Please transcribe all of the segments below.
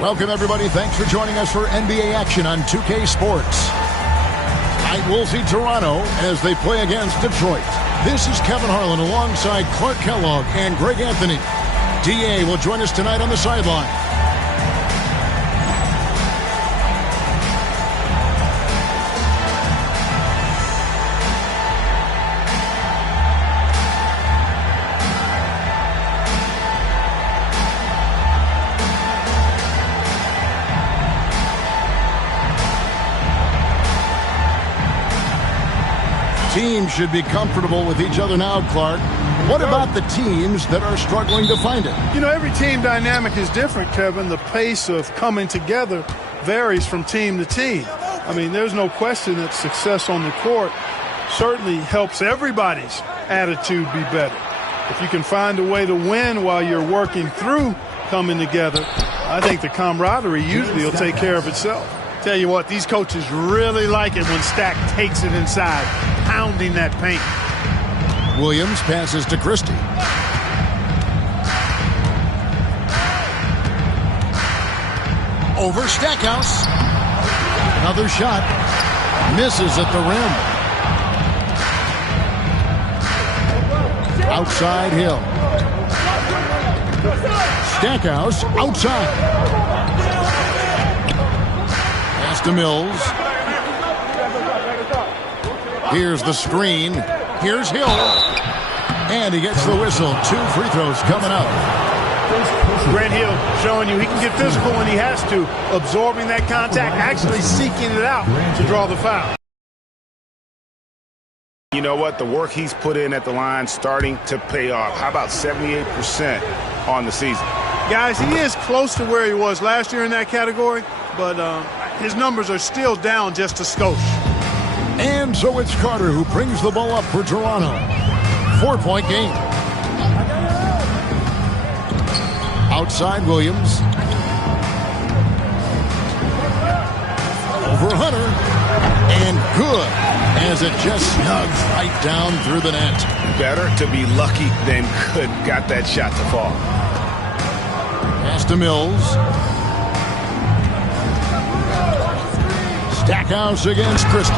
Welcome, everybody. Thanks for joining us for NBA action on 2K Sports. Tonight, we'll see Toronto as they play against Detroit. This is Kevin Harlan alongside Clark Kellogg and Greg Anthony. DA will join us tonight on the sideline. Teams should be comfortable with each other now, Clark. What about the teams that are struggling to find it? You know, every team dynamic is different, Kevin. The pace of coming together varies from team to team. I mean, there's no question that success on the court certainly helps everybody's attitude be better. If you can find a way to win while you're working through coming together, I think the camaraderie usually will take care of itself. Tell you what, these coaches really like it when Stack takes it inside, pounding that paint. Williams passes to Christie. Over Stackhouse. Another shot. Misses at the rim. Outside Hill. Stackhouse outside. To Mills. Here's the screen. Here's Hill. And he gets the whistle. 2 free throws coming up. Grant Hill showing you he can get physical when he has to. Absorbing that contact, actually seeking it out to draw the foul. You know what? The work he's put in at the line starting to pay off. How about 78% on the season? Guys, he is close to where he was last year in that category, but his numbers are still down just a skosh. And so it's Carter who brings the ball up for Toronto. 4-point game. Outside Williams. Over Hunter. And good, as it just snugs right down through the net. Better to be lucky than good. Got that shot to fall. Pass to Mills. Stackhouse against Christie.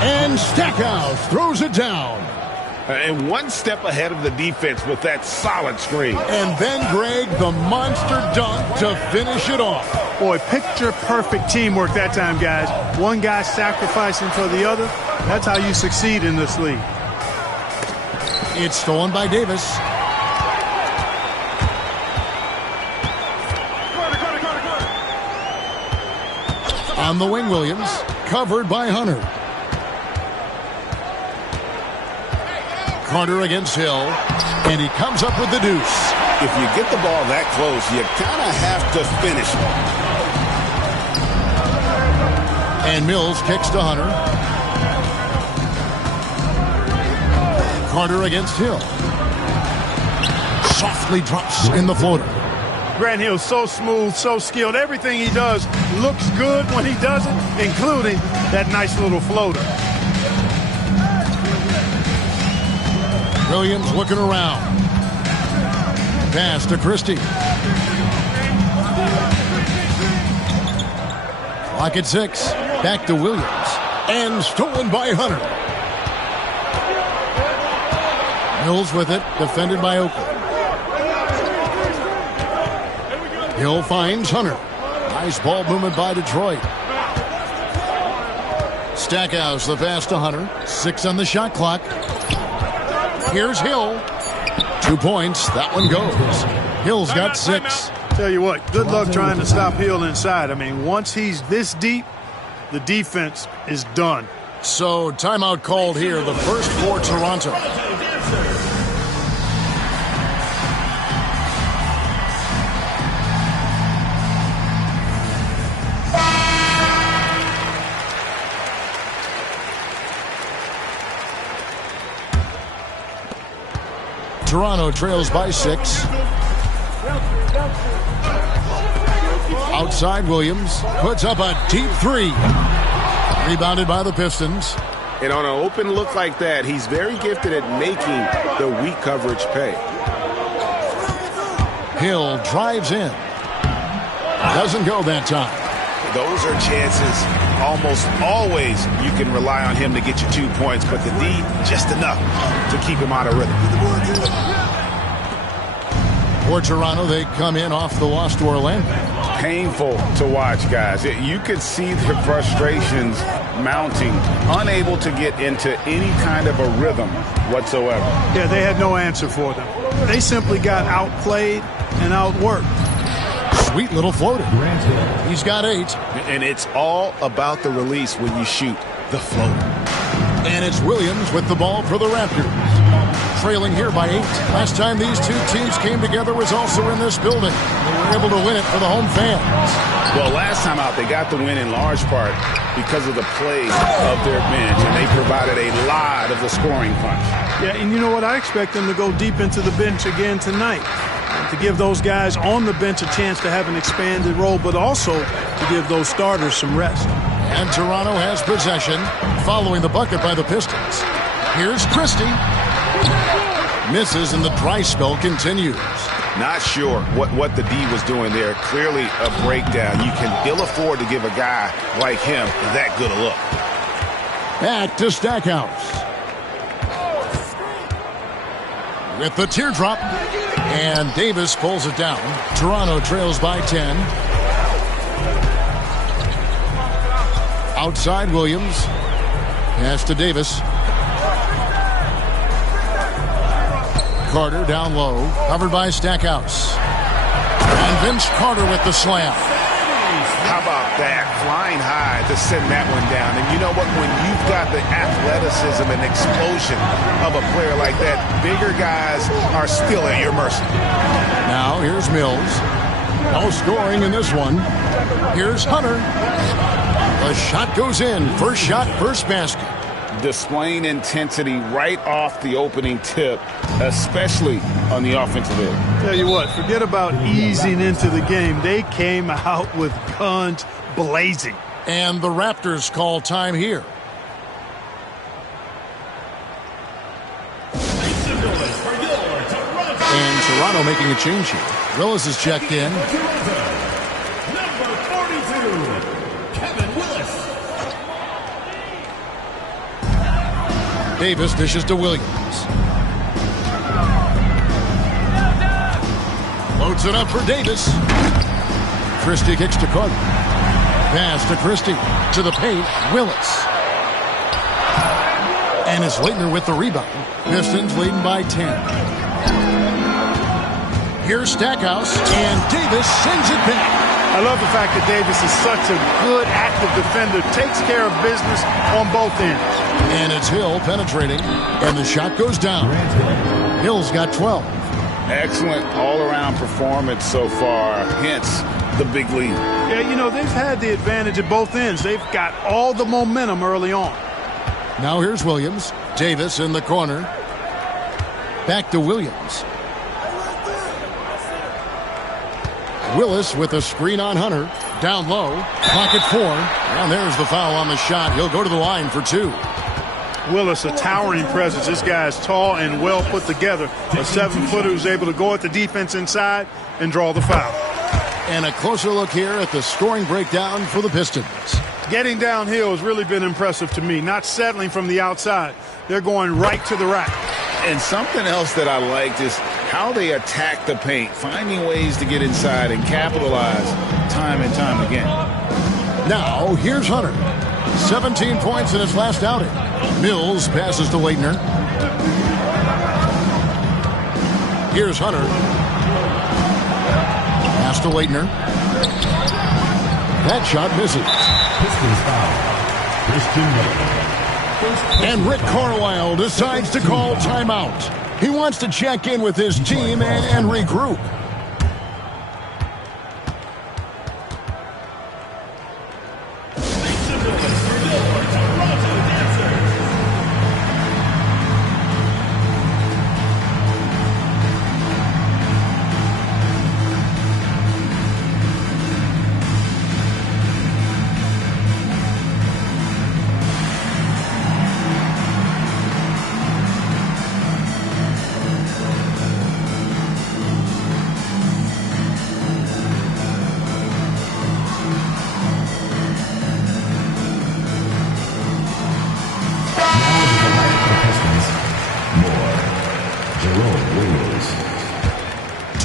And Stackhouse throws it down. And one step ahead of the defense with that solid screen. And then, Greg, the monster dunk to finish it off. Boy, picture-perfect teamwork that time, guys. One guy sacrificing for the other. That's how you succeed in this league. It's stolen by Davis. On the wing, Williams. Covered by Hunter. Carter against Hill. And he comes up with the deuce. If you get the ball that close, you kind of have to finish it. And Mills kicks to Hunter. Carter against Hill. Softly drops in the floater. Grant Hill, so smooth, so skilled. Everything he does looks good when he does it, including that nice little floater. Williams looking around. Pass to Christie. Clock at 6. Back to Williams. And stolen by Hunter. Mills with it. Defended by Oakley. Hill finds Hunter. Nice ball movement by Detroit. Stackhouse, the pass to Hunter. 6 on the shot clock. Here's Hill. 2 points. That one goes. Hill's got 6. Tell you what, good luck trying to stop Hill inside. I mean, once he's this deep, the defense is done. So, timeout called here. The first for Toronto. Toronto trails by 6. Outside Williams puts up a deep 3. Rebounded by the Pistons. And on an open look like that, he's very gifted at making the weak coverage pay. Hill drives in. Doesn't go that time. Those are chances. Almost always you can rely on him to get you 2 points, but the D, just enough to keep him out of rhythm. For Toronto, they come in off the loss to Orlando. Painful to watch, guys. You could see the frustrations mounting, unable to get into any kind of a rhythm whatsoever. Yeah, they had no answer for them. They simply got outplayed and outworked. Sweet little floater. He's got 8. And it's all about the release when you shoot the floater. And it's Williams with the ball for the Raptors. Trailing here by 8. Last time these two teams came together was also in this building. They were able to win it for the home fans. Well, last time out, they got the win in large part because of the play of their bench, and they provided a lot of the scoring punch. Yeah, and you know what? I expect them to go deep into the bench again tonight, to give those guys on the bench a chance to have an expanded role, but also to give those starters some rest. And Toronto has possession following the bucket by the Pistons. Here's Christie. Misses, and the dry spell continues. Not sure what the D was doing there. Clearly a breakdown. You can ill afford to give a guy like him that good a look. Back to Stackhouse. With the teardrop. And Davis pulls it down. Toronto trails by 10. Outside Williams. Pass to Davis. Carter down low, covered by Stackhouse. And Vince Carter with the slam. How about that? Flying high to send that one down. And you know what? When you've got the athleticism and explosion of a player like that, bigger guys are still at your mercy. Now here's Mills. No scoring in this one. Here's Hunter. The shot goes in. First shot, first basket. Displaying intensity right off the opening tip, especially on the offensive end. Tell you what, forget about easing into the game. They came out with guns blazing. And the Raptors call time here. And Toronto making a change here. Willis is checked in. Number 42, Kevin Willis. Davis dishes to Williams. Loads it up for Davis. Christie kicks to Carter. Pass to Christie. To the paint, Willis. And it's Leitner with the rebound. Pistons leading by 10. Here's Stackhouse, and Davis sends it back. I love the fact that Davis is such a good, active defender. Takes care of business on both ends. And it's Hill penetrating, and the shot goes down. Hill's got 12. Excellent all-around performance so far, hence the big lead. Yeah, you know, they've had the advantage at both ends. They've got all the momentum early on. Now here's Williams. Davis in the corner. Back to Williams. Willis with a screen on Hunter. Down low. Pocket 4. And there's the foul on the shot. He'll go to the line for 2. Willis, a towering presence. This guy is tall and well put together. A 7-footer who's able to go at the defense inside and draw the foul. And a closer look here at the scoring breakdown for the Pistons. Getting downhill has really been impressive to me. Not settling from the outside. They're going right to the rack. And something else that I liked is how they attack the paint, finding ways to get inside and capitalize time and time again. Now, here's Hunter. 17 points in his last outing. Mills passes to Leitner. Here's Hunter. Pass to Leitner. That shot misses. And Rick Carlisle decides to call timeout. He wants to check in with his team and regroup.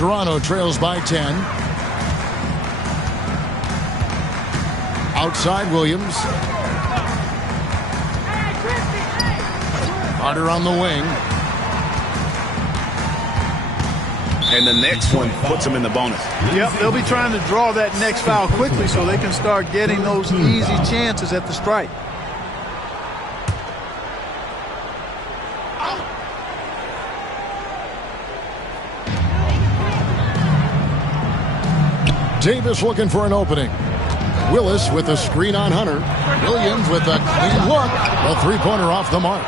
Toronto trails by 10. Outside Williams. Carter on the wing. And the next one puts them in the bonus. Yep, they'll be trying to draw that next foul quickly so they can start getting those easy chances at the strike. Davis looking for an opening. Willis with a screen on Hunter. Williams with a clean look. A three-pointer off the mark.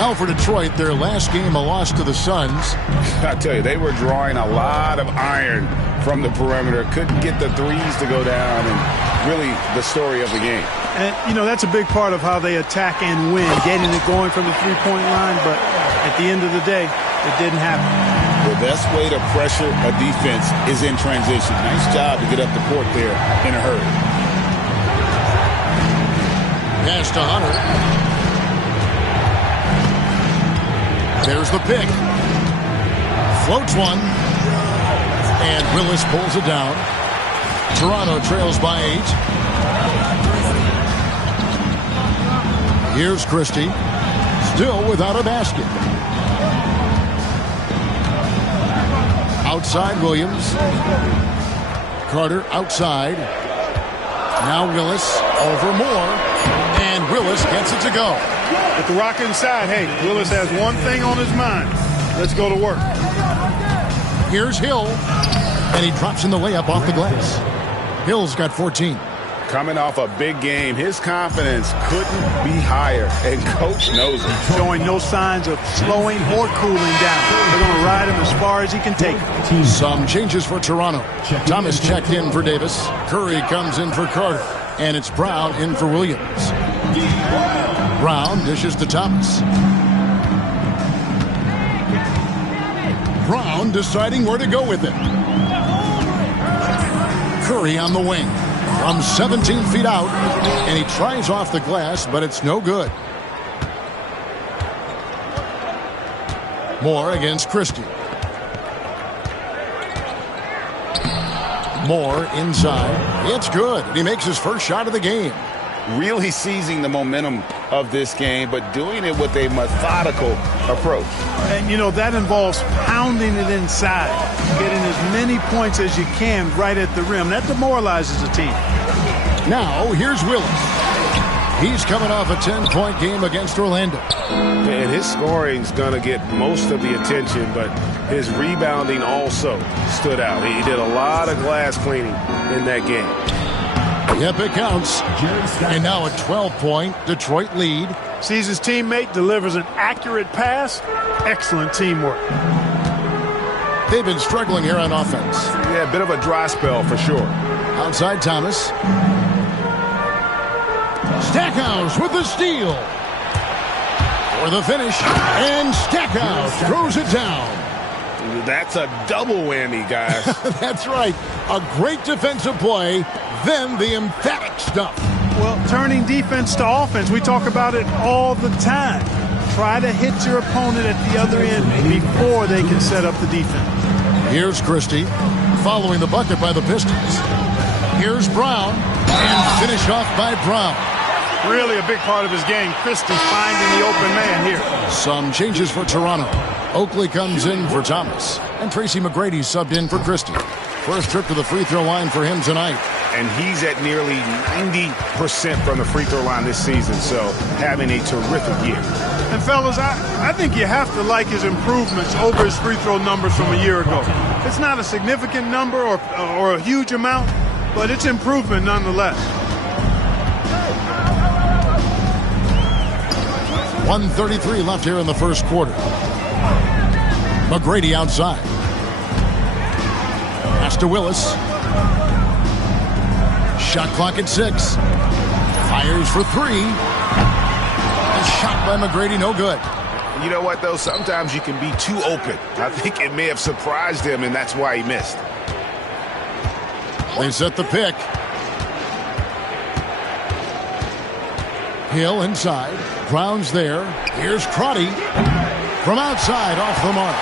Now for Detroit, their last game a loss to the Suns. I tell you, they were drawing a lot of iron from the perimeter. Couldn't get the threes to go down, and really the story of the game. And, you know, that's a big part of how they attack and win, getting it going from the three-point line. But at the end of the day, it didn't happen. The best way to pressure a defense is in transition. Nice job to get up the court there in a hurry. Pass to Hunter. There's the pick. Floats one. And Willis pulls it down. Toronto trails by 8. Here's Christie. Still without a basket. Outside Williams. Carter outside. Now Willis over Moore. And Willis gets it to go. With the rock inside, hey, Willis has one thing on his mind. Let's go to work. Here's Hill. And he drops in the layup off the glass. Hill's got 14. Coming off a big game, his confidence couldn't be higher, and Coach knows it. Showing no signs of slowing or cooling down. They're going to ride him as far as he can take him. Some changes for Toronto. Thomas checked in for Davis. Curry comes in for Carter. And it's Brown in for Williams. Brown dishes to Thomas. Brown deciding where to go with it. Curry on the wing. From 17 feet out, and he tries off the glass, but it's no good. Moore against Christie. Moore inside. It's good. He makes his first shot of the game. Really seizing the momentum of this game, but doing it with a methodical approach. And, you know, that involves pounding it inside, getting as many points as you can right at the rim. That demoralizes the team. Now, here's Willis. He's coming off a 10-point game against Orlando. And his scoring's going to get most of the attention, but his rebounding also stood out. He did a lot of glass cleaning in that game. Yep, it counts. And now a 12-point Detroit lead. Sees his teammate, delivers an accurate pass. Excellent teamwork. They've been struggling here on offense. Yeah, a bit of a dry spell for sure. Outside Thomas. Stackhouse with the steal. For the finish. And Stackhouse throws it down. That's a double whammy, guys. That's right. A great defensive play, then the emphatic stuff. Well, turning defense to offense, we talk about it all the time. Try to hit your opponent at the other end before they can set up the defense. Here's Christie, following the bucket by the Pistons. Here's Brown, and finish off by Brown. Really a big part of his game, Christie finding the open man here. Some changes for Toronto. Oakley comes in for Thomas, and Tracy McGrady subbed in for Christie. First trip to the free throw line for him tonight. And he's at nearly 90% from the free throw line this season, so having a terrific year. And fellas, I think you have to like his improvements over his free throw numbers from a year ago. It's not a significant number or a huge amount, but it's improvement nonetheless. 1:33 left here in the first quarter. McGrady outside. Pass to Willis. Shot clock at 6. Fires for 3. A shot by McGrady, no good. You know what, though? Sometimes you can be too open. I think it may have surprised him, and that's why he missed. They set the pick. Hill inside. Brown's there. Here's Crotty. From outside, off the mark.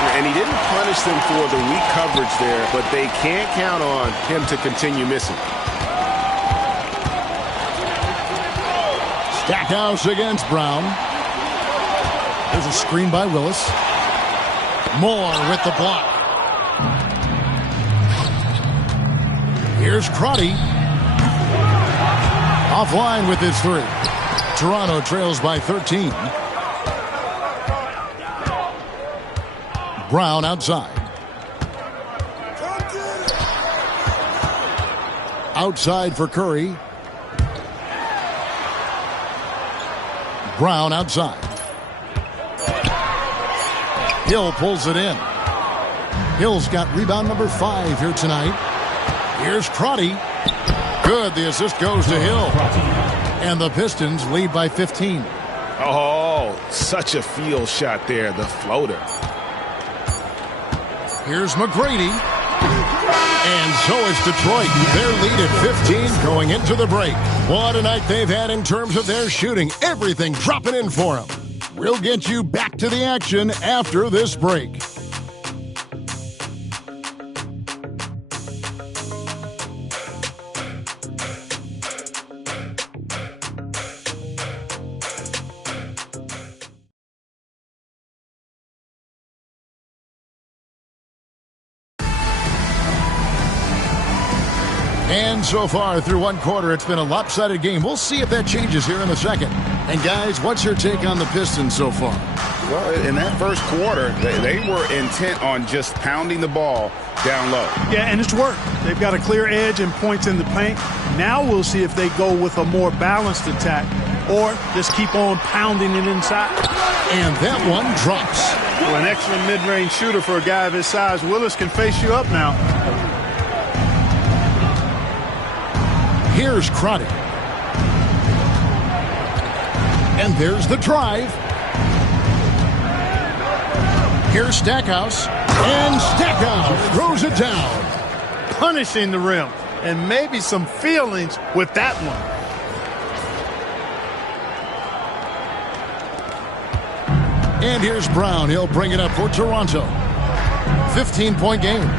And he didn't punish them for the weak coverage there, but they can't count on him to continue missing. Stackhouse against Brown. There's a screen by Willis. Moore with the block. Here's Crotty. Offline with his three. Toronto trails by 13. Brown outside. Outside for Curry. Brown outside. Hill pulls it in. Hill's got rebound number 5 here tonight. Here's Crotty. Good. The assist goes to Hill. And the Pistons lead by 15. Oh, such a field shot there. The floater. Here's McGrady. And so is Detroit. Their lead at 15 going into the break. What a night they've had in terms of their shooting. Everything dropping in for them. We'll get you back to the action after this break. And so far through one quarter, it's been a lopsided game. We'll see if that changes here in the second. And guys, what's your take on the Pistons so far? Well, in that first quarter, they were intent on just pounding the ball down low. Yeah, and it's worked. They've got a clear edge and points in the paint. Now we'll see if they go with a more balanced attack or just keep on pounding it inside. And that one drops. Well, an excellent mid-range shooter for a guy of his size. Willis can face you up now. Here's Crotty. And there's the drive. Here's Stackhouse. And Stackhouse throws it down. Punishing the rim. And maybe some feelings with that one. And here's Brown. He'll bring it up for Toronto. 15-point game.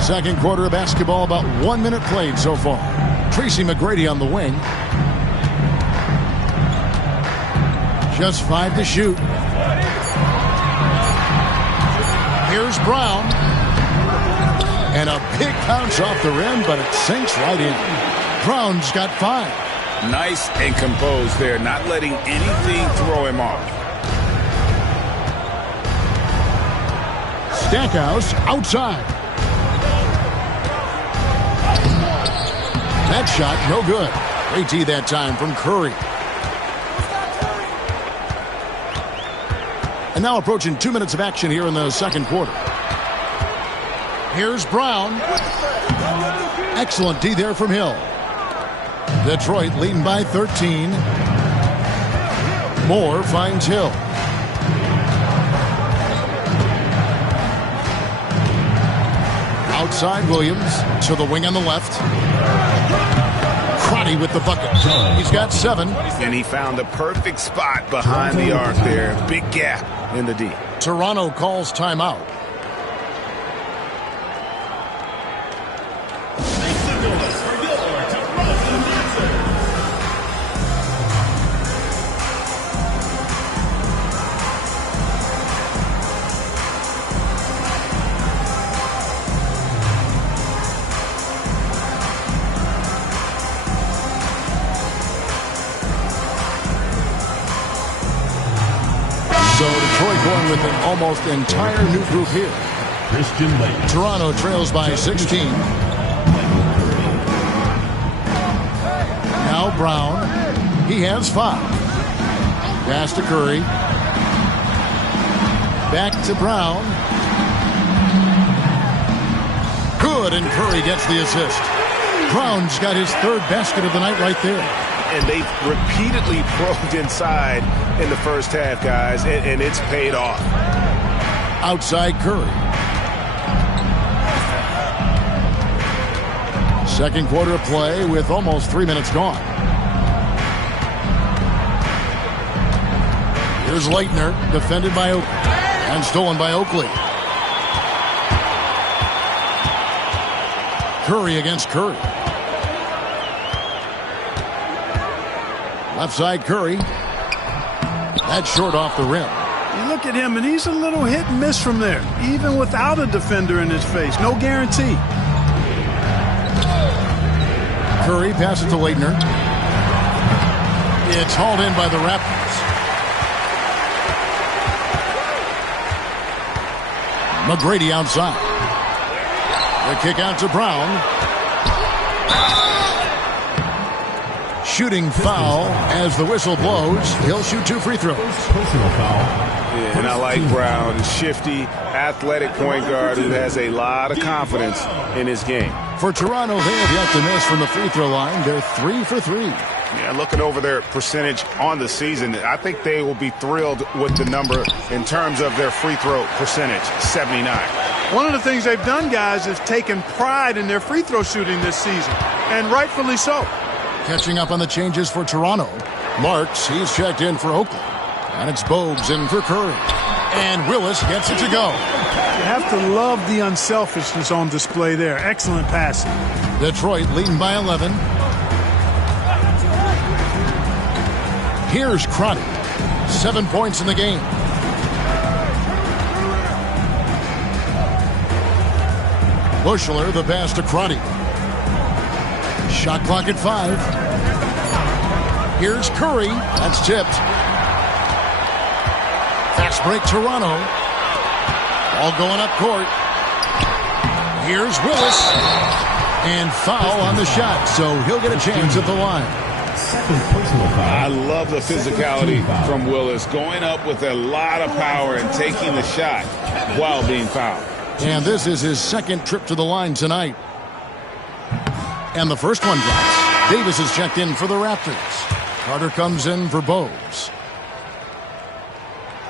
Second quarter of basketball, about 1 minute played so far. Tracy McGrady on the wing. Just 5 to shoot. Here's Brown. And a big bounce off the rim, but it sinks right in. Brown's got 5. Nice and composed there, not letting anything throw him off. Stackhouse outside. That shot, no good. Great tee that time from Curry. And now approaching 2 minutes of action here in the second quarter. Here's Brown. Excellent D there from Hill. Detroit leading by 13. Moore finds Hill. Outside Williams to the wing on the left. Crotty with the bucket. He's got 7. And he found the perfect spot behind the arc there. Big gap in the D. Toronto calls timeout. So Detroit going with an almost entire new group here. Christian Lake. Toronto trails by 16. Now Brown. He has 5. Pass to Curry. Back to Brown. Good, and Curry gets the assist. Brown's got his 3rd basket of the night right there. And they've repeatedly probed inside in the first half, guys, and it's paid off. Outside Curry. Second quarter of play with almost 3 minutes gone. Here's Leitner, defended by Oakley, and stolen by Oakley. Curry against Curry. Left side Curry. That's short off the rim. You look at him, and he's a little hit and miss from there, even without a defender in his face. No guarantee. Curry passes to Leitner. It's hauled in by the Raptors. McGrady outside. The kick out to Brown. Shooting foul as the whistle blows. He'll shoot 2 free throws. Personal foul. Yeah, and I like Brown, a shifty, athletic point guard who has a lot of confidence in his game. For Toronto, they have yet to miss from the free throw line. They're 3 for 3. Yeah, looking over their percentage on the season, I think they will be thrilled with the number in terms of their free throw percentage, 79. One of the things they've done, guys, is taken pride in their free throw shooting this season, and rightfully so. Catching up on the changes for Toronto. Marks, he's checked in for Oakland. And it's Bogues in for Curry. And Willis gets it to go. You have to love the unselfishness on display there. Excellent passing. Detroit leading by 11. Here's Crotty. 7 points in the game. Bushler, the pass to Crotty. Shot clock at 5. Here's Curry. That's tipped. Fast break Toronto. All going up court. Here's Willis. And foul on the shot, so he'll get a chance at the line. I love the physicality from Willis, going up with a lot of power and taking the shot while being fouled. And this is his second trip to the line tonight. And the first one drops. Davis is checked in for the Raptors. Carter comes in for Bogues.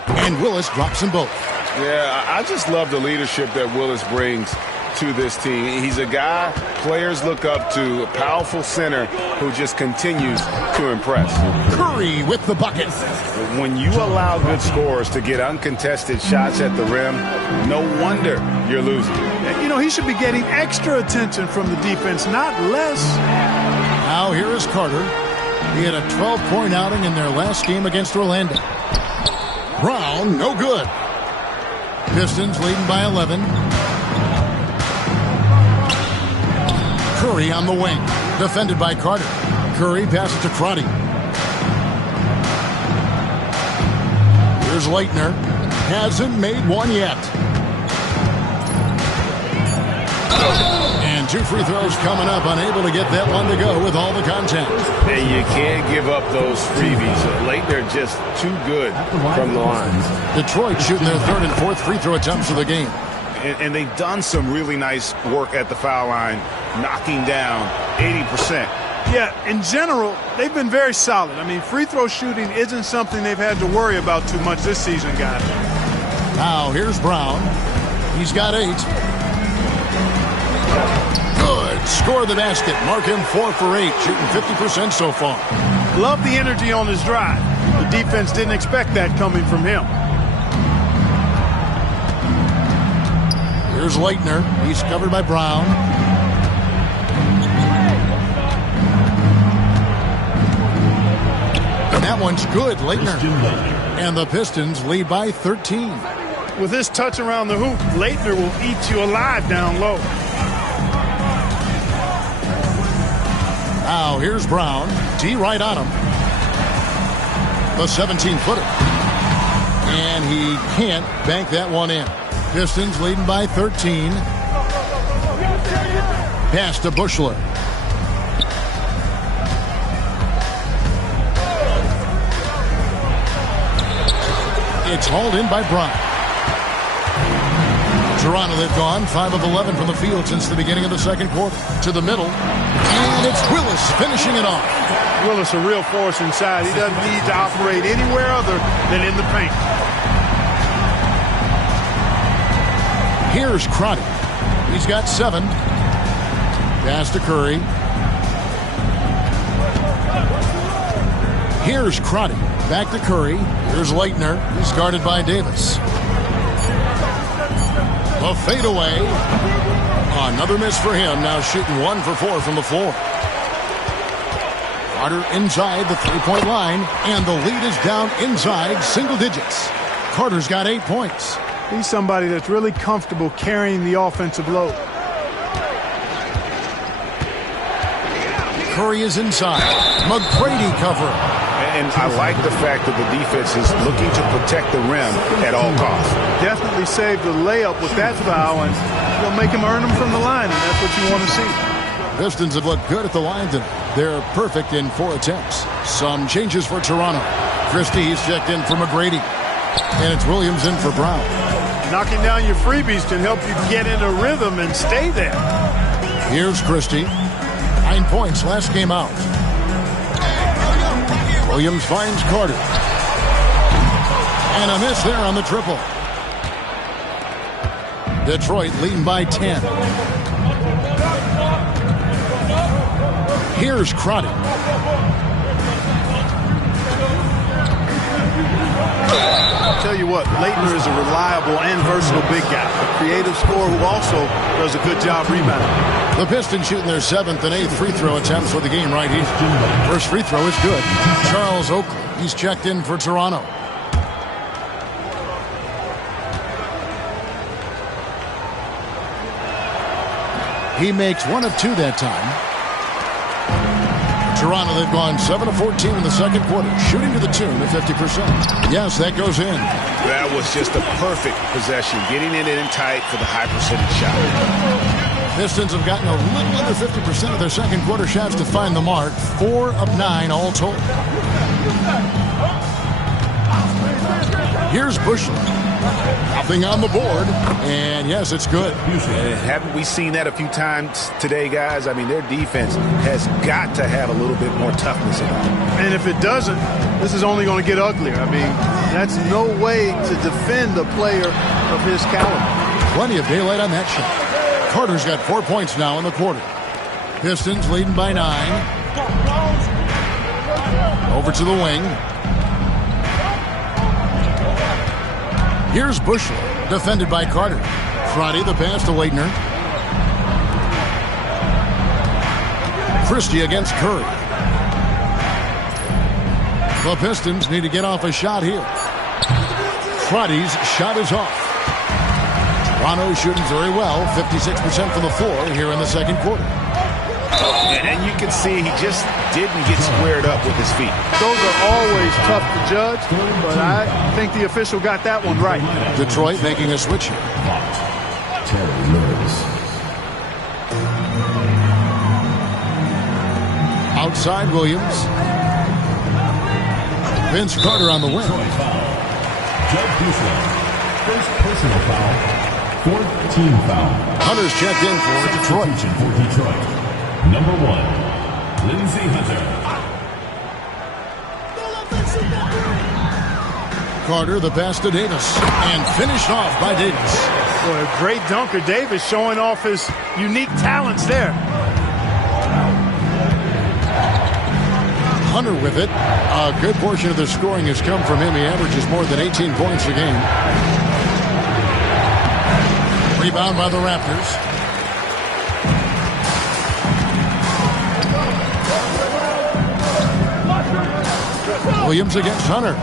And Willis drops them both. Yeah, I just love the leadership that Willis brings to this team. He's a guy players look up to, a powerful center who just continues to impress. Curry with the bucket. When you allow good scorers to get uncontested shots at the rim, no wonder you're losing. You know, he should be getting extra attention from the defense, not less. Now here is Carter. He had a 12-point outing in their last game against Orlando. Brown, no good. Pistons leading by 11. Curry on the wing. Defended by Carter. Curry passes to Crotty. Here's Leitner. Hasn't made one yet. And 2 free throws coming up. Unable to get that one to go with all the contact. And you can't give up those freebies. Leitner just too good from the line. Detroit shooting their 3rd and 4th free throw attempts of the game. And they've done some really nice work at the foul line, knocking down 80%. Yeah, in general, they've been very solid. I mean, free throw shooting isn't something they've had to worry about too much this season, guys. Now, here's Brown. He's got 8. Good. Score the basket. Mark him 4 for 8, shooting 50% so far. Love the energy on his drive. The defense didn't expect that coming from him. Here's Leitner. He's covered by Brown. And that one's good, Leitner. And the Pistons lead by 13. With his touch around the hoop, Leitner will eat you alive down low. Now here's Brown. D right on him. The 17-footer. And he can't bank that one in. Pistons leading by 13. Pass to Bushler. It's hauled in by Brown. Toronto, they've gone 5 of 11 from the field since the beginning of the second quarter. To the middle. And it's Willis finishing it off. Willis a real force inside. He doesn't need to operate anywhere other than in the paint. Here's Crotty. He's got 7. Pass to Curry. Here's Crotty. Back to Curry. Here's Leitner. He's guarded by Davis. The fadeaway. Another miss for him. Now shooting 1 for 4 from the floor. Carter inside the three-point line. And the lead is down inside single digits. Carter's got 8 points. He's somebody that's really comfortable carrying the offensive load. Curry is inside. McGrady covering. And I like the fact that the defense is looking to protect the rim at all costs. Definitely saved the layup with that foul, and they'll make him earn them from the line, and that's what you want to see. Pistons have looked good at the line tonight. They're perfect in 4 attempts. Some changes for Toronto. Christie's checked in for McGrady. And it's Williams in for Brown. Knocking down your freebies can help you get in a rhythm and stay there. Here's Christie. 9 points last game out. Williams finds Carter. And a miss there on the triple. Detroit leading by 10. Here's Crotty. I'll tell you what, Leitner is a reliable and versatile big guy. A creative scorer who also does a good job rebounding. The Pistons shooting their 7th and 8th free throw attempts for the game right here. First free throw is good. Charles Oakley, he's checked in for Toronto. He makes 1 of 2 that time. Toronto, they've gone 7 of 14 in the second quarter, shooting to the tune of 50%. Yes, that goes in. That was just a perfect possession, getting it in tight for the high percentage shot. Pistons have gotten a little under 50% of their second quarter shots to find the mark. 4 of 9 all told. Here's Bushel. Nothing on the board. And yes, it's good. Haven't we seen that a few times today, guys? I mean, their defense has got to have a little bit more toughness in it. And if it doesn't, this is only going to get uglier. I mean, that's no way to defend a player of his caliber. Plenty of daylight on that shot. Carter's got 4 points now in the quarter. Pistons leading by 9. Over to the wing. Here's Bushel, defended by Carter. Crotty, the pass to Leitner. Christie against Curry. The Pistons need to get off a shot here. Crotty's shot is off. Toronto shooting very well, 56% from the floor here in the second quarter. And you can see he just didn't get squared up with his feet. Those are always tough to judge, but I think the official got that one right. Detroit making a switch here. Terry Lewis. Outside Williams. Vince Carter on the wing. Jud Bushel. First personal foul. 4th team foul. Hunter's checked in for Detroit. For Detroit. Number 1, Lindsey Hunter. Carter, the pass to Davis. And finished off by Davis. Boy, a great dunker. Davis showing off his unique talents there. Hunter with it. A good portion of the scoring has come from him. He averages more than 18 points a game. Rebound by the Raptors. Williams against Hunter.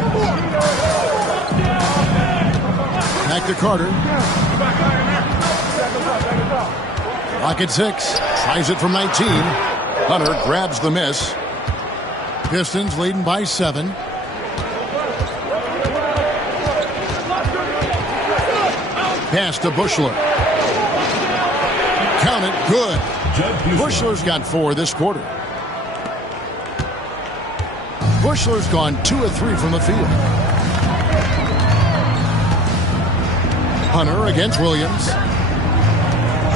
Back to Carter. Lock at 6. Tries it from 19. Hunter grabs the miss. Pistons leading by 7. Pass to Bushler. Count it. Good. Bushler's got 4 this quarter. Bushler's gone 2 of 3 from the field. Hunter against Williams.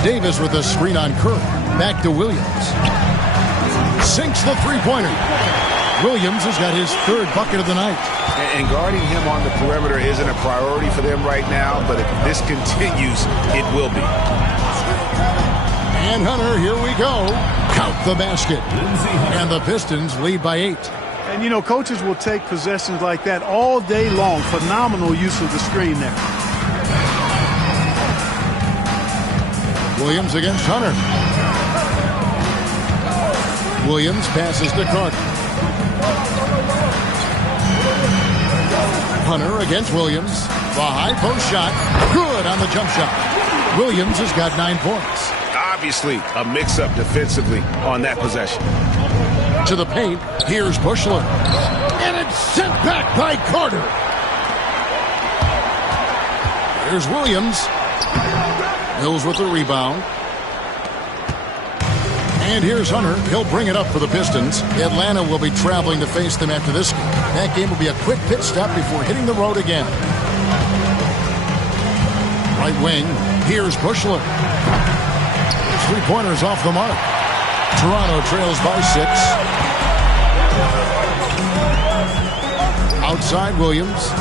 Davis with a screen on Curry. Back to Williams. Sinks the three-pointer. Williams has got his 3rd bucket of the night. And guarding him on the perimeter isn't a priority for them right now, but if this continues, it will be. And Hunter, here we go. Count the basket. And the Pistons lead by 8. And, you know, coaches will take possessions like that all day long. Phenomenal use of the screen there. Williams against Hunter. Williams passes to Carter. Hunter against Williams. The high post shot. Good on the jump shot. Williams has got 9 points. Obviously, a mix-up defensively on that possession. To the paint, here's Bushler. And it's sent back by Carter. Here's Williams. Mills with the rebound. And here's Hunter. He'll bring it up for the Pistons. Atlanta will be traveling to face them after this game. That game will be a quick pit stop before hitting the road again. Right wing, here's Bushler. His three-pointers off the mark. Toronto trails by 6. Outside Williams.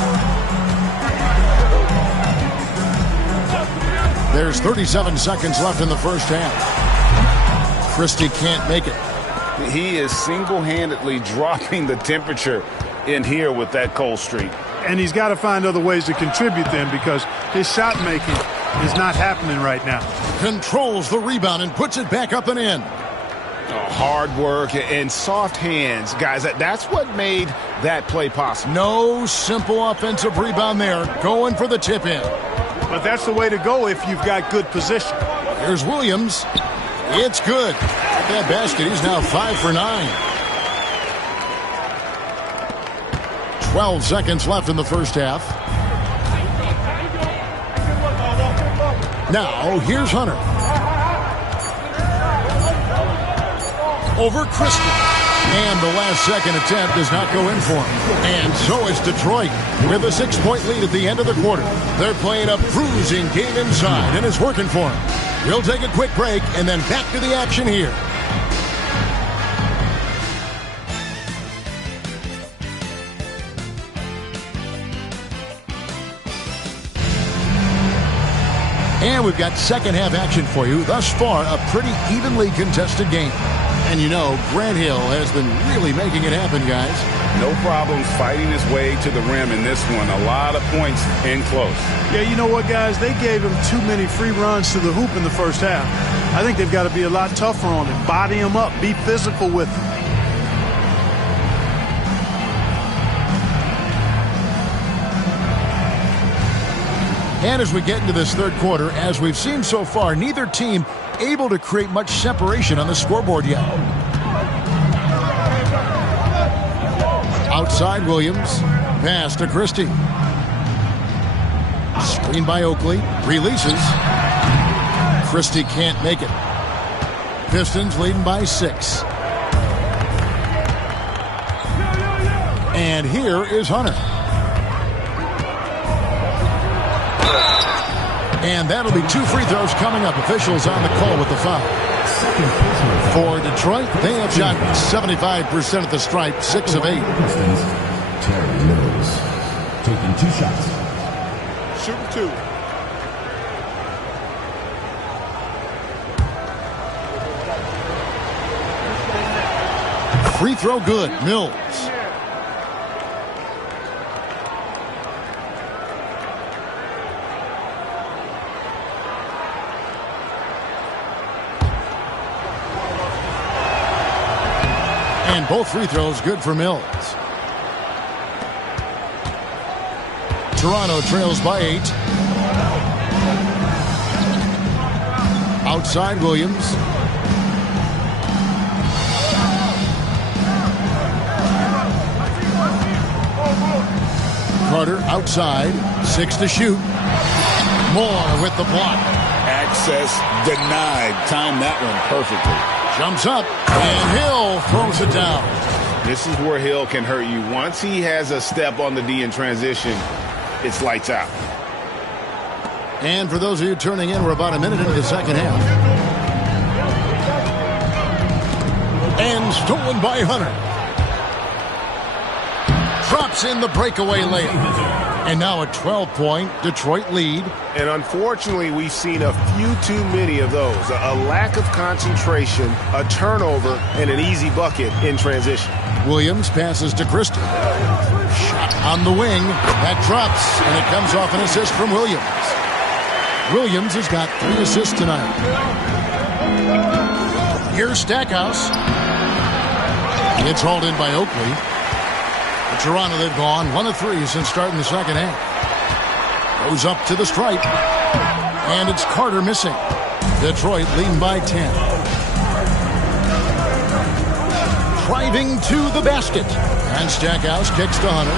There's 37 seconds left in the first half. Christie can't make it. He is single-handedly dropping the temperature in here with that cold streak. And he's got to find other ways to contribute then, because his shot making is not happening right now. Controls the rebound and puts it back up and in. Hard work and soft hands. Guys, that's what made that play possible. No simple offensive rebound there. Going for the tip in. But that's the way to go if you've got good position. Here's Williams. It's good. At that basket, he's now 5 for 9. 12 seconds left in the first half. Now, here's Hunter. Over Christie. And the last second attempt does not go in for him. And so is Detroit with a 6-point lead at the end of the quarter. They're playing a bruising game inside, and it's working for them. We'll take a quick break and then back to the action here. And we've got second half action for you. Thus far, a pretty evenly contested game. And you know, Grant Hill has been really making it happen, guys. No problems fighting his way to the rim in this one. A lot of points in close. Yeah, you know what, guys? They gave him too many free runs to the hoop in the first half. I think they've got to be a lot tougher on him. Body him up. Be physical with him. And as we get into this third quarter, as we've seen so far, neither team able to create much separation on the scoreboard yet. Outside Williams. Pass to Christie. Screen by Oakley. Releases. Christie can't make it. Pistons leading by 6. And here is Hunter. And that'll be 2 free throws coming up. Officials on the call with the foul. For Detroit, they have shot 75% at the stripe, 6 of 8. Terry Mills taking 2 shots. Shooting 2. Free throw good. Mills. And both free throws good for Mills. Toronto trails by 8. Outside Williams. Carter outside. 6 to shoot. Moore with the block. Access denied. Timed that one perfectly. Jumps up, and Hill throws it down. This is where Hill can hurt you. Once he has a step on the D in transition, it's lights out. And for those of you turning in, we're about a minute into the second half. And stolen by Hunter. Drops Drops in the breakaway layup. And now a 12-point Detroit lead. And unfortunately, we've seen a few too many of those. A lack of concentration, a turnover, and an easy bucket in transition. Williams passes to Christie. Shot on the wing. That drops, and it comes off an assist from Williams. Williams has got 3 assists tonight. Here's Stackhouse. It's hauled in by Oakley. Toronto, they've gone 1 of 3 since starting the second half. Goes up to the stripe. And it's Carter missing. Detroit leading by 10. Driving to the basket. And Stackhouse kicks to Hunter.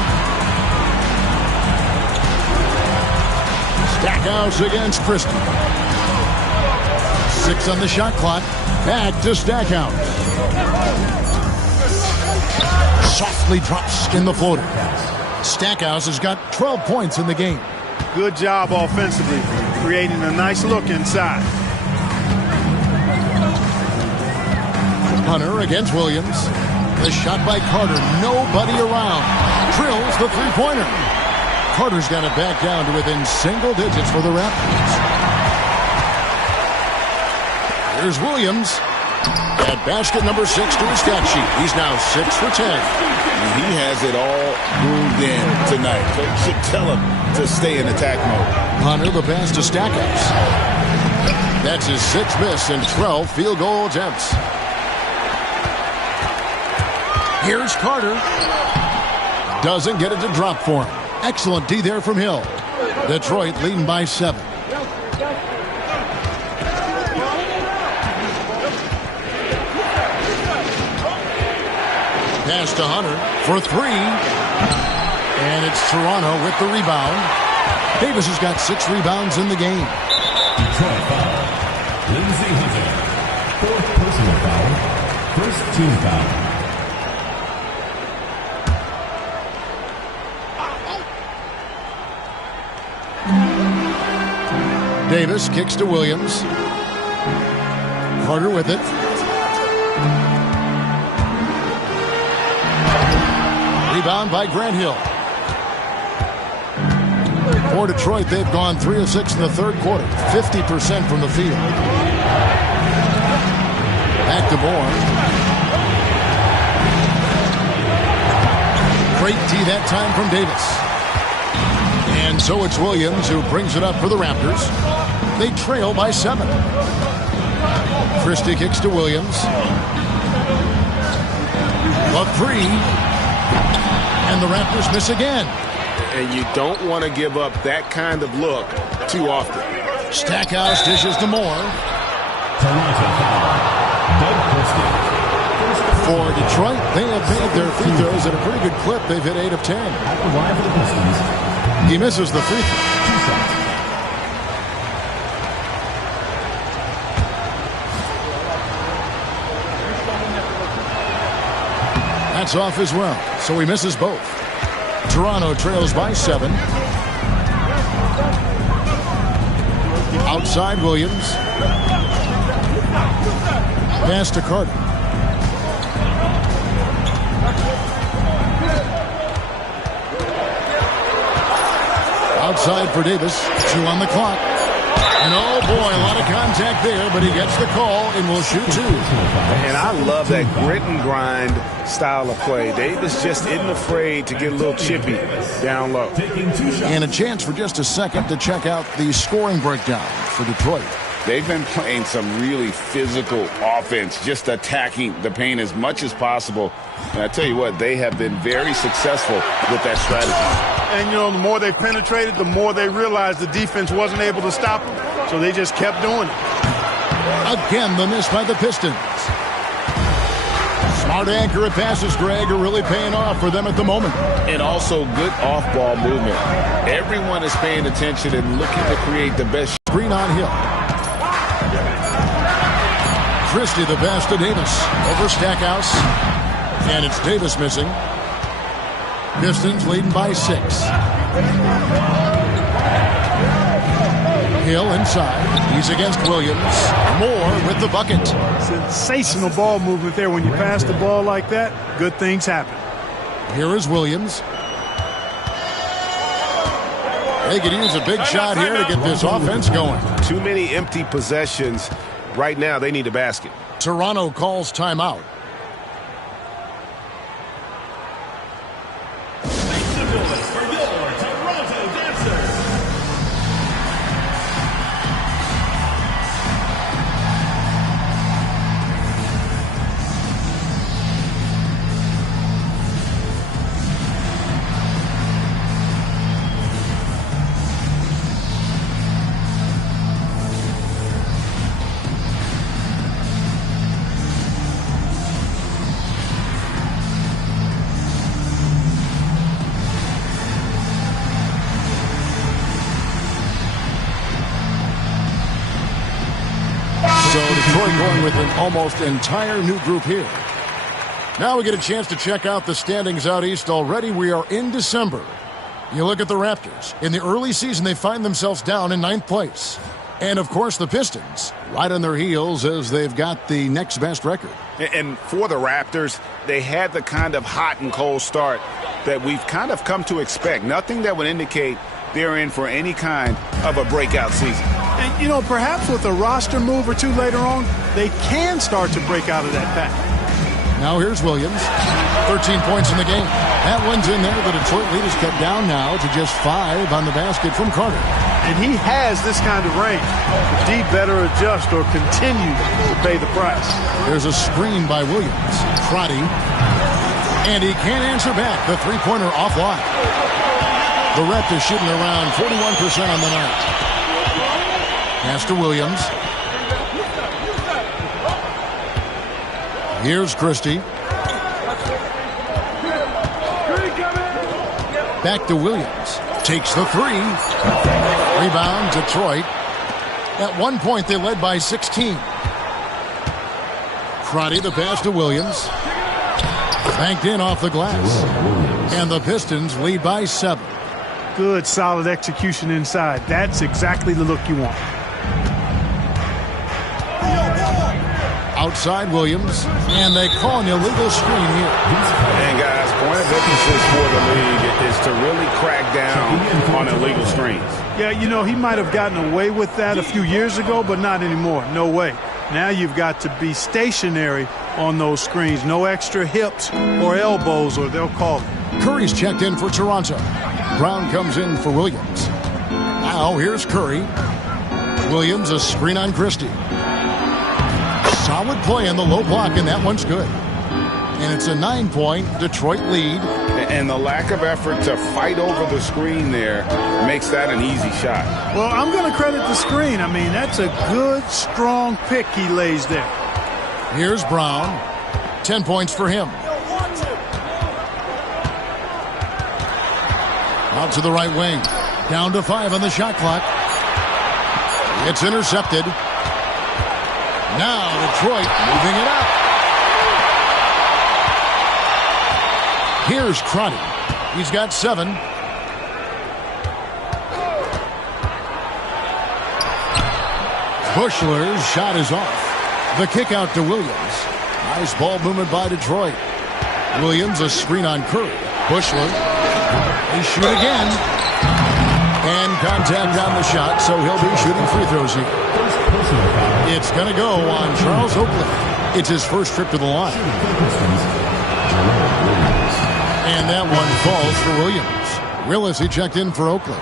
Stackhouse against Christie. 6 on the shot clock. Back to Stackhouse. Softly drops in the floater. Stackhouse has got 12 points in the game. Good job offensively, creating a nice look inside. Hunter against Williams. The shot by Carter. Nobody around. Drills the three-pointer. Carter's got it back down to within single digits for the Raptors. Here's Williams. At basket number 6 to his stat sheet. He's now 6 for 10. He has it all moved in tonight. Coach should tell him to stay in attack mode. Hunter, the pass to Stackhouse. That's his 6th miss and 12 field goal attempts. Here's Carter. Doesn't get it to drop for him. Excellent D there from Hill. Detroit leading by 7. Pass to Hunter for 3. And it's Toronto with the rebound. Davis has got 6 rebounds in the game. Detroit foul. Lindsey Hunter. 4th personal foul. 1st team foul. Davis kicks to Williams. Carter with it. Rebound by Grant Hill. For Detroit, they've gone 3 of 6 in the third quarter. 50% from the field. Back to Moore. Great D that time from Davis. And so it's Williams who brings it up for the Raptors. They trail by 7. Christie kicks to Williams. A 3. And the Raptors miss again. And you don't want to give up that kind of look too often. Stackhouse dishes to Moore. Toronto foul. Doug Christie. For Detroit, they have made their free throws at a pretty good clip. They've hit 8 of 10. At the line for the Pistons. He misses the free throw. 2 shots. That's off as well, so he misses both. Toronto trails by 7. Outside Williams. Pass to Carter. Outside for Davis. 2 on the clock. And oh boy, a lot of contact there, but he gets the call and will shoot 2. And I love that grit and grind style of play. Davis just isn't afraid to get a little chippy down low. And a chance for just a second to check out the scoring breakdown for Detroit. They've been playing some really physical offense, just attacking the paint as much as possible. And I tell you what, they have been very successful with that strategy. And, you know, the more they penetrated, the more they realized the defense wasn't able to stop them. So they just kept doing it. Again, the miss by the Pistons. Smart, accurate passes, Greg, are really paying off for them at the moment. And also good off-ball movement. Everyone is paying attention and looking to create the best. Screen on Hill. Christie the pass to Davis. Over Stackhouse. And it's Davis missing. Pistons leading by 6. Hill inside. He's against Williams. Moore with the bucket. Sensational ball movement there. When you pass the ball like that, good things happen. Here is Williams. They could use a big shot here to get this offense going. Too many empty possessions. Right now, they need a basket. Toronto calls timeout. So Detroit going with an almost entire new group here. Now we get a chance to check out the standings out east already. We are in December. You look at the Raptors. In the early season, they find themselves down in 9th place. And, of course, the Pistons right on their heels as they've got the next best record. And for the Raptors, they had the kind of hot and cold start that we've kind of come to expect. Nothing that would indicate they're in for any kind of a breakout season. And, you know, perhaps with a roster move or two later on, they can start to break out of that pack. Now here's Williams. 13 points in the game. That one's in there. The Detroit lead is cut down now to just 5 on the basket from Carter. And he has this kind of range. D better adjust or continue to pay the price. There's a screen by Williams. Crotty. And he can't answer back. The three-pointer offline. The Raptors shooting around 41% on the night. Pass to Williams. Here's Christie. Back to Williams. Takes the three. Rebound, Detroit. At one point, they led by 16. Crotty, the pass to Williams. Banked in off the glass. And the Pistons lead by 7. Good, solid execution inside. That's exactly the look you want. Outside Williams, and they call an illegal screen here. And guys, point of emphasis for the league is to really crack down on illegal screens. Yeah, you know, he might have gotten away with that a few years ago, but not anymore. No way. Now you've got to be stationary on those screens. No extra hips or elbows, or they'll call it. Curry's checked in for Toronto. Brown comes in for Williams. Now here's Curry. Williams, a screen on Christie. Solid play in the low block, and that one's good. And it's a 9-point Detroit lead. And the lack of effort to fight over the screen there makes that an easy shot. Well, I'm going to credit the screen. I mean, that's a good, strong pick he lays there. Here's Brown. 10 points for him. Out to the right wing. Down to 5 on the shot clock. It's intercepted. Now Detroit moving it up. Here's Crotty. He's got 7. Bushler's shot is off. The kick out to Williams. Nice ball movement by Detroit. Williams, a screen on Curry. Bushler. They shoot again. And contact on the shot, so he'll be shooting free throws here. It's going to go on Charles Oakley. It's his first trip to the line. And that one falls for Williams. Willis, he checked in for Oakley.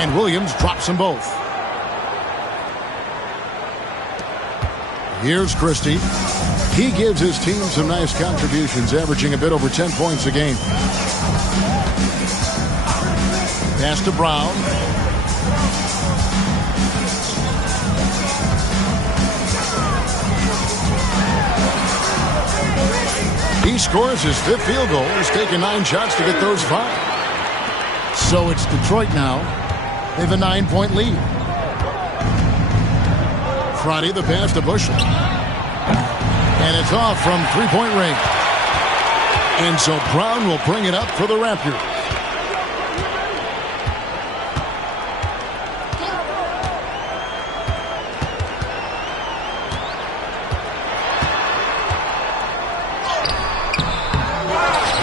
And Williams drops them both. Here's Christie. He gives his team some nice contributions, averaging a bit over 10 points a game. Pass to Brown. He scores his 5th field goal. He's taken 9 shots to get those 5. So it's Detroit now. They have a 9-point lead. Crotty, the pass to Bushler. And it's off from 3-point range. And so Brown will bring it up for the Raptors.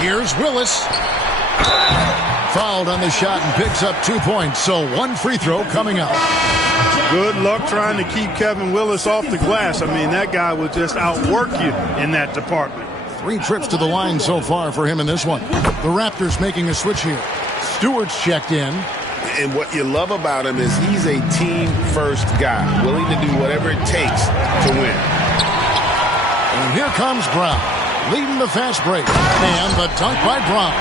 Here's Willis. Fouled on the shot and picks up 2 points. So one free throw coming up. Good luck trying to keep Kevin Willis off the glass. I mean, that guy will just outwork you in that department. 3 trips to the line so far for him in this one. The Raptors making a switch here. Stewart's checked in. And what you love about him is he's a team-first guy, willing to do whatever it takes to win. And here comes Brown, leading the fast break. And the dunk by Brown.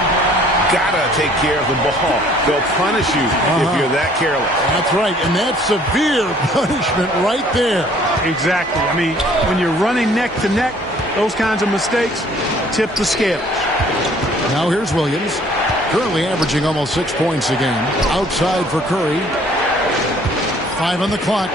Gotta take care of the ball. They'll punish you if you're that careless. That's right, and that's severe punishment right there. Exactly. I mean, when you're running neck to neck, those kinds of mistakes tip the scales. Now here's Williams, currently averaging almost 6 points a game. Outside for Curry. 5 on the clock.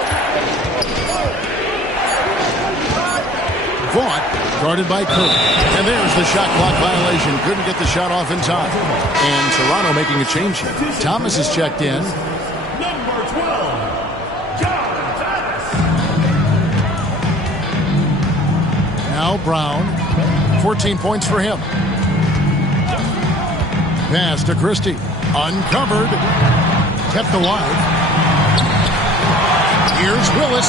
Vaught, guarded by Curry. And there's the shot clock violation. Couldn't get the shot off in time. And Toronto making a change here. Thomas is checked in. Number 12, John Thomas. Now Brown. 14 points for him. Pass to Christie. Uncovered. Kept alive. Here's Willis.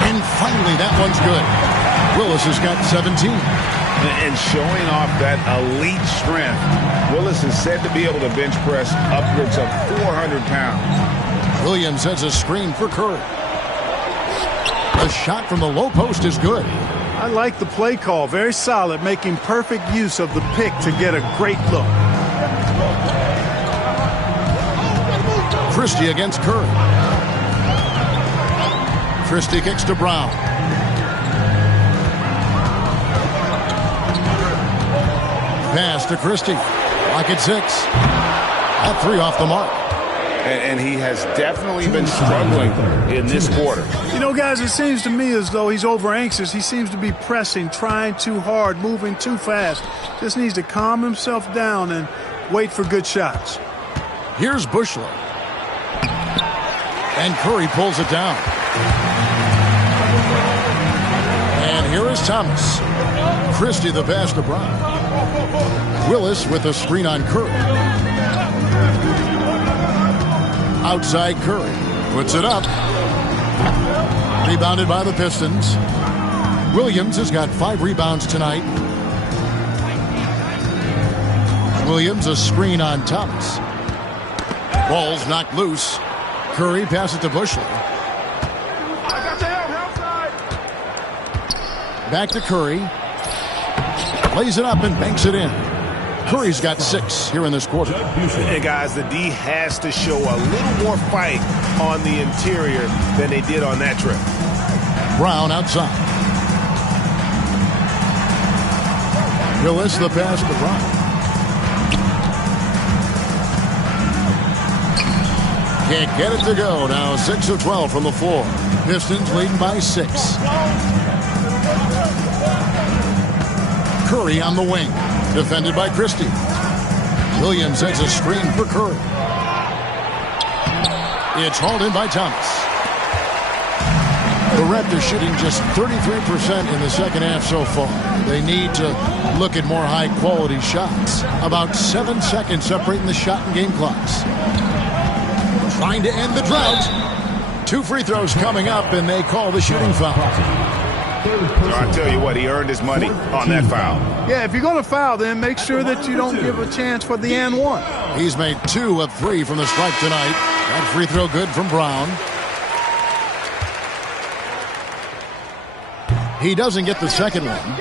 And finally, that one's good. Willis has got 17. And showing off that elite strength, Willis is said to be able to bench press upwards of 400 pounds. Williams has a screen for Curry. The shot from the low post is good. I like the play call. Very solid, making perfect use of the pick to get a great look. Christie against Curry. Christie kicks to Brown. Pass to Christie. Lock at 6. That 3 off the mark. And he has definitely been struggling in this quarter. You know, guys, it seems to me as though he's over anxious. He seems to be pressing, trying too hard, moving too fast. Just needs to calm himself down and wait for good shots. Here's Bushler. And Curry pulls it down. And here is Thomas. Christie the pass to Brown. Willis with a screen on Curry. Outside Curry. Puts it up. Rebounded by the Pistons. Williams has got 5 rebounds tonight. Williams a screen on Thomas. Ball's knocked loose. Curry passes to Bushler. Back to Curry. Lays it up and banks it in. Curry's got 6 here in this quarter. And guys, the D has to show a little more fight on the interior than they did on that trip. Brown outside. Willis the pass to Brown. Can't get it to go. Now 6 of 12 from the floor. Pistons leading by 6. Curry on the wing. Defended by Christie. Williams has a screen for Curry. It's hauled in by Thomas. The Raptors shooting just 33% in the second half so far. They need to look at more high-quality shots. About 7 seconds separating the shot and game clocks. Trying to end the drought. 2 free throws coming up, and they call the shooting foul. So I tell you what, he earned his money on that foul. Yeah, if you're going to foul, then make sure that you don't give a chance for the and 1. He's made 2 of 3 from the stripe tonight. That free throw good from Brown. He doesn't get the second one.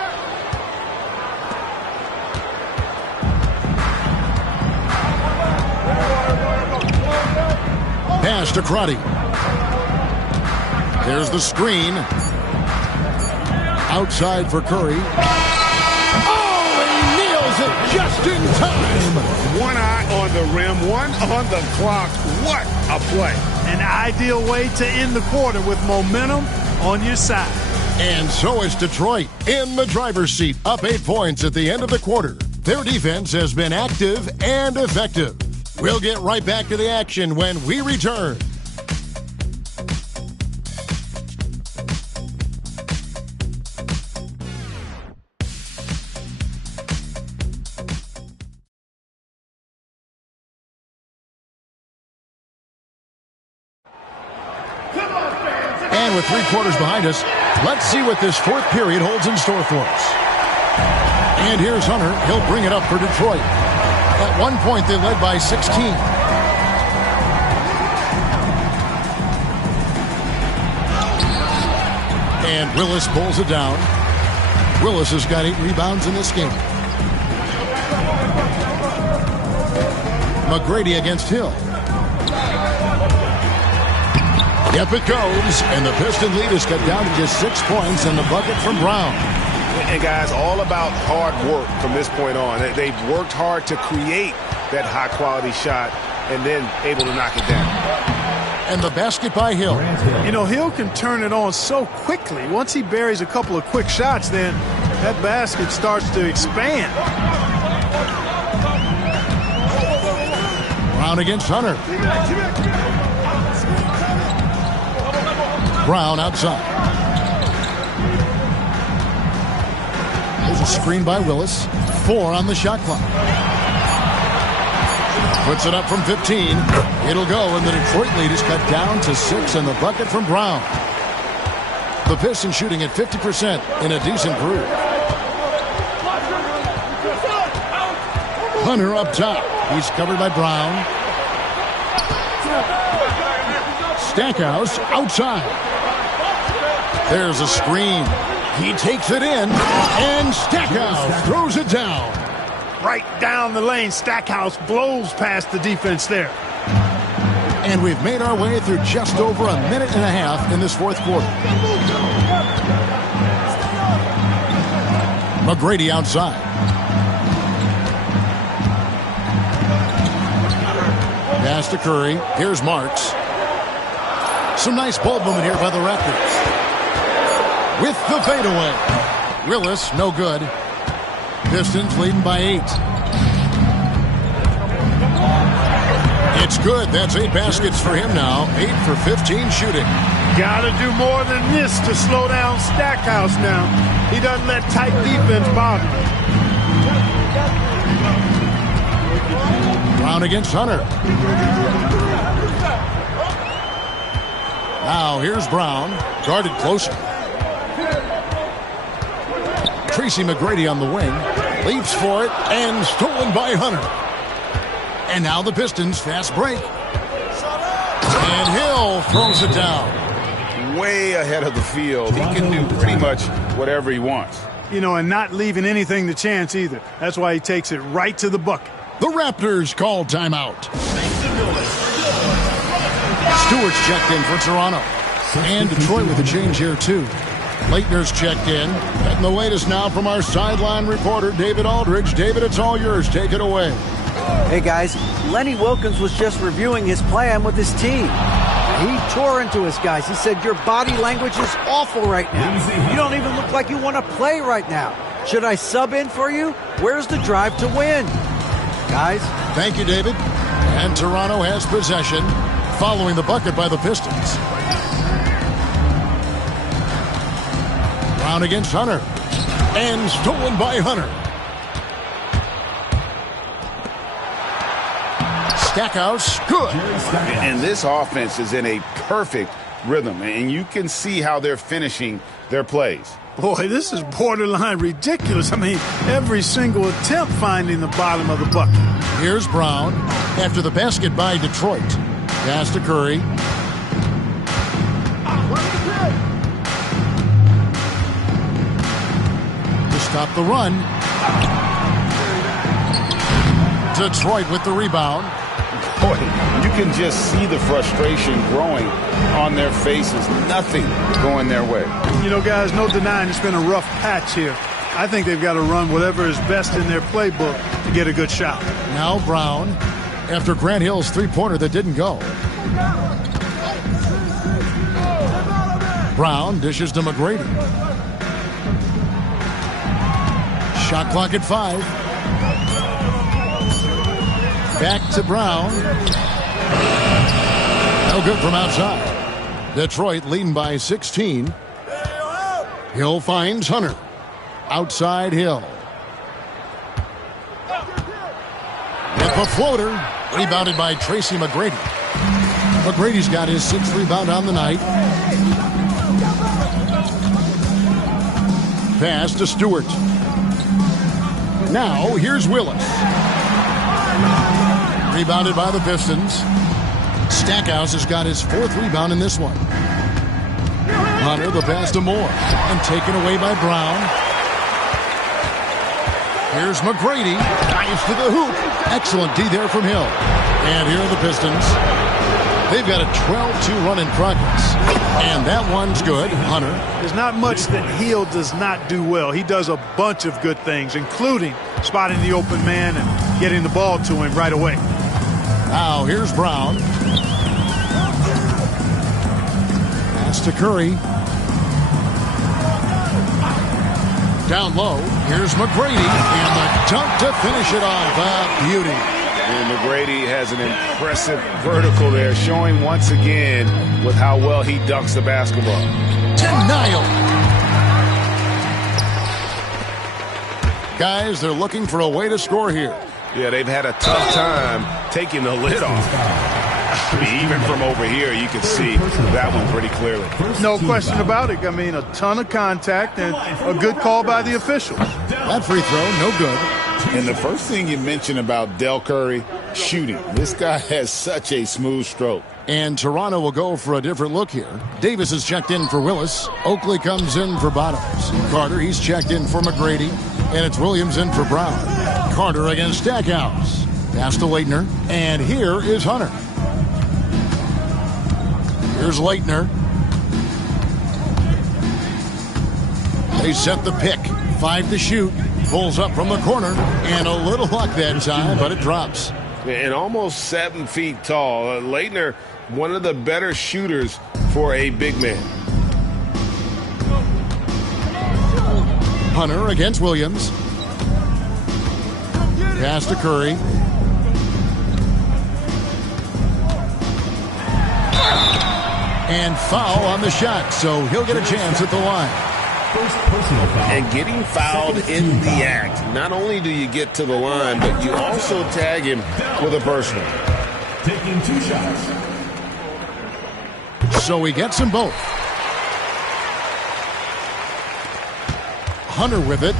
Pass to Crotty. There's the screen. Outside for Curry. Oh, he nails it just in time. One eye on the rim, one on the clock. What a play. An ideal way to end the quarter with momentum on your side. And so is Detroit in the driver's seat, up 8 points at the end of the quarter. Their defense has been active and effective. We'll get right back to the action when we return. with 3 quarters behind us. Let's see what this fourth period holds in store for us. And here's Hunter. He'll bring it up for Detroit. At one point, they led by 16. And Willis pulls it down. Willis has got 8 rebounds in this game. McGrady against Hill. Yep, it goes. And the Piston lead is cut down to just 6 points and the bucket from Brown. And guys, all about hard work from this point on. They've worked hard to create that high-quality shot and then able to knock it down. And the basket by Hill. You know, Hill can turn it on so quickly. Once he buries a couple of quick shots, then that basket starts to expand. Brown against Hunter. Brown outside. There's a screen by Willis. 4 on the shot clock. Puts it up from 15. It'll go, and the Detroit lead is cut down to 6, and the bucket from Brown. The Pistons shooting at 50% in a decent groove. Hunter up top. He's covered by Brown. Stackhouse outside. There's a screen. He takes it in, and Stackhouse throws it down. Right down the lane, Stackhouse blows past the defense there. And we've made our way through just over a minute and a half in this fourth quarter. McGrady outside. Pass to Curry. Here's Marks. Some nice ball movement here by the Raptors. With the fadeaway. Willis, no good. Pistons leading by 8. It's good. That's 8 baskets for him now. 8 for 15 shooting. Gotta do more than this to slow down Stackhouse now. He doesn't let tight defense bother him. Brown against Hunter. Now here's Brown. Guarded closer. Tracy McGrady on the wing. Leaps for it and stolen by Hunter. And now the Pistons fast break. And Hill throws it down. Way ahead of the field. He can do pretty much whatever he wants. You know, and not leaving anything to chance either. That's why he takes it right to the bucket. The Raptors call timeout. Stewart's checked in for Toronto. And Detroit with a change here, too. Leitner's checked in. And the latest now from our sideline reporter, David Aldridge. David, it's all yours. Take it away. Hey, guys. Lenny Wilkins was just reviewing his plan with his team. He tore into his guys. He said, your body language is awful right now. You don't even look like you want to play right now. Should I sub in for you? Where's the drive to win? Guys? Thank you, David. And Toronto has possession following the bucket by the Pistons. Brown against Hunter. And stolen by Hunter. Stackhouse, good. And this offense is in a perfect rhythm, and you can see how they're finishing their plays. Boy, this is borderline ridiculous. I mean, every single attempt finding the bottom of the bucket. Here's Brown after the basket by Detroit. Pass to Curry. To stop the run. Detroit with the rebound. Boy, you can just see the frustration growing on their faces. Nothing going their way. You know, guys, no denying it's been a rough patch here. I think they've got to run whatever is best in their playbook to get a good shot. Now Brown after Grant Hill's three-pointer that didn't go. Brown dishes to McGrady. Shot clock at 5. Back to Brown. No good from outside. Detroit leading by 16. Hill finds Hunter. Outside Hill. With the floater. Rebounded by Tracy McGrady. McGrady's got his 6th rebound on the night. pass to Stewart. Now, here's Willis. Rebounded by the Pistons. Stackhouse has got his 4th rebound in this one. Hunter, the pass to Moore. And taken away by Brown. Here's McGrady. Dives to the hoop. Excellent D there from Hill. And here are the Pistons. They've got a 12-2 run in progress. And that one's good. Hunter. There's not much that Hill does not do well. He does a bunch of good things, including spotting the open man and getting the ball to him right away. Now here's Brown. Pass to Curry. Down low. Here's McGrady. And the dunk to finish it off. Beauty. And McGrady has an impressive vertical there, showing once again with how well he dunks the basketball. Denial. Guys, they're looking for a way to score here. Yeah, they've had a tough time taking the lid off. I mean, even from over here, you can see that one pretty clearly. No question about it. I mean, a ton of contact and a good call by the officials. That free throw, no good. And the first thing you mentioned about Del Curry, shooting. This guy has such a smooth stroke. And Toronto will go for a different look here. Davis is checked in for Willis. Oakley comes in for Bottoms. Carter, he's checked in for McGrady. And it's Williams in for Brown. Carter against Stackhouse. Pass to Leitner. And here is Hunter. Here's Leitner. They set the pick. 5 to shoot. Pulls up from the corner. And a little luck that time, but it drops. And almost 7 feet tall. Leitner, one of the better shooters for a big man. Hunter against Williams. Pass to Curry. And foul on the shot, so he'll get a chance at the line. First personal foul. And getting fouled in the act. Not only do you get to the line, but you also tag him with a personal. Taking 2 shots. So he gets them both. Hunter with it.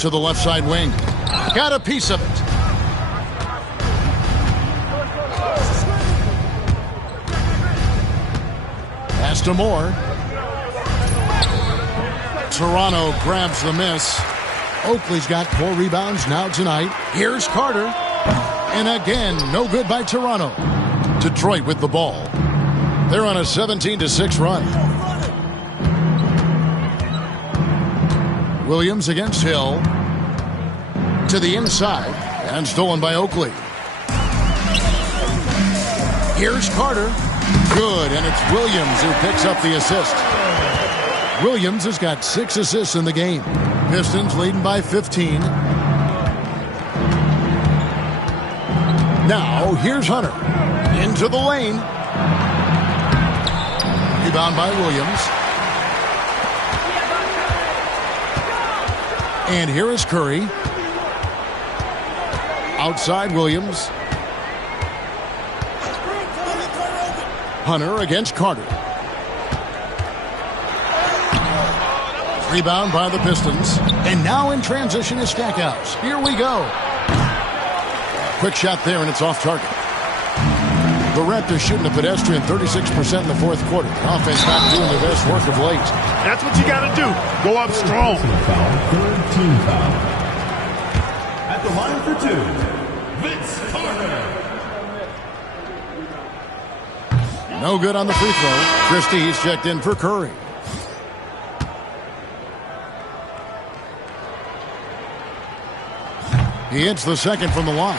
To the left side wing. Got a piece of it. Pass to Moore. Toronto grabs the miss. Oakley's got 4 rebounds now tonight. Here's Carter. And again, no good by Toronto. Detroit with the ball. They're on a 17-6 run. Williams against Hill. To the inside. And stolen by Oakley. Here's Carter. Good, and it's Williams who picks up the assist. Williams has got 6 assists in the game. Pistons leading by 15. Now, here's Hunter. Into the lane. Rebound by Williams. And here is Curry. Outside Williams. Hunter against Carter. Rebound by the Pistons. And now in transition is Stackhouse. Here we go. Quick shot there, and it's off target. The Raptors shooting a pedestrian 36% in the 4th quarter. Offense not doing their best work of late. That's what you got to do. Go up strong. Foul, 3rd team foul. At the line for 2, Vince Carter. No good on the free throw. Christie's checked in for Curry. He hits the second from the line.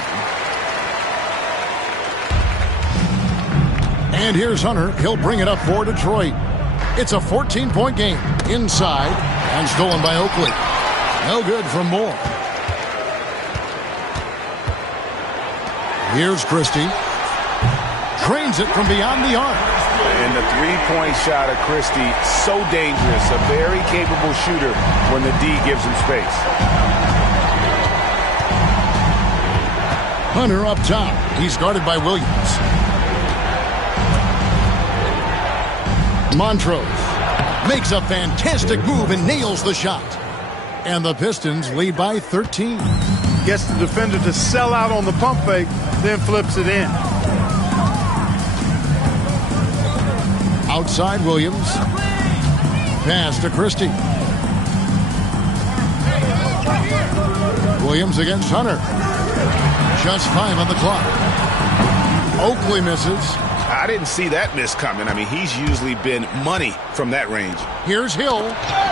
And here's Hunter. He'll bring it up for Detroit. It's a 14-point game. Inside and stolen by Oakley. No good from Moore. Here's Christie. Trains it from beyond the arc. And the 3-point shot of Christie, so dangerous. A very capable shooter when the D gives him space. Hunter up top. He's guarded by Williams. Montrose makes a fantastic move and nails the shot. And the Pistons lead by 13. Gets the defender to sell out on the pump fake, then flips it in. Outside Williams. Pass to Christie. Williams against Hunter. Just 5 on the clock. Oakley misses. I didn't see that miss coming. I mean, he's usually been money from that range. Here's Hill.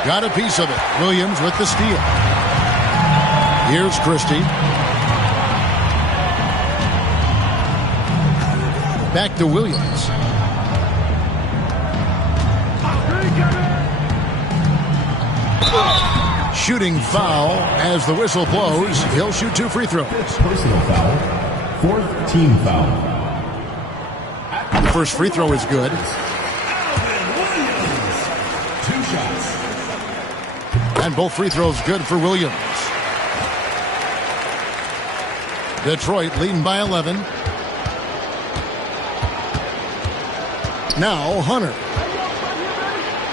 Got a piece of it. Williams with the steal. Here's Christie. Back to Williams. Shooting foul as the whistle blows. He'll shoot 2 free throws. Personal foul. 4th team foul. The first free throw is good. 2 shots. And both free throws good for Williams. Detroit leading by 11. Now Hunter.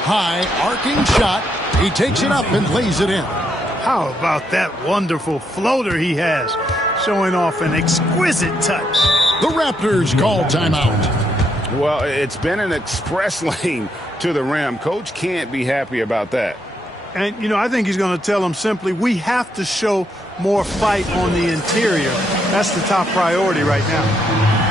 High arcing shot. He takes it up and lays it in. How about that wonderful floater he has, showing off an exquisite touch. The Raptors call timeout. Well, it's been an express lane to the rim. Coach can't be happy about that. And, you know, I think he's going to tell them simply, we have to show more fight on the interior. That's the top priority right now.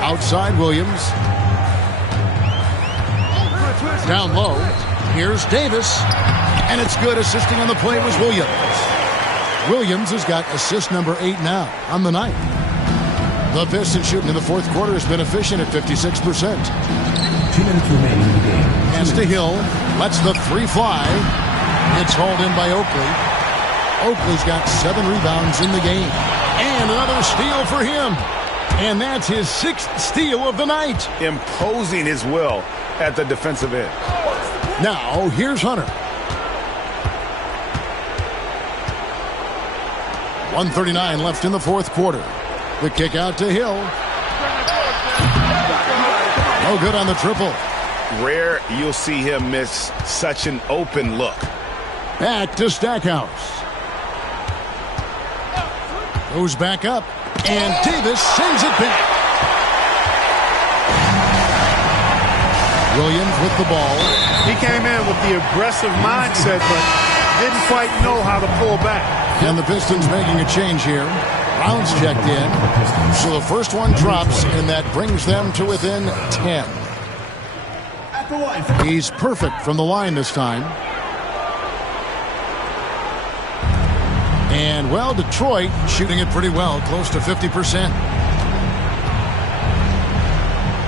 Outside Williams. Down low. Here's Davis. And it's good. Assisting on the play was Williams. Williams has got assist number 8 now on the night. The Pistons shooting in the 4th quarter has been efficient at 56%. 2 minutes remaining in the game. Pass to Hill. Lets the 3 fly. It's hauled in by Oakley. Oakley's got 7 rebounds in the game. And another steal for him. And that's his 6th steal of the night. Imposing his will at the defensive end. Now, here's Hunter. 1:39 left in the 4th quarter. The kick out to Hill. No good on the triple. Rare you'll see him miss such an open look. Back to Stackhouse. Goes back up. And Davis sends it back. Williams with the ball. He came in with the aggressive mindset, but didn't quite know how to pull back. And the Pistons making a change here. Brown's checked in. So the first one drops, and that brings them to within 10. He's perfect from the line this time. And, well, Detroit shooting it pretty well, close to 50%.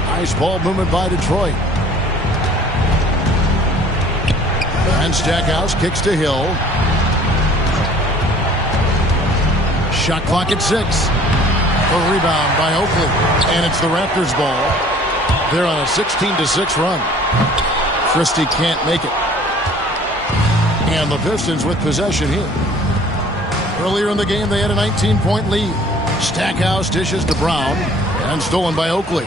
Nice ball movement by Detroit. And Stackhouse kicks to Hill. Shot clock at 6. A rebound by Oakley. And it's the Raptors' ball. They're on a 16-6 run. Christie can't make it. And the Pistons with possession here. Earlier in the game, they had a 19-point lead. Stackhouse dishes to Brown. And stolen by Oakley.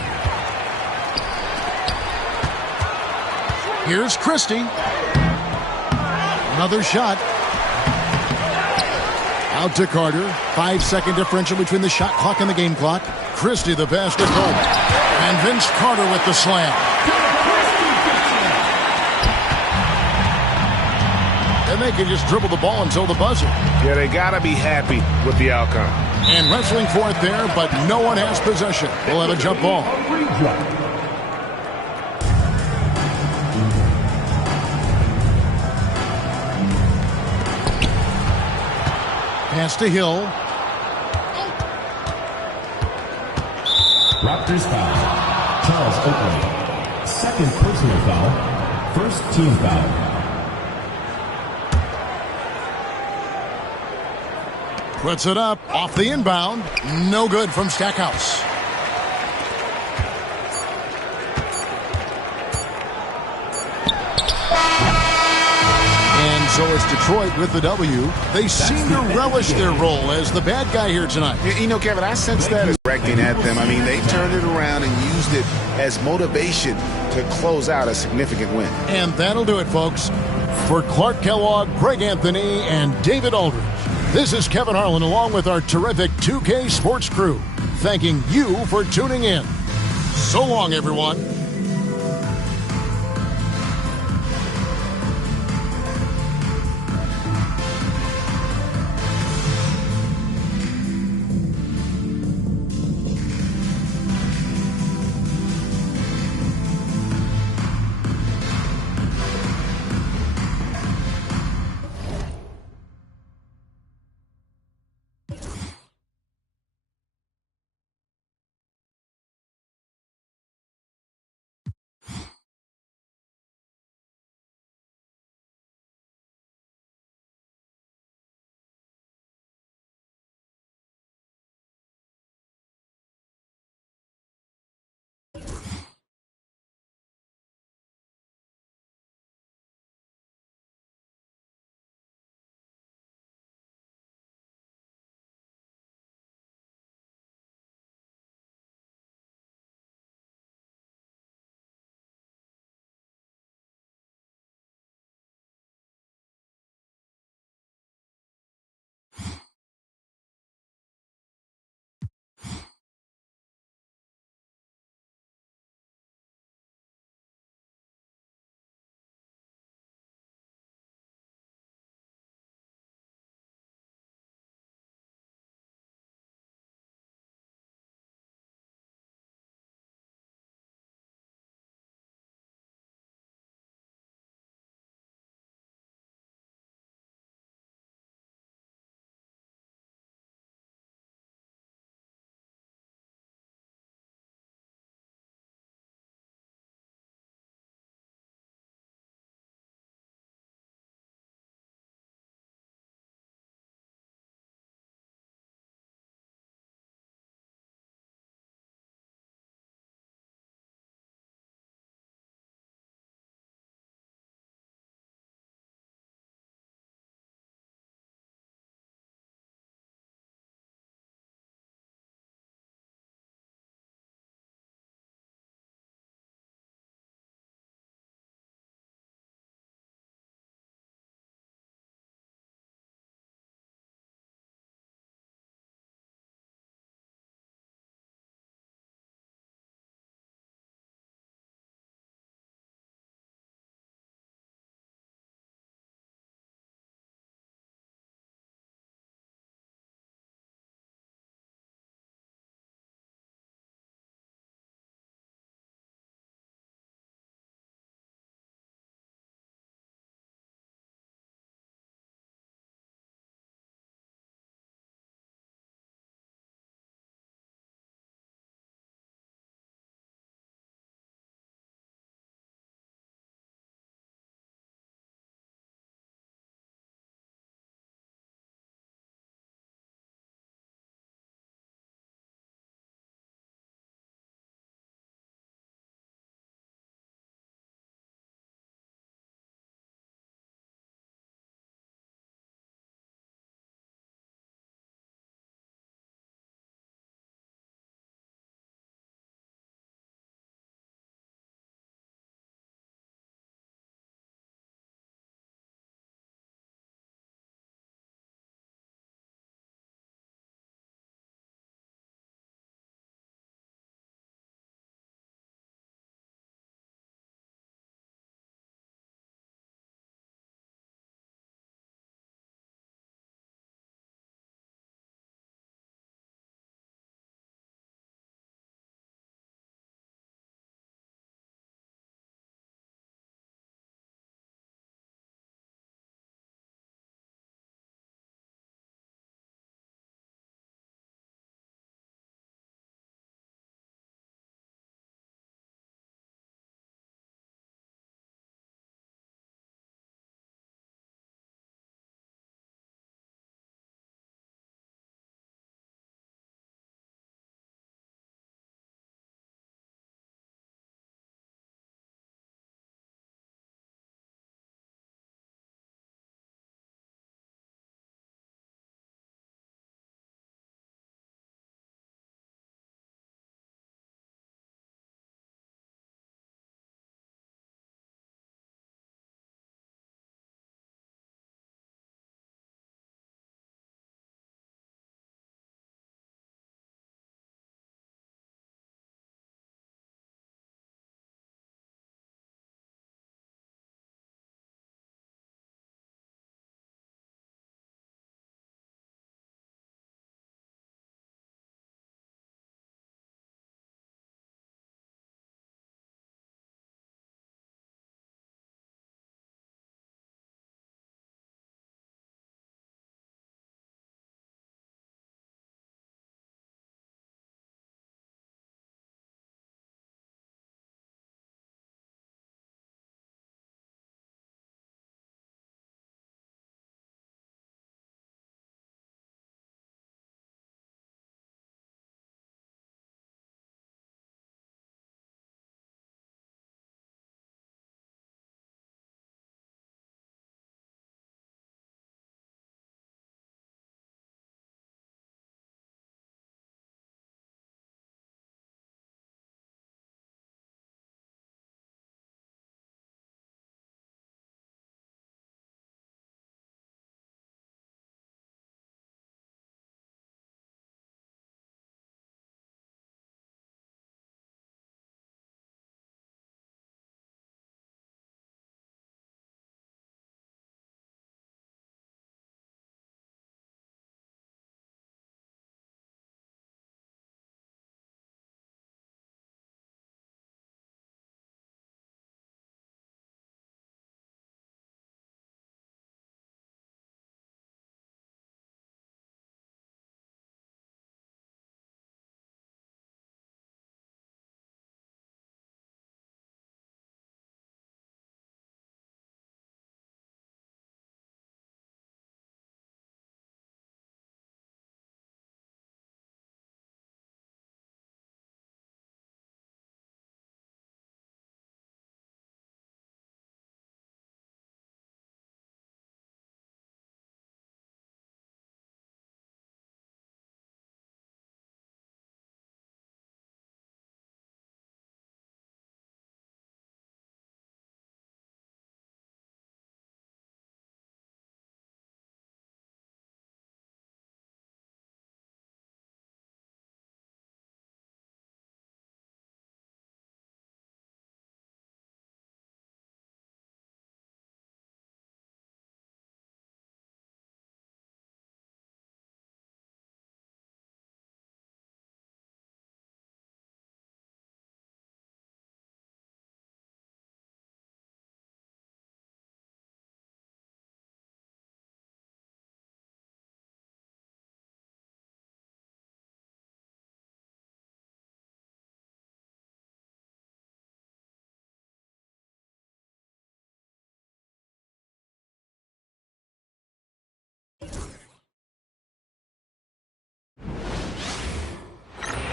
Here's Christie. Another shot. Out to Carter. 5-second differential between the shot clock and the game clock. Christie the pass to Carter. And Vince Carter with the slam. And they can just dribble the ball until the buzzer. Yeah, they got to be happy with the outcome. And wrestling for it there, but no one has possession. We'll have a jump ball. Pass to Hill. Raptors foul. Charles Oakley. 2nd personal foul. 1st team foul. Puts it up off the inbound. No good from Stackhouse. So it's Detroit with the W. They seem to relish their role as the bad guy here tonight. You know, Kevin, I sense that as directing at them. I mean, they turned it around and used it as motivation to close out a significant win. And that'll do it, folks. For Clark Kellogg, Greg Anthony, and David Aldridge, this is Kevin Harlan along with our terrific 2K Sports crew, thanking you for tuning in. So long, everyone.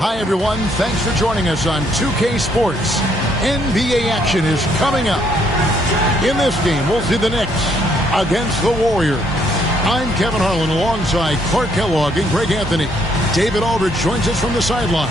Hi, everyone. Thanks for joining us on 2K Sports. NBA action is coming up. In this game, we'll see the Knicks against the Warriors. I'm Kevin Harlan alongside Clark Kellogg and Greg Anthony. David Aldridge joins us from the sideline.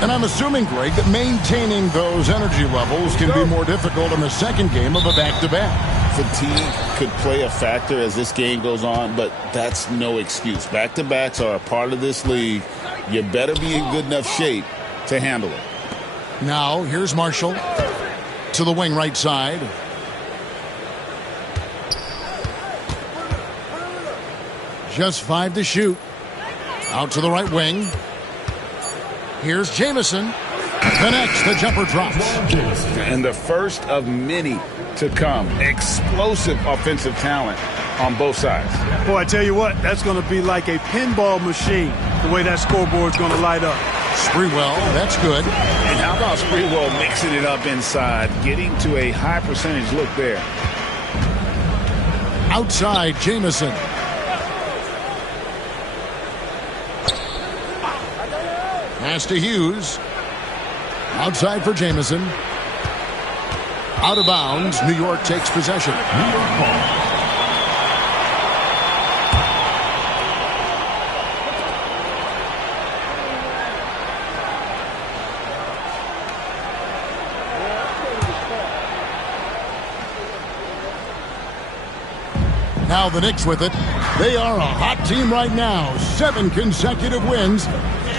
And I'm assuming, Greg, that maintaining those energy levels can be more difficult in the second game of a back-to-back. Fatigue could play a factor as this game goes on, but that's no excuse. Back-to-backs are a part of this league. You better be in good enough shape to handle it. Now, here's Marshall to the wing right side. Just 5 to shoot. Out to the right wing. Here's Jamison. Connects, the jumper drops. And the first of many to come. Explosive offensive talent on both sides. Boy, I tell you what, that's going to be like a pinball machine, the way that scoreboard's going to light up. Sprewell, that's good. And how about Sprewell mixing it up inside, getting to a high percentage look there. Outside, Jamison. Pass to Hughes. Outside for Jamison. Out of bounds. New York takes possession. New York ball. Now the Knicks with it. They are a hot team right now. 7 consecutive wins.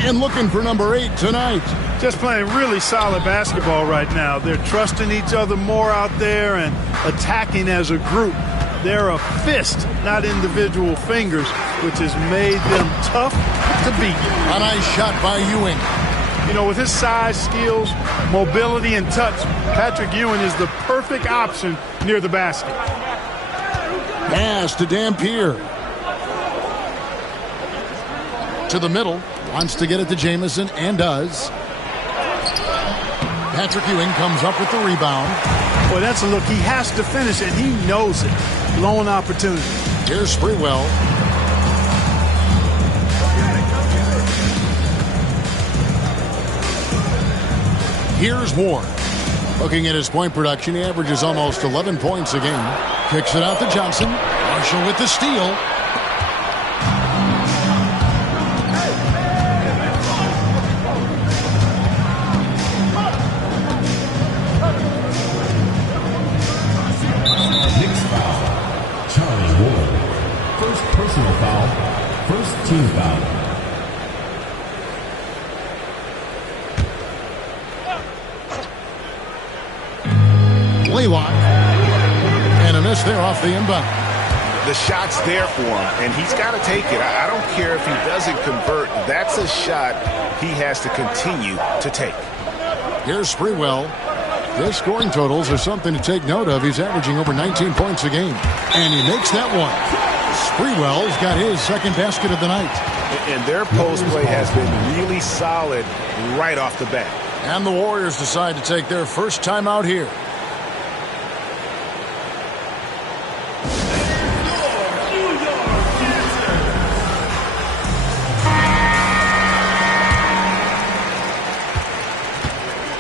And looking for number 8 tonight. Just playing really solid basketball right now. They're trusting each other more out there and attacking as a group. They're a fist, not individual fingers, which has made them tough to beat. A nice shot by Ewing. You know, with his size, skills, mobility, and touch, Patrick Ewing is the perfect option near the basket. Pass to Dampier. To the middle. Wants to get it to Jamison and does. Patrick Ewing comes up with the rebound. Boy, that's a look. He has to finish it. He knows it. Lone opportunity. Here's Sprewell. Here's Ward. Looking at his point production, he averages almost 11 points a game. Kicks it out to Johnson. Marshall with the steal. Personal foul. First team foul. Laylock. And a miss there off the inbound. The shot's there for him, and he's got to take it. I don't care if he doesn't convert. That's a shot he has to continue to take. Here's Sprewell. His scoring totals are something to take note of. He's averaging over 19 points a game. And he makes that one. Sprewell's got his second basket of the night. And their post play has been really solid right off the bat. And the Warriors decide to take their first time out here.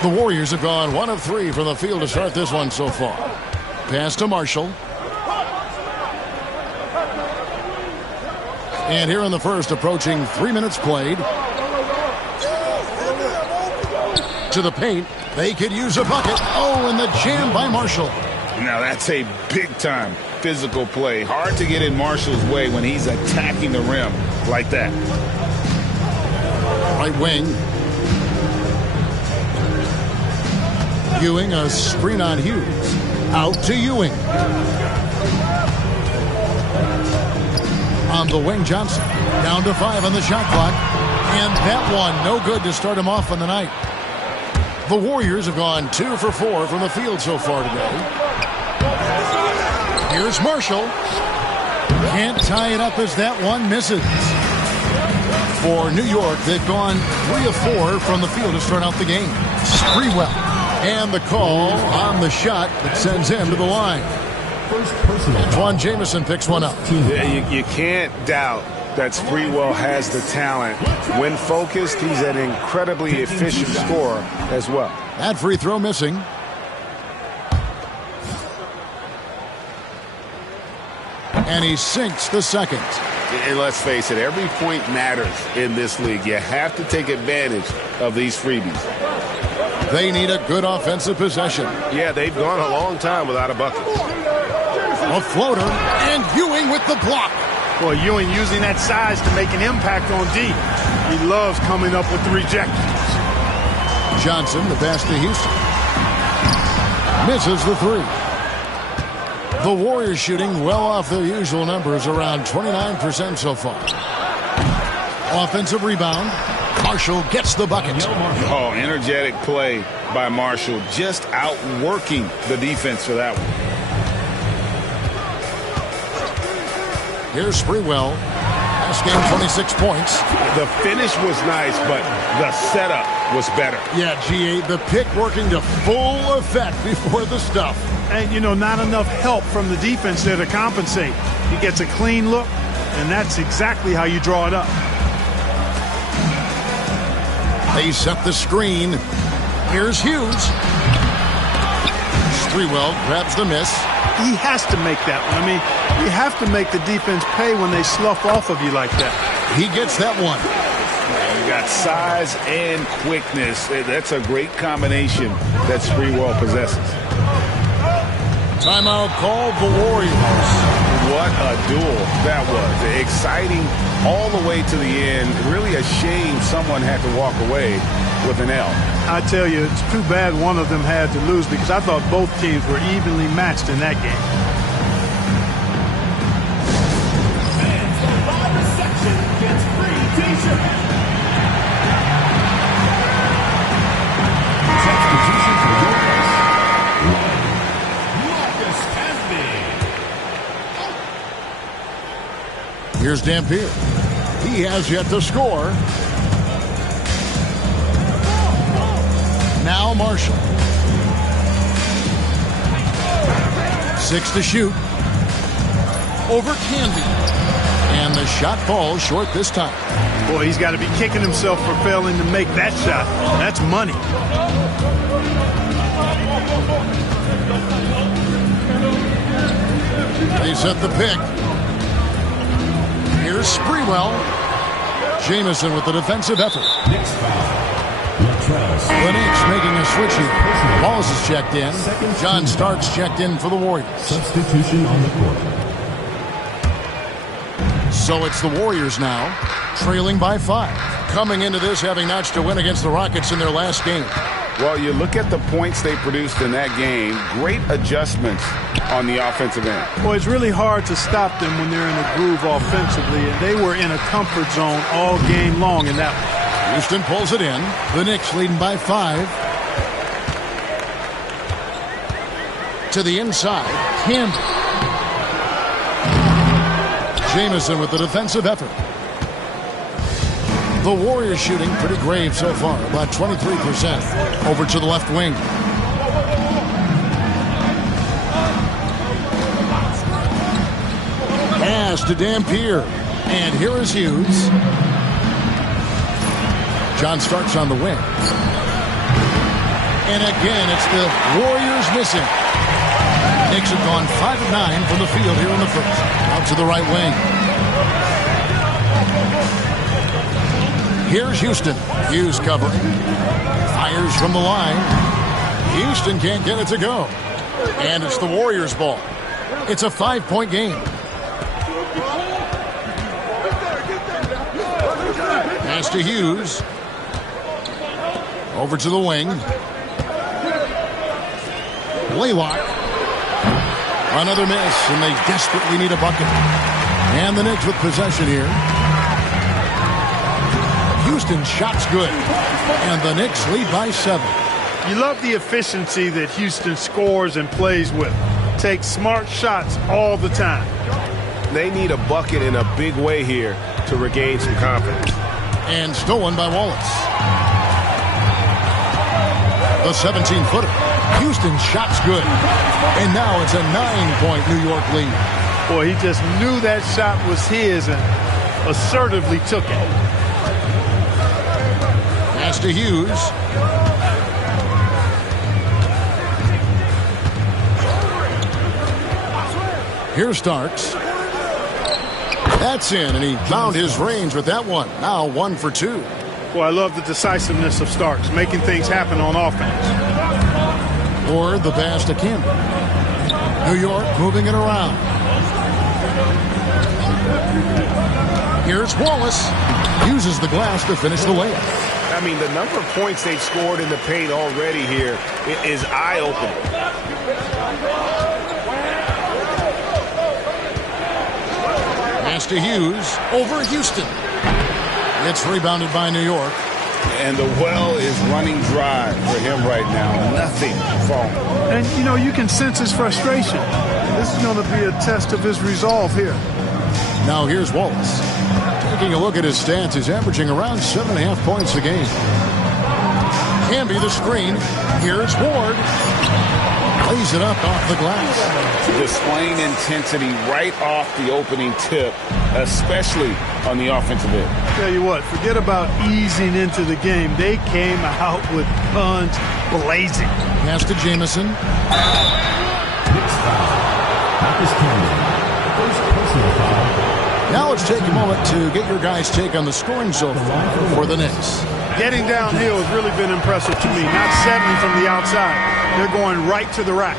The Warriors have gone 1 of 3 from the field to start this one so far. Pass to Marshall. And here in the first, approaching 3 minutes played. To the paint. They could use a bucket. Oh, and the jam by Marshall. Now that's a big-time physical play. Hard to get in Marshall's way when he's attacking the rim like that. Right wing. Ewing, a screen on Hughes. Out to Ewing. On the wing, Johnson. Down to 5 on the shot clock. And that one, no good to start him off on the night. The Warriors have gone 2 for 4 from the field so far today. Here's Marshall. Can't tie it up as that one misses. For New York, they've gone 3 of 4 from the field to start out the game. Sprewell. And the call on the shot that sends him to the line. Antoine Jamison picks one up. Yeah, you can't doubt that Sprewell has the talent. When focused, he's an incredibly efficient scorer as well. That free throw missing. And he sinks the second. And let's face it, every point matters in this league. You have to take advantage of these freebies. They need a good offensive possession. Yeah, they've gone a long time without a bucket. A floater, and Ewing with the block. Well, Ewing using that size to make an impact on D. He loves coming up with the rejections. Johnson, the pass to Houston. Misses the three. The Warriors shooting well off their usual numbers, around 29% so far. Offensive rebound. Marshall gets the bucket. Oh, energetic play by Marshall. Just outworking the defense for that one. Here's Sprewell. Last game, 26 points. The finish was nice, but the setup was better. Yeah, GA, the pick working to full effect before the stuff. And, you know, not enough help from the defense there to compensate. He gets a clean look, and that's exactly how you draw it up. They set the screen. Here's Hughes. Sprewell grabs the miss. He has to make that one. I mean, you have to make the defense pay when they slough off of you like that. He gets that one. You got size and quickness. That's a great combination that Sprewell possesses. Timeout called the Warriors. What a duel that was. Exciting all the way to the end. Really a shame someone had to walk away with an L. I tell you, it's too bad one of them had to lose because I thought both teams were evenly matched in that game. Fans from Bobby section gets free t-shirts. Substitution for your Marcus Casby. Here's Dampier. He has yet to score. Now Marshall. 6 to shoot. Over Canby. And the shot falls short this time. Boy, he's got to be kicking himself for failing to make that shot. That's money. They set the pick. Here's Sprewell. Jamison with the defensive effort. The Knicks making a switch here. Wallace is checked in. John Starks checked in for the Warriors. Substitution on the court. So it's the Warriors now, trailing by 5. Coming into this having notched a win against the Rockets in their last game. Well, you look at the points they produced in that game. Great adjustments on the offensive end. Boy, it's really hard to stop them when they're in a groove offensively, and they were in a comfort zone all game long in that one. Houston pulls it in. The Knicks leading by 5. To the inside. Canby. Jamison with the defensive effort. The Warriors shooting pretty grave so far, about 23%. Over to the left wing. Pass to Dampier. And here is Hughes. John Starks on the wing. And again, it's the Warriors missing. Knicks have gone 5 of 9 from the field here in the first. Out to the right wing. Here's Houston. Hughes covering. Fires from the line. Houston can't get it to go. And it's the Warriors' ball. It's a 5-point game. Pass to Hughes. Over to the wing. Blaylock. Another miss, and they desperately need a bucket. And the Knicks with possession here. Houston shot's good. And the Knicks lead by 7. You love the efficiency that Houston scores and plays with. take smart shots all the time. They need a bucket in a big way here to regain some confidence. And stolen by Wallace. The 17-footer. Houston's shot's good. And now it's a 9-point New York lead. Boy, he just knew that shot was his and assertively took it. Pass to Hughes. Here's Starks. That's in, and he found his range with that one. Now 1 for 2. Boy, I love the decisiveness of Starks, making things happen on offense. Or the pass to Campbell. New York moving it around. Here's Wallace. Uses the glass to finish the layup. I mean, the number of points they've scored in the paint already here is eye-opening. Pass to Hughes over Houston. It's rebounded by New York. And the well is running dry for him right now. Nothing falling. And, you know, you can sense his frustration. This is going to be a test of his resolve here. Now here's Wallace. Taking a look at his stats, he's averaging around 7.5 points a game. Can be the screen. Here's Ward. Lays it up off the glass. Displaying intensity right off the opening tip, especially on the offensive end. Tell you what, forget about easing into the game. They came out with guns blazing. Pass to Jamison. Now let's take a moment to get your guys' take on the scoring so far for the Knicks. Getting downhill has really been impressive to me. Not settling from the outside. They're going right to the rack.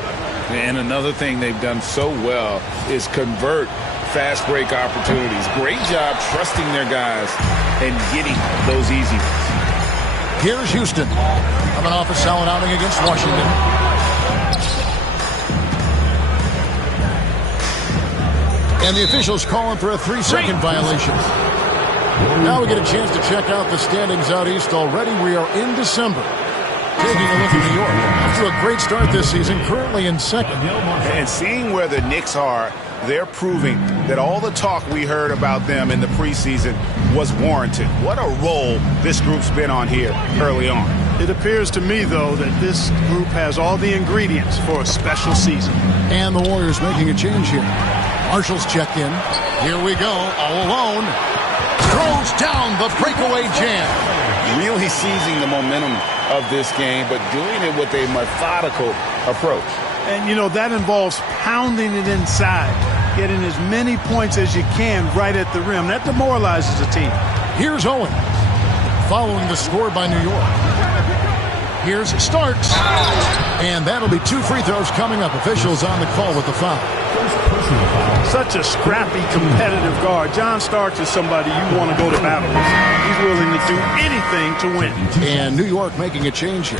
And another thing they've done so well is convert fast break opportunities. Great job trusting their guys and getting those easy ones. Here's Houston coming off a solid outing against Washington. And the officials calling for a 3-second violation. Now we get a chance to check out the standings out east already. We are in December. Taking a look at New York. After a great start this season, currently in second. And seeing where the Knicks are, they're proving that all the talk we heard about them in the preseason was warranted. What a role this group's been on here early on. It appears to me, though, that this group has all the ingredients for a special season. And the Warriors making a change here. Marshall's checked in. Here we go, all alone. Throws down the breakaway jam. Really seizing the momentum of this game, but doing it with a methodical approach. And, you know, that involves pounding it inside, getting as many points as you can right at the rim. That demoralizes a team. Here's Owen, following the score by New York. Here's Starks. And that'll be 2 free throws coming up. Officials on the call with the foul. Such a scrappy, competitive guard. John Starks is somebody you want to go to battle with. He's willing to do anything to win. And New York making a change here.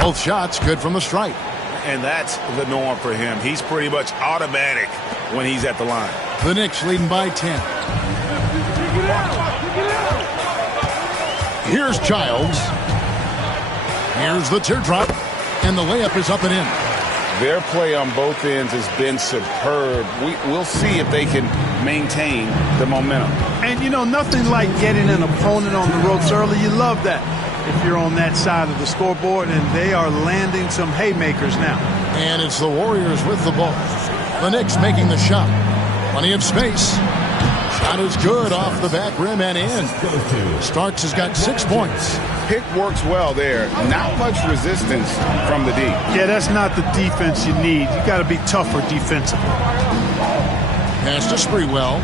Both shots good from the stripe. And that's the norm for him. He's pretty much automatic when he's at the line. The Knicks leading by 10. Here's Childs. Here's the teardrop. And the layup is up and in. Their play on both ends has been superb. We'll see if they can maintain the momentum. And, you know, nothing like getting an opponent on the ropes early. You love that if you're on that side of the scoreboard, and they are landing some haymakers now. And it's the Warriors with the ball. The Knicks making the shot. Plenty of space. Shot is good off the back rim and in. Starks has got 6 points. Pick works well there. Not much resistance from the D. Yeah, that's not the defense you need. You got to be tougher defensively. Pass to Sprewell.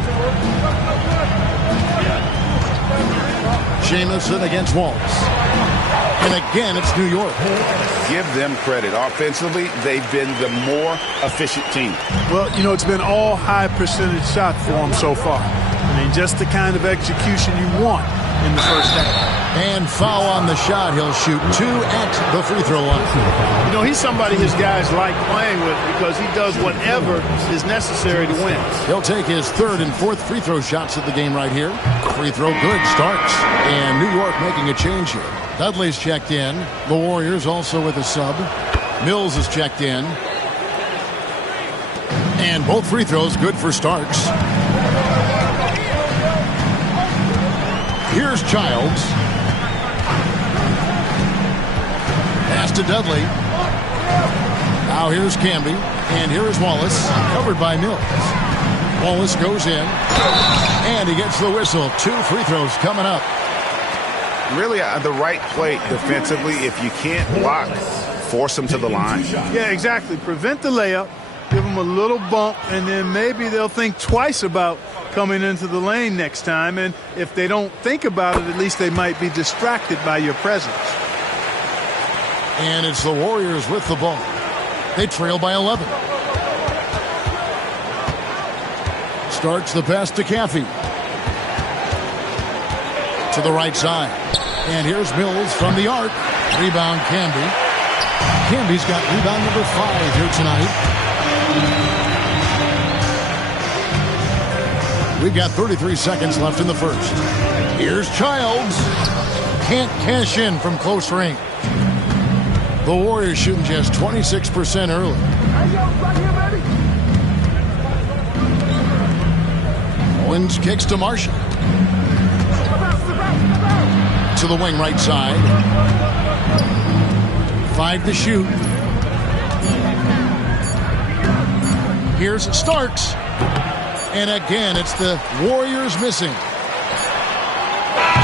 Jamison against Wallace. And again, it's New York. Give them credit. Offensively, they've been the more efficient team. Well, you know, it's been all high percentage shot for them so far. I mean, just the kind of execution you want in the first half. And foul on the shot. He'll shoot 2 at the free throw line. You know, he's somebody his guys like playing with because he does whatever is necessary to win. He'll take his 3rd and 4th free throw shots of the game right here. Free throw good starts. And New York making a change here. Dudley's checked in. The Warriors also with a sub. Mills is checked in. And both free throws good for Starks. Here's Childs. Pass to Dudley. Now here's Camby. And here is Wallace. Covered by Mills. Wallace goes in. And he gets the whistle. 2 free throws coming up. Really the right play defensively. If you can't block, force them to the line. Yeah, exactly. Prevent the layup. Give them a little bump. And then maybe they'll think twice about coming into the lane next time. And if they don't think about it, at least they might be distracted by your presence. And it's the Warriors with the ball. They trail by 11. Starts the pass to Caffey. To the right side. And here's Mills from the arc. Rebound Camby. Camby's got rebound number 5 here tonight. We've got 33 seconds left in the first. Here's Childs. Can't cash in from close range. The Warriors shooting just 26% early. Owens kicks to Marshall. To the wing right side. 5 to shoot. Here's Starks. And again, it's the Warriors missing.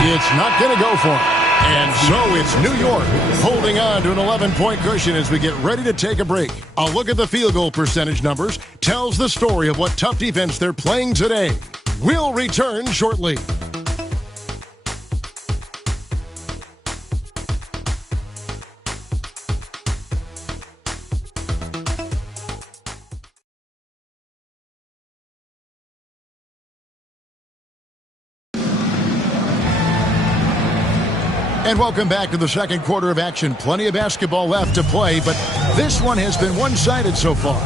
It's not going to go for him. And so it's New York holding on to an 11-point cushion as we get ready to take a break. A look at the field goal percentage numbers tells the story of what tough defense they're playing today. We'll return shortly. And welcome back to the second quarter of action. Plenty of basketball left to play, but this one has been one-sided so far.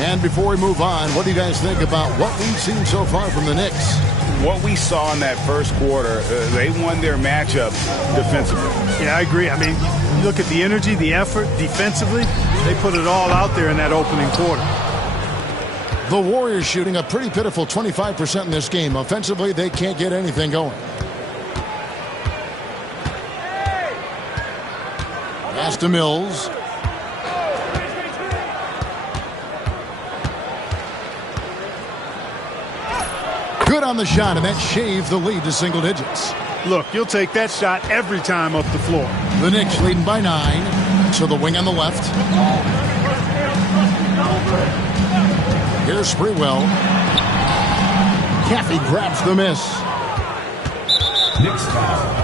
And before we move on, what do you guys think about what we've seen so far from the Knicks? What we saw in that first quarter, they won their matchup defensively. Yeah, I agree. I mean, you look at the energy, the effort, defensively, they put it all out there in that opening quarter. The Warriors shooting a pretty pitiful 25% in this game. Offensively, they can't get anything going. Pass to Mills. Good on the shot, and that shaved the lead to single digits. Look, you'll take that shot every time up the floor. The Knicks leading by 9. To the wing on the left. Here's Sprewell. Caffey grabs the miss. Knicks foul.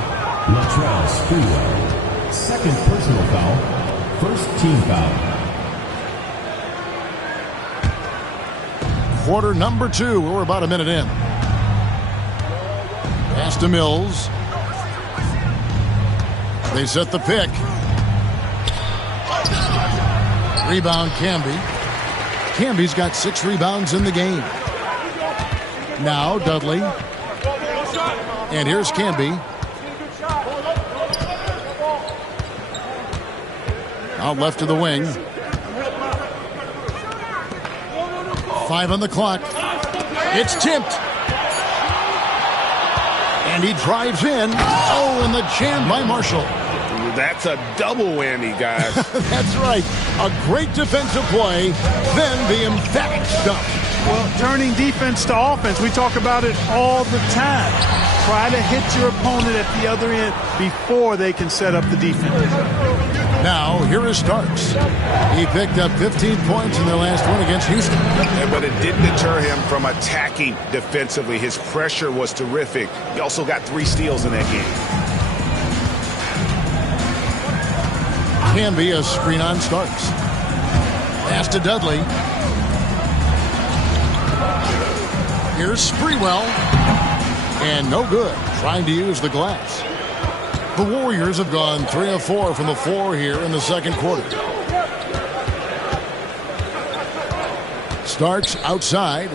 Latrell Sprewell. Second personal foul. First team foul. Quarter number 2. We're about a minute in. Pass to Mills. They set the pick. Rebound Camby. Camby's got 6 rebounds in the game. Now Dudley. And here's Camby. Out left to the wing. 5 on the clock. It's tipped. And he drives in. Oh, and the jam by Marshall. That's a double whammy, guys. That's right. A great defensive play, then the emphatic stuff. Well, turning defense to offense, we talk about it all the time. Try to hit your opponent at the other end before they can set up the defense. Now, here is Starks. He picked up 15 points in their last one against Houston. Yeah, but it didn't deter him from attacking defensively. His pressure was terrific. He also got 3 steals in that game. Can be a screen on Starks. Pass to Dudley. Here's Sprewell. And no good. Trying to use the glass. The Warriors have gone 3 of 4 from the floor here in the second quarter. Starks outside.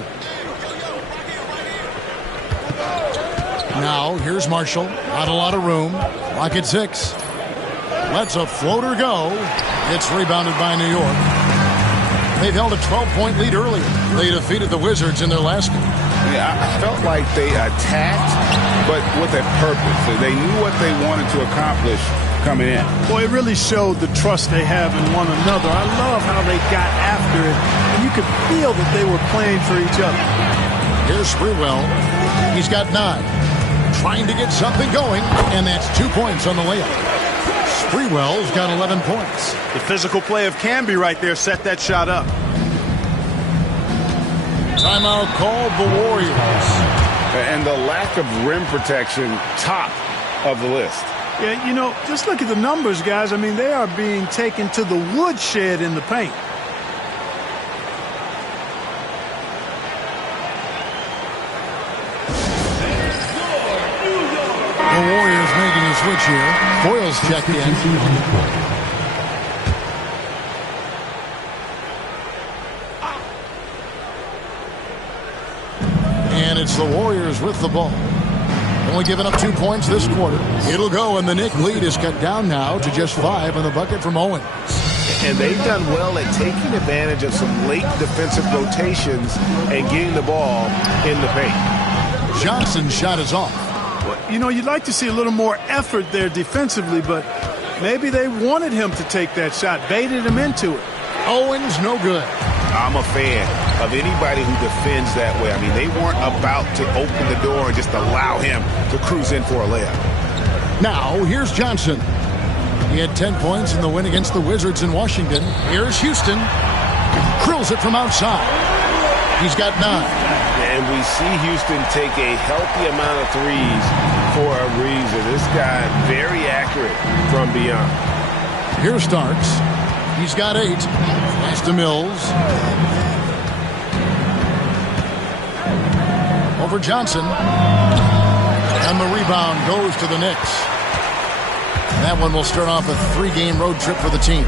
Now, here's Marshall. Not a lot of room. Clock at 6. Lets a floater go. It's rebounded by New York. They've held a 12-point lead earlier. They defeated the Wizards in their last game. Yeah, I felt like they attacked, but with a purpose. They knew what they wanted to accomplish coming in. Boy, it really showed the trust they have in one another. I love how they got after it, and you could feel that they were playing for each other. Here's Sprewell. He's got 9. Trying to get something going, and that's 2 points on the layup. Sprewell's got 11 points. The physical play of Camby right there set that shot up. Timeout called the Warriors. And the lack of rim protection, top of the list. Yeah, you know, just look at the numbers, guys. I mean, they are being taken to the woodshed in the paint. The Warriors making a switch here. Boyle's checked in. And it's the Warriors with the ball. Only giving up 2 points this quarter. It'll go, and the Knicks lead is cut down now to just 5 on the bucket from Owens. And they've done well at taking advantage of some late defensive rotations and getting the ball in the paint. Johnson's shot is off. You know, you'd like to see a little more effort there defensively, but maybe they wanted him to take that shot, baited him into it. Owens, no good. I'm a fan of anybody who defends that way. I mean, they weren't about to open the door and just allow him to cruise in for a layup. Now, here's Johnson. He had 10 points in the win against the Wizards in Washington. Here's Houston. Drills it from outside. He's got 9. And we see Houston take a healthy amount of threes for a reason. This guy very accurate from beyond. Here's Starks. He's got 8. Pass to Mills. Over Johnson. And the rebound goes to the Knicks. That one will start off a 3-game road trip for the team.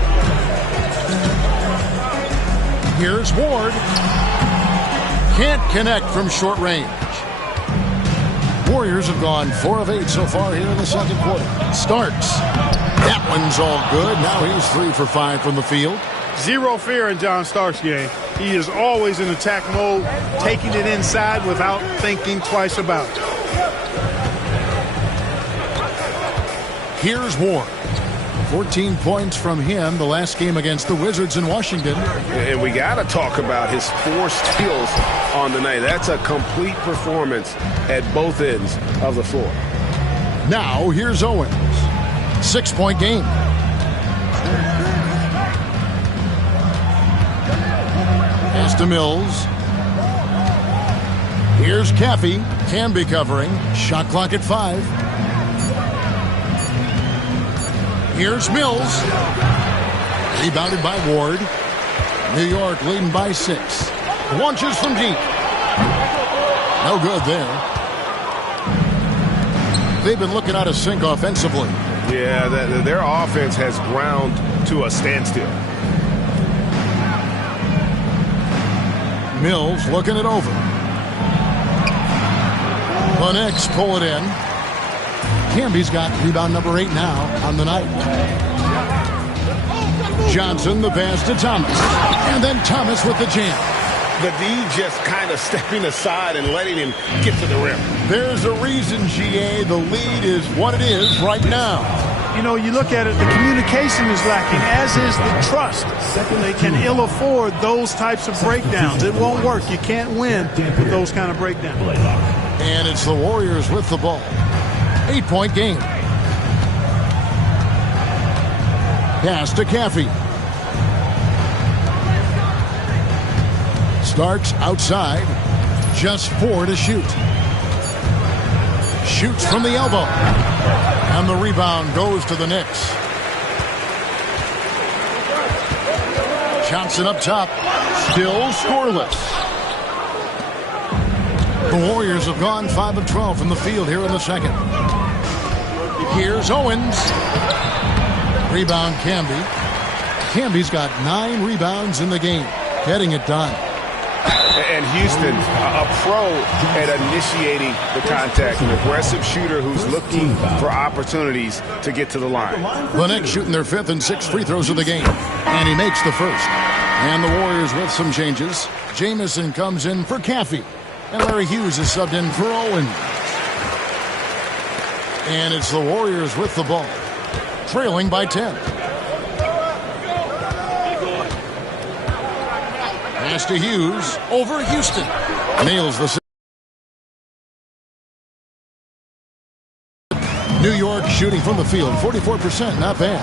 Here's Ward. Can't connect from short range. Warriors have gone 4 of 8 so far here in the second quarter. Starks. That one's all good. Now he's 3 for 5 from the field. Zero fear in John Starks' game. He is always in attack mode, taking it inside without thinking twice about it. Here's Ward. 14 points from him the last game against the Wizards in Washington. And we got to talk about his 4 steals on the night. That's a complete performance at both ends of the floor. Now here's Owens. 6-point game. Pass to Mills. Here's Caffey. Camby covering. Shot clock at 5. Here's Mills. Rebounded by Ward. New York leading by 6. Launches from deep. No good there. They've been looking out of sync offensively. Yeah, their offense has ground to a standstill. Mills looking it over. The Knicks pull it in. Camby's got rebound number 8 now on the night. Johnson, the pass to Thomas. And then Thomas with the jam. The D just kind of stepping aside and letting him get to the rim. There's a reason, GA, the lead is what it is right now. You know, you look at it, the communication is lacking, as is the trust. They can ill afford those types of breakdowns. It won't work. You can't win with those kind of breakdowns. And it's the Warriors with the ball. 8-point game. Pass to Caffey. Starks outside. Just 4 to shoot. Shoots from the elbow. And the rebound goes to the Knicks. Johnson up top. Still scoreless. The Warriors have gone 5 of 12 from the field here in the second. Here's Owens. Rebound, Camby. Camby's got 9 rebounds in the game, getting it done. And Houston, a pro at initiating the contact, an aggressive shooter who's looking for opportunities to get to the line. The Knicks shooting their 5th and 6th free throws of the game, and he makes the first. And the Warriors with some changes. Jamison comes in for Caffey, and Larry Hughes is subbed in for Owens. And it's the Warriors with the ball, trailing by 10. Pass to Hughes over Houston. Nails the New York shooting from the field, 44%, not bad.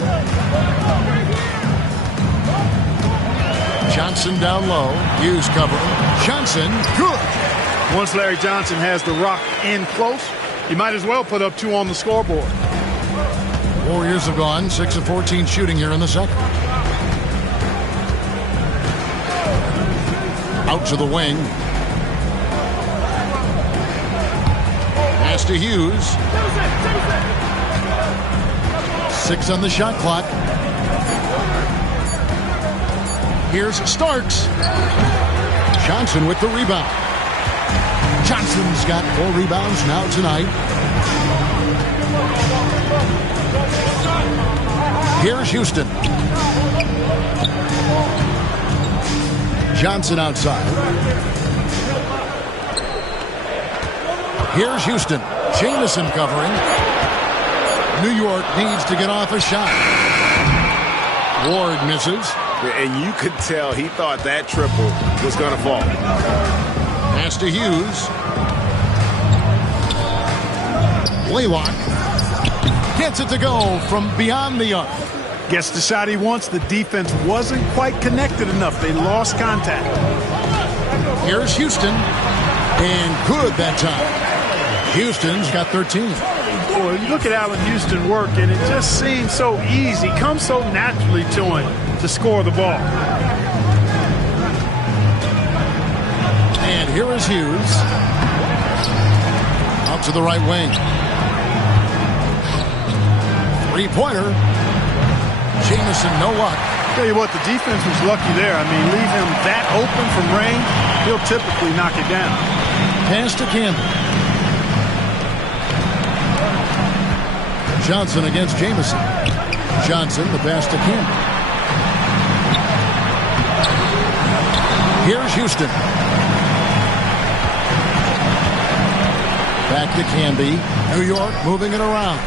Johnson down low. Hughes covering. Johnson, good. Once Larry Johnson has the rock in close, you might as well put up 2 on the scoreboard. Warriors have gone 6 of 14 shooting here in the second. Out to the wing. Pass to Hughes. 6 on the shot clock. Here's Starks. Johnson with the rebound. Johnson's got 4 rebounds now tonight. Here's Houston. Johnson outside. Here's Houston. Jamison covering. New York needs to get off a shot. Ward misses. And you could tell he thought that triple was going to fall. Pass to Hughes. Blaylock gets it to go from beyond the arc. Gets the shot he wants. The defense wasn't quite connected enough. They lost contact. Here's Houston. And good that time. Houston's got 13. Boy, you look at Allen Houston work, and it just seems so easy. Comes so naturally to him to score the ball. And here is Hughes. Out to the right wing. 3-pointer. Jamison, no luck. Tell you what, the defense was lucky there. I mean, leave him that open from range, he'll typically knock it down. Pass to Campbell. Johnson against Jamison. Johnson, the pass to Campbell. Here's Houston. Back to Camby. New York moving it around.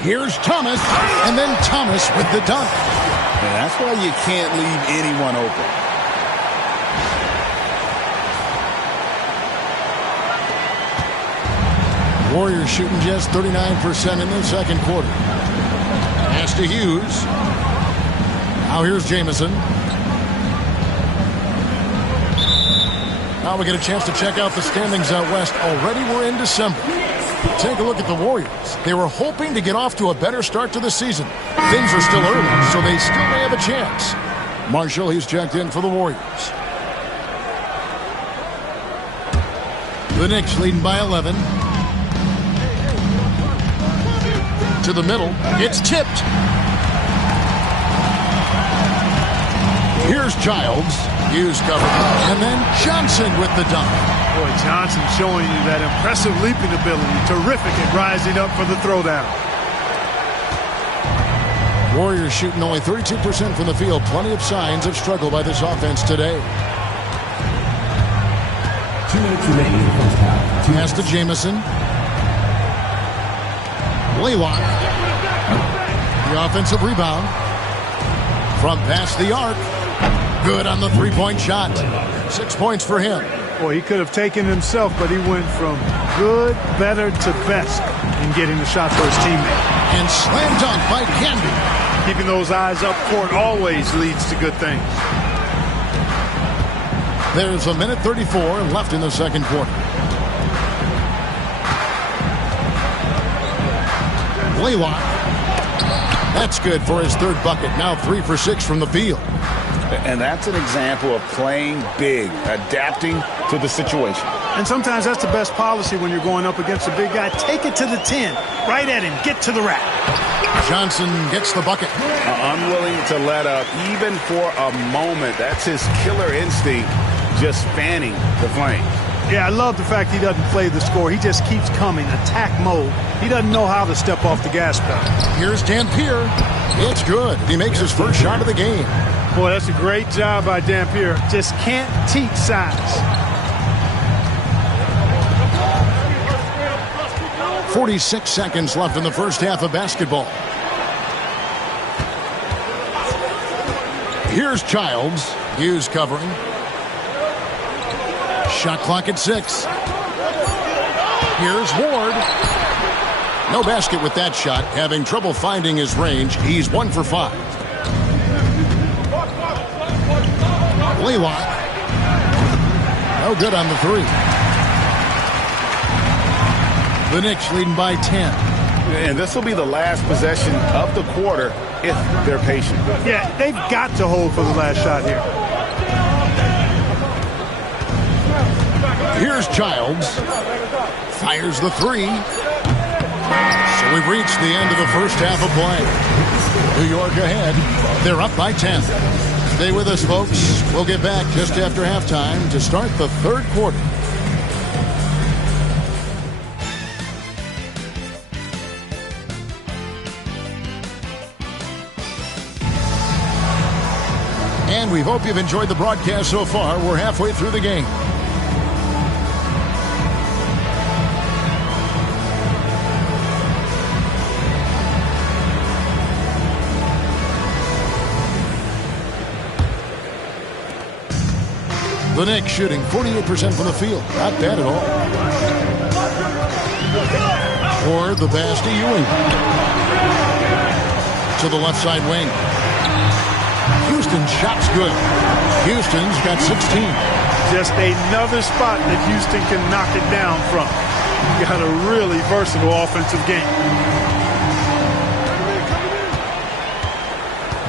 Here's Thomas, and then Thomas with the dunk. Yeah, that's why you can't leave anyone open. Warriors shooting just 39% in the second quarter. Pass to Hughes. Now here's Jamison. Now we get a chance to check out the standings out west. Already we're in December. Take a look at the Warriors. They were hoping to get off to a better start to the season. Things are still early, so they still may have a chance. Marshall, he's checked in for the Warriors. The Knicks leading by 11. To the middle. It's tipped. Here's Childs. Hughes covered. And then Johnson with the dunk. Boy, Johnson showing you that impressive leaping ability. Terrific at rising up for the throwdown. Warriors shooting only 32% from the field. Plenty of signs of struggle by this offense today. 2 minutes remaining in the first half. Pass to Jamison. Blaylock. The offensive rebound. From past the arc. Good on the three-point shot. 6 points for him. Boy, he could have taken it himself, but he went from good, better to best in getting the shot for his teammate. And slam dunk by Camby. Keeping those eyes up court always leads to good things. There's a minute 34 left in the second quarter. Blaylock. That's good for his third bucket. Now 3 for 6 from the field. And that's an example of playing big, adapting to the situation. And sometimes that's the best policy when you're going up against a big guy. Take it to the 10, right at him, get to the rack. Johnson gets the bucket. Unwilling to let up even for a moment. That's his killer instinct, just fanning the flames. Yeah, I love the fact he doesn't play the score. He just keeps coming, attack mode. He doesn't know how to step off the gas pedal. Here's Dampier. It's good. He makes his first shot of the game. Boy, that's a great job by Dampier. Just can't teach size. 46 seconds left in the first half of basketball. Here's Childs. Hughes covering. Shot clock at 6. Here's Ward. No basket with that shot. Having trouble finding his range. He's 1 for 5. Laylock. No good on the 3. The Knicks leading by 10. And this will be the last possession of the quarter if they're patient. Yeah, they've got to hold for the last shot here. Here's Childs. Fires the 3. So we've reached the end of the first half of play. New York ahead. They're up by 10. Stay with us, folks. We'll get back just after halftime to start the third quarter. And we hope you've enjoyed the broadcast so far. We're halfway through the game. The Knicks shooting 48% from the field. Not bad at all. Or the pass to Ewing. To the left side wing. Houston shot's good. Houston's got 16. Just another spot that Houston can knock it down from. Got a really versatile offensive game.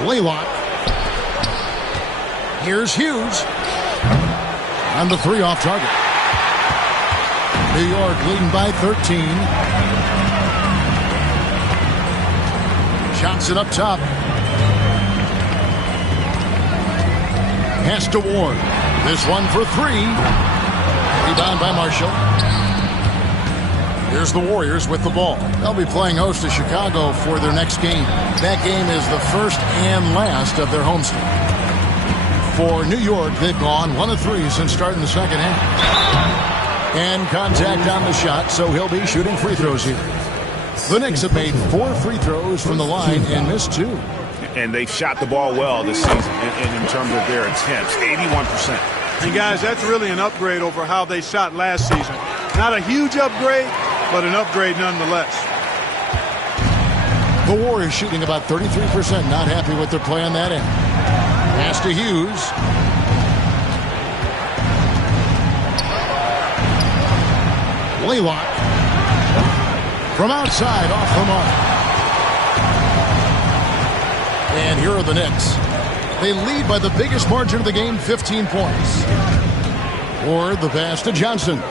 Laylock. Here's Hughes. On the 3 off target. New York leading by 13. Johnson up top. Pass to Ward. This one for 3. Rebound by Marshall. Here's the Warriors with the ball. They'll be playing host to Chicago for their next game. That game is the first and last of their homestand. For New York, they've gone 1 of 3 since starting the second half. And contact on the shot, so he'll be shooting free throws here. The Knicks have made 4 free throws from the line and missed 2. And they've shot the ball well this season in terms of their attempts, 81%. And guys, that's really an upgrade over how they shot last season. Not a huge upgrade, but an upgrade nonetheless. The Warriors shooting about 33%, not happy with their play on that end. Pass to Hughes. Laylock. From outside, off the mark. And here are the Knicks. They lead by the biggest margin of the game, 15 points. Or the pass to Johnson.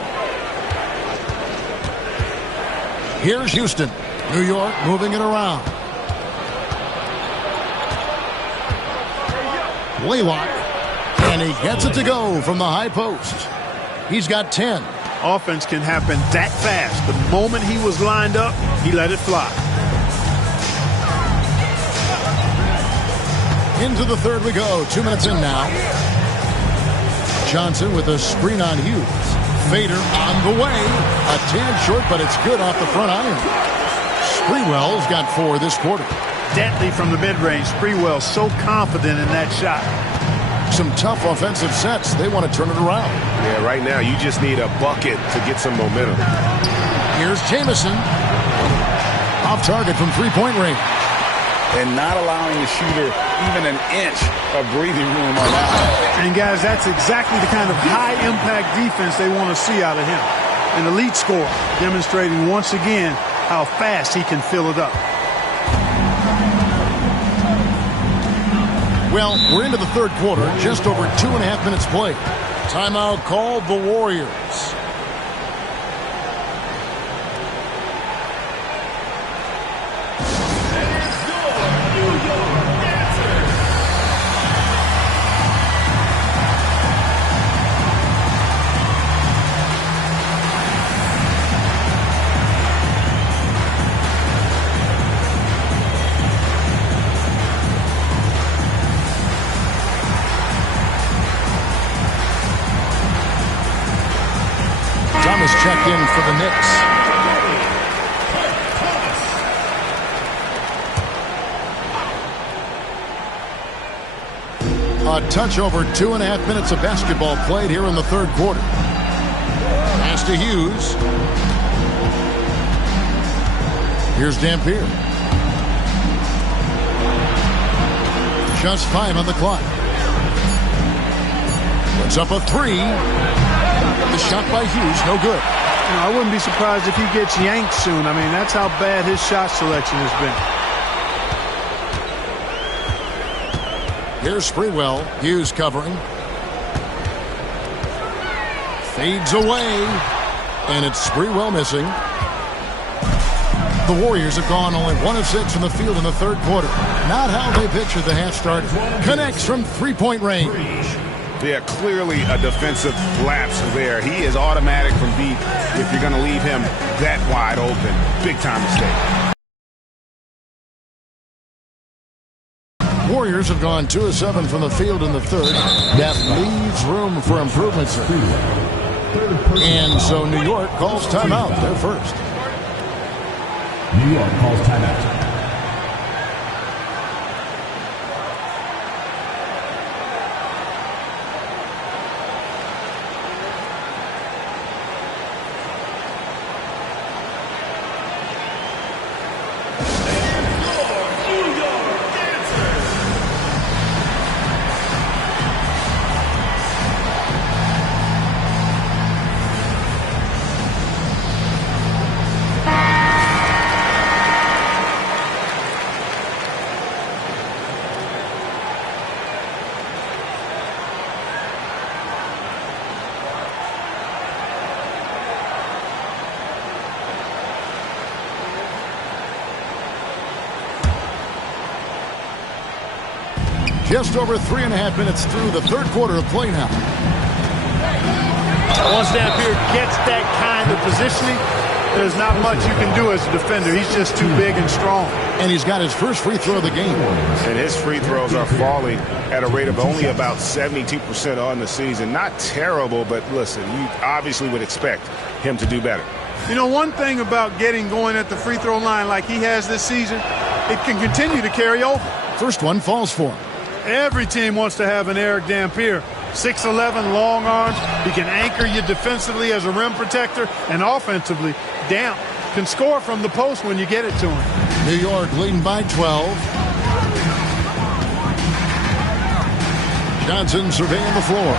Here's Houston. New York moving it around. Laylock. And he gets it to go from the high post. He's got 10. Offense can happen that fast. The moment he was lined up, he let it fly. Into the third we go. 2 minutes in now. Johnson with a screen on Hughes. Fader on the way. A tad short, but it's good off the front iron. Sprewell's got 4 this quarter. Deadly from the mid-range. Sprewell so confident in that shot. Some tough offensive sets. They want to turn it around. Yeah, right now you just need a bucket to get some momentum. Here's Jamison. Off target from three-point range. And not allowing the shooter even an inch of breathing room on that. And guys, that's exactly the kind of high-impact defense they want to see out of him. An elite scorer, demonstrating once again how fast he can fill it up. Well, we're into the third quarter, just over 2.5 minutes played. Timeout called the Warriors. Thomas checked in for the Knicks. A touch over 2.5 minutes of basketball played here in the third quarter. Pass to Hughes. Here's Dampier. Just 5 on the clock. Puts up a 3. The shot by Hughes, no good. I wouldn't be surprised if he gets yanked soon. I mean, that's how bad his shot selection has been. Here's Sprewell. Hughes covering. Fades away. And it's Sprewell missing. The Warriors have gone only 1 of 6 from the field in the third quarter. Not how they pictured the half start. Connects from three-point range. Yeah, clearly a defensive lapse there. He is automatic from deep if you're going to leave him that wide open. Big-time mistake. Warriors have gone 2 of 7 from the field in the third. That leaves room for improvements. And so New York calls timeout. They're first. New York calls timeout. Just over 3.5 minutes through the third quarter of play now. Once Dampier gets that kind of positioning, there's not much you can do as a defender. He's just too big and strong. And he's got his first free throw of the game. And his free throws are falling at a rate of only about 72% on the season. Not terrible, but listen, you obviously would expect him to do better. You know, one thing about getting going at the free throw line like he has this season, it can continue to carry over. First one falls for him. Every team wants to have an Eric Dampier. 6'11", long arms. He can anchor you defensively as a rim protector and offensively. Can score from the post when you get it to him. New York leading by 12. Johnson surveying the floor.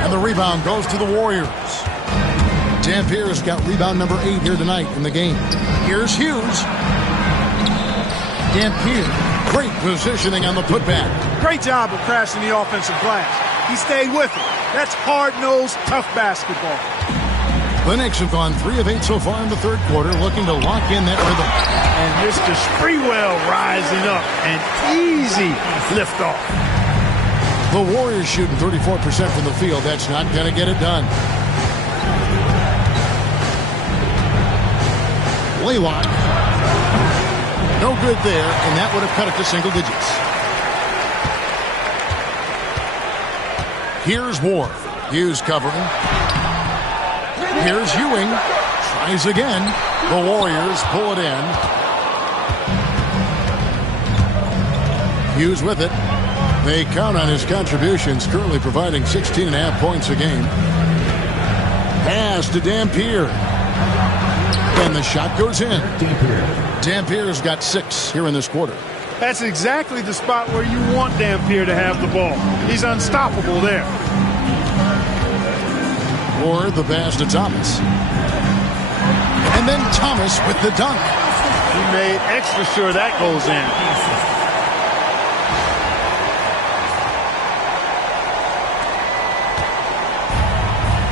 And the rebound goes to the Warriors. Dampier's got rebound number 8 here tonight in the game. Here's Hughes. Dampier. Great positioning on the putback. Great job of crashing the offensive glass. He stayed with it. That's hard-nosed, tough basketball. The Knicks have gone 3 of 8 so far in the third quarter, looking to lock in that rhythm. And Mr. Sprewell rising up. An easy liftoff. The Warriors shooting 34% from the field. That's not going to get it done. Laylock. No good there, and that would have cut it to single digits. Here's Ward. Hughes covering. Here's Ewing. Tries again. The Warriors pull it in. Hughes with it. They count on his contributions, currently providing 16.5 points a game. Pass to Dampier. And the shot goes in. Dampier's got 6 here in this quarter. That's exactly the spot where you want Dampier to have the ball. He's unstoppable there. Or the pass to Thomas. And then Thomas with the dunk. He made extra sure that goes in.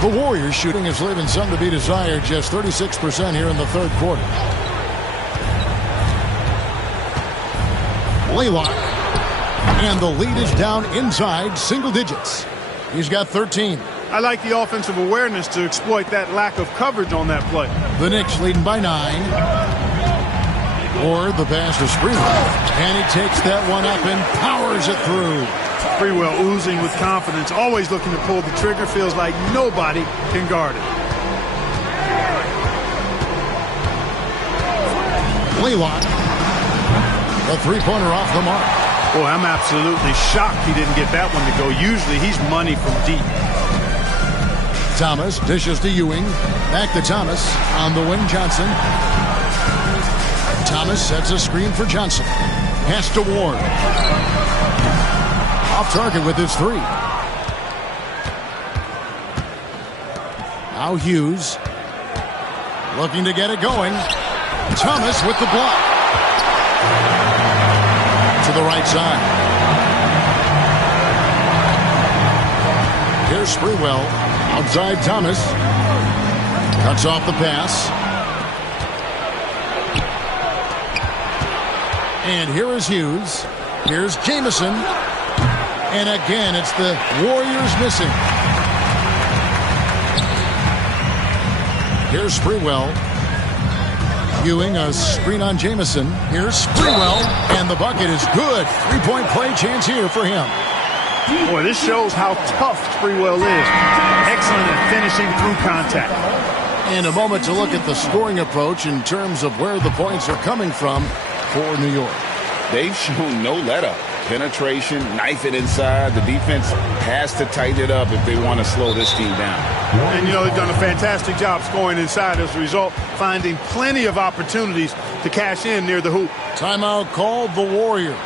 The Warriors shooting is leaving some to be desired, just 36% here in the third quarter. Laylock. And the lead is down inside single digits. He's got 13. I like the offensive awareness to exploit that lack of coverage on that play. The Knicks leading by 9. Or the pass to Sprewell. And he takes that one up and powers it through. Sprewell oozing with confidence, always looking to pull the trigger. Feels like nobody can guard it. Laylock. The three-pointer off the mark. Boy, I'm absolutely shocked he didn't get that one to go. Usually he's money from deep. Thomas dishes to Ewing. Back to Thomas. On the wing, Johnson. Thomas sets a screen for Johnson. Pass to Ward. Off target with his three. Now Hughes. Looking to get it going. Thomas with the block. To the right side. Here's Sprewell. Outside Thomas. Cuts off the pass. And here is Hughes. Here's Jamison. And again, it's the Warriors missing. Here's Sprewell. Ewing, a screen on Jamison. Here's Sprewell, and the bucket is good. Three-point play chance here for him. Boy, this shows how tough Sprewell is. Excellent at finishing through contact. And a moment to look at the scoring approach in terms of where the points are coming from for New York. They've shown no let-up. Penetration, knife it inside. The defense has to tighten it up if they want to slow this team down. And, you know, they've done a fantastic job scoring inside as a result, finding plenty of opportunities to cash in near the hoop. Timeout called the Warriors.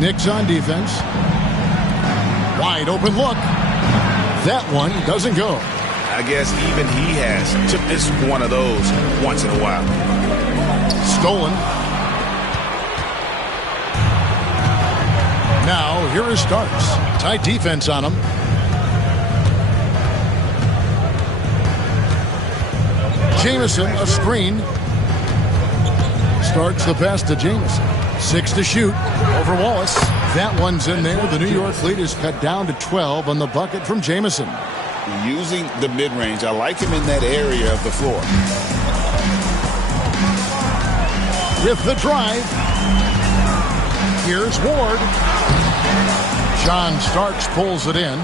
Knicks on defense. Wide open look. That one doesn't go. I guess even he has to miss one of those once in a while. Stolen. Now here is Starks. Tight defense on him. Jamison, a screen. Starts the pass to Jamison. 6 to shoot over Wallace. That one's in there. The New York lead is cut down to 12 on the bucket from Jamison. Using the mid-range, I like him in that area of the floor. With the drive. Here's Ward. John Starks pulls it in.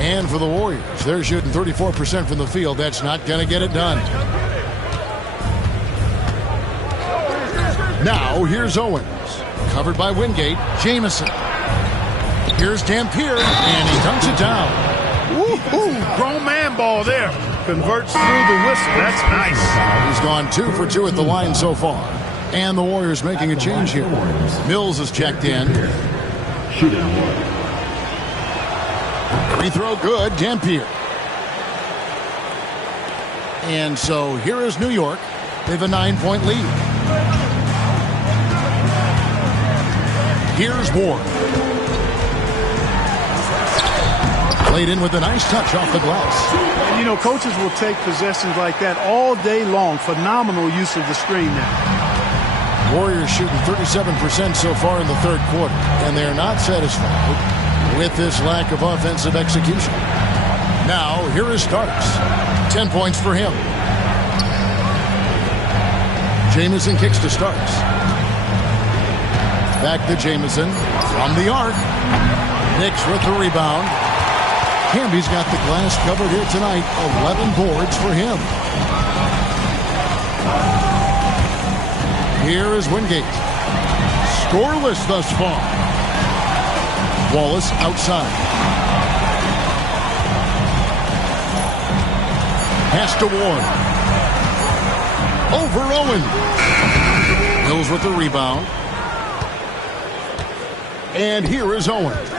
And for the Warriors, they're shooting 34% from the field. That's not going to get it done. Now, here's Owens. Covered by Wingate. Jamison. Here's Dampier, and he dunks it down. Woo-hoo! Grown man ball there. Converts through the whistle. That's nice. He's gone 2 for 2 at the line so far. And the Warriors making a change here. Mills is checked in. Free throw good. Dampier. And so here is New York. They have a 9-point lead. Here's Ward. Played in with a nice touch off the glass. And, you know, coaches will take possessions like that all day long. Phenomenal use of the screen now. Warriors shooting 37% so far in the third quarter, and they're not satisfied with this lack of offensive execution. Now, here is Starks. 10 points for him. Jamison kicks to Starks. Back to Jamison from the arc. Knicks with the rebound. Camby's got the glass covered here tonight. 11 boards for him. Here is Wingate. Scoreless thus far. Wallace outside. Pass to Ward. Over Owens. Mills with the rebound. And here is Owens.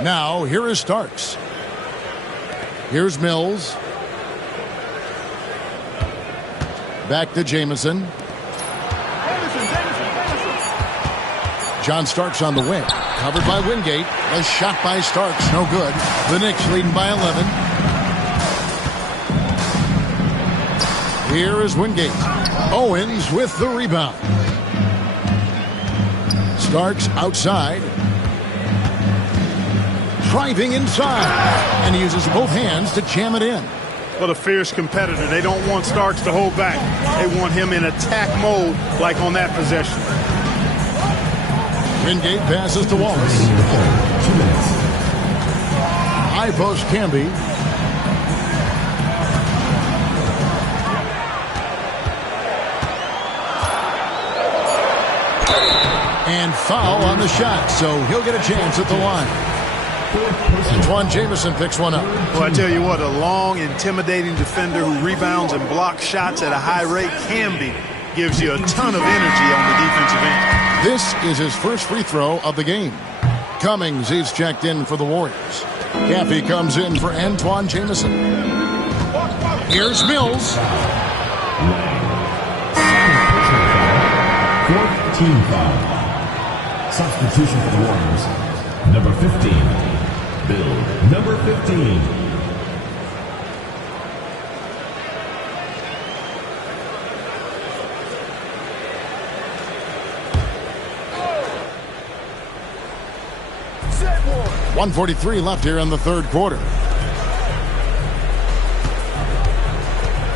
Now, here is Starks. Here's Mills. Back to Jamison. John Starks on the wing. Covered by Wingate. A shot by Starks. No good. The Knicks leading by 11. Here is Wingate. Owens with the rebound. Starks outside. Driving inside. And he uses both hands to jam it in. Well, a fierce competitor. They don't want Starks to hold back. They want him in attack mode like on that possession. Wingate passes to Wallace. 2 minutes. High post Camby. And foul on the shot, so he'll get a chance at the line. Antoine Jamison picks one up. Well, I tell you what, a long, intimidating defender who rebounds and blocks shots at a high rate gives you a ton of energy on the defensive end. This is his first free throw of the game. Cummings is checked in for the Warriors. Caffey comes in for Antoine Jamison. Here's Mills. 4th team foul. Substitution for the Warriors. Number 15. Bill, number 15. .143 left here in the third quarter.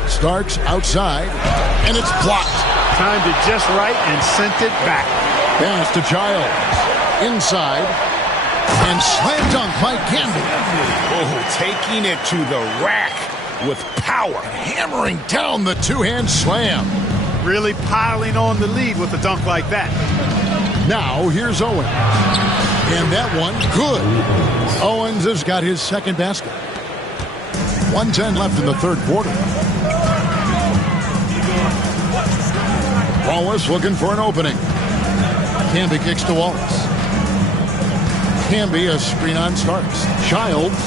Starks outside, and it's blocked. Timed it just right and sent it back. Pass to Childs. Inside. And slam dunk by Camby. Oh, taking it to the rack with power. Hammering down the two-hand slam. Really piling on the lead with a dunk like that. Now, here's Owens. And that one, good. Owens has got his second basket. 1:10 left in the third quarter. Wallace looking for an opening. Camby kicks to Wallace. Camby, a screen on Starks. Childs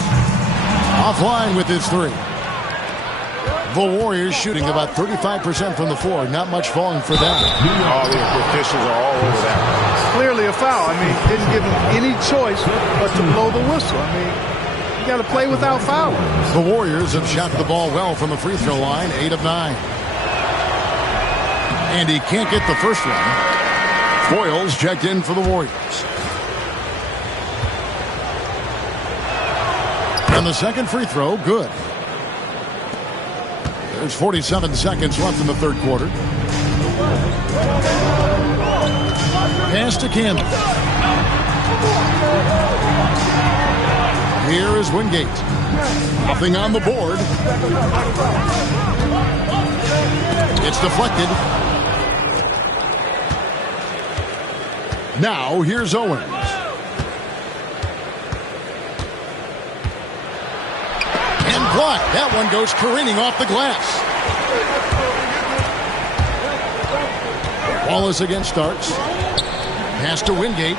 offline with his three. The Warriors shooting about 35% from the floor. Not much falling for them. All the officials are all over that. Clearly a foul. I mean, didn't give him any choice but to blow the whistle. I mean, you got to play without fouling. The Warriors have shot the ball well from the free throw line, 8 of 9. And he can't get the first one. Foyles checked in for the Warriors. And the second free throw, good. There's 47 seconds left in the third quarter. Pass to Campbell. Here is Wingate. Nothing on the board. It's deflected. Now here's Owens. Blocked. That one goes careening off the glass. Wallace against Starks. Pass to Wingate.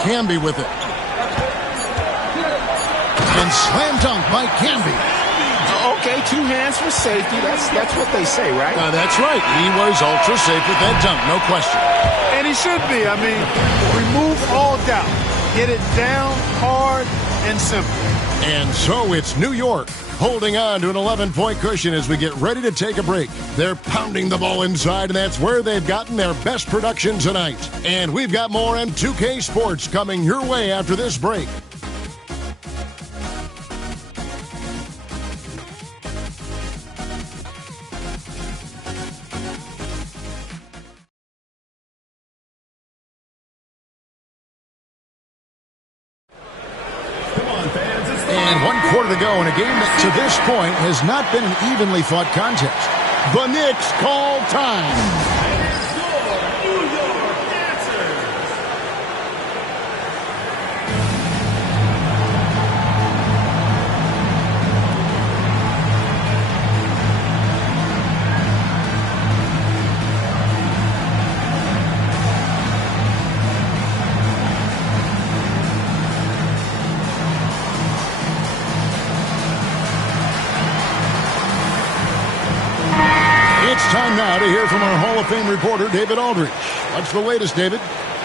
Camby with it. And slam dunk by Camby. Okay, 2 hands for safety. That's what they say, right? That's right. He was ultra safe with that dunk, no question. And he should be. I mean, remove all doubt. Get it down, hard, and simple. And so it's New York holding on to an 11-point cushion as we get ready to take a break. They're pounding the ball inside, and that's where they've gotten their best production tonight. And we've got more M2K Sports coming your way after this break. And 1 quarter to go in a game that to this point has not been an evenly fought contest. The Knicks call time. It's time now to hear from our Hall of Fame reporter, David Aldridge. What's the latest, David?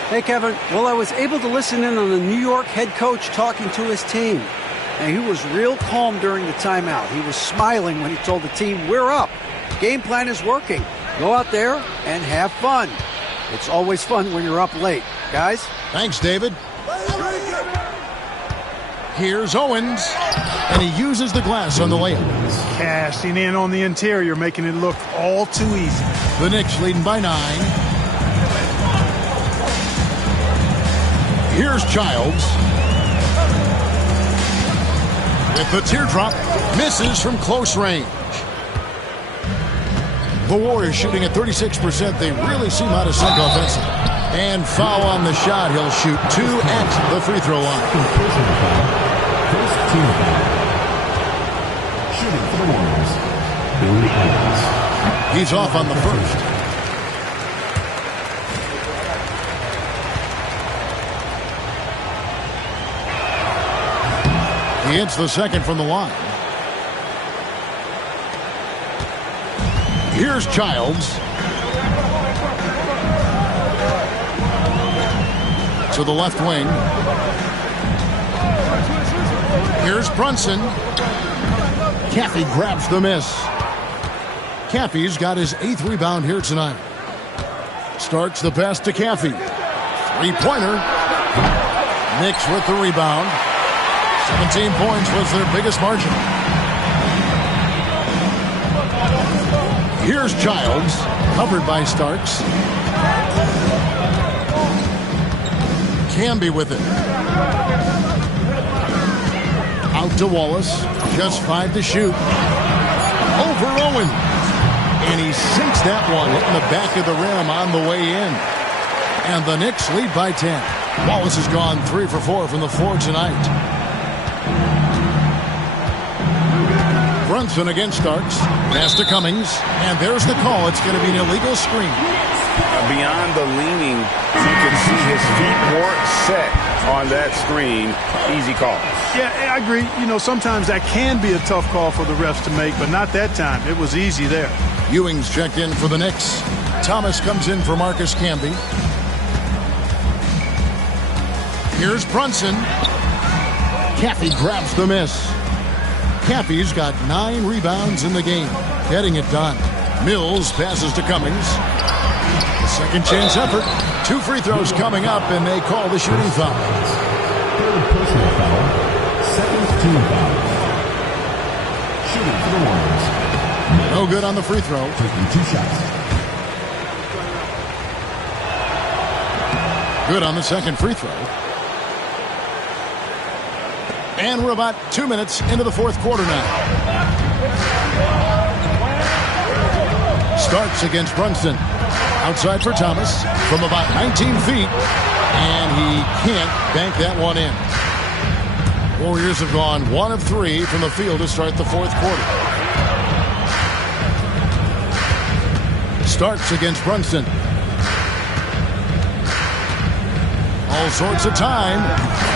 Hey, Kevin. Well, I was able to listen in on the New York head coach talking to his team. And he was real calm during the timeout. He was smiling when he told the team, we're up. Game plan is working. Go out there and have fun. It's always fun when you're up late. Guys? Thanks, David. Here's Owens, and he uses the glass on the layup. Cashing in on the interior, making it look all too easy. The Knicks leading by 9. Here's Childs. With the teardrop, misses from close range. The Warriors shooting at 36%. They really seem out of sync offensively. And foul on the shot. He'll shoot 2 at the free throw line. First team foul. Shooting for the Warriors, Billy Adams. He's off on the first. He hits the second from the line. Here's Childs. To the left wing. Here's Brunson. Caffey grabs the miss. Caffey's got his 8th rebound here tonight. Starts the pass to Caffey. 3-pointer. Knicks with the rebound. 17 points was their biggest margin. Here's Childs, covered by Starks. Camby with it. Out to Wallace. Just 5 to shoot. Over Owens. And he sinks that one, hitting the back of the rim on the way in. And the Knicks lead by 10. Wallace has gone 3 for 4 from the floor tonight. Brunson against Starks. Pass to Cummings. And there's the call. It's going to be an illegal screen. Beyond the leaning, you can see his feet weren't set on that screen. Easy call. Yeah, I agree. You know, sometimes that can be a tough call for the refs to make, but not that time. It was easy there. Ewing's checked in for the Knicks. Thomas comes in for Marcus Camby. Here's Brunson. Caffey grabs the miss. Caffey's got 9 rebounds in the game, getting it done. Mills passes to Cummings. Second chance effort. 2 free throws coming up, and they call the shooting foul. Third personal foul. Second team foul. Shooting for the Warriors. No good on the free throw. Taking 2 shots. Good on the second free throw. And we're about 2 minutes into the fourth quarter now. Starks against Brunson. Outside for Thomas from about 19 feet. And he can't bank that one in. Warriors have gone 1 of 3 from the field to start the fourth quarter. Starks against Brunson. All sorts of time.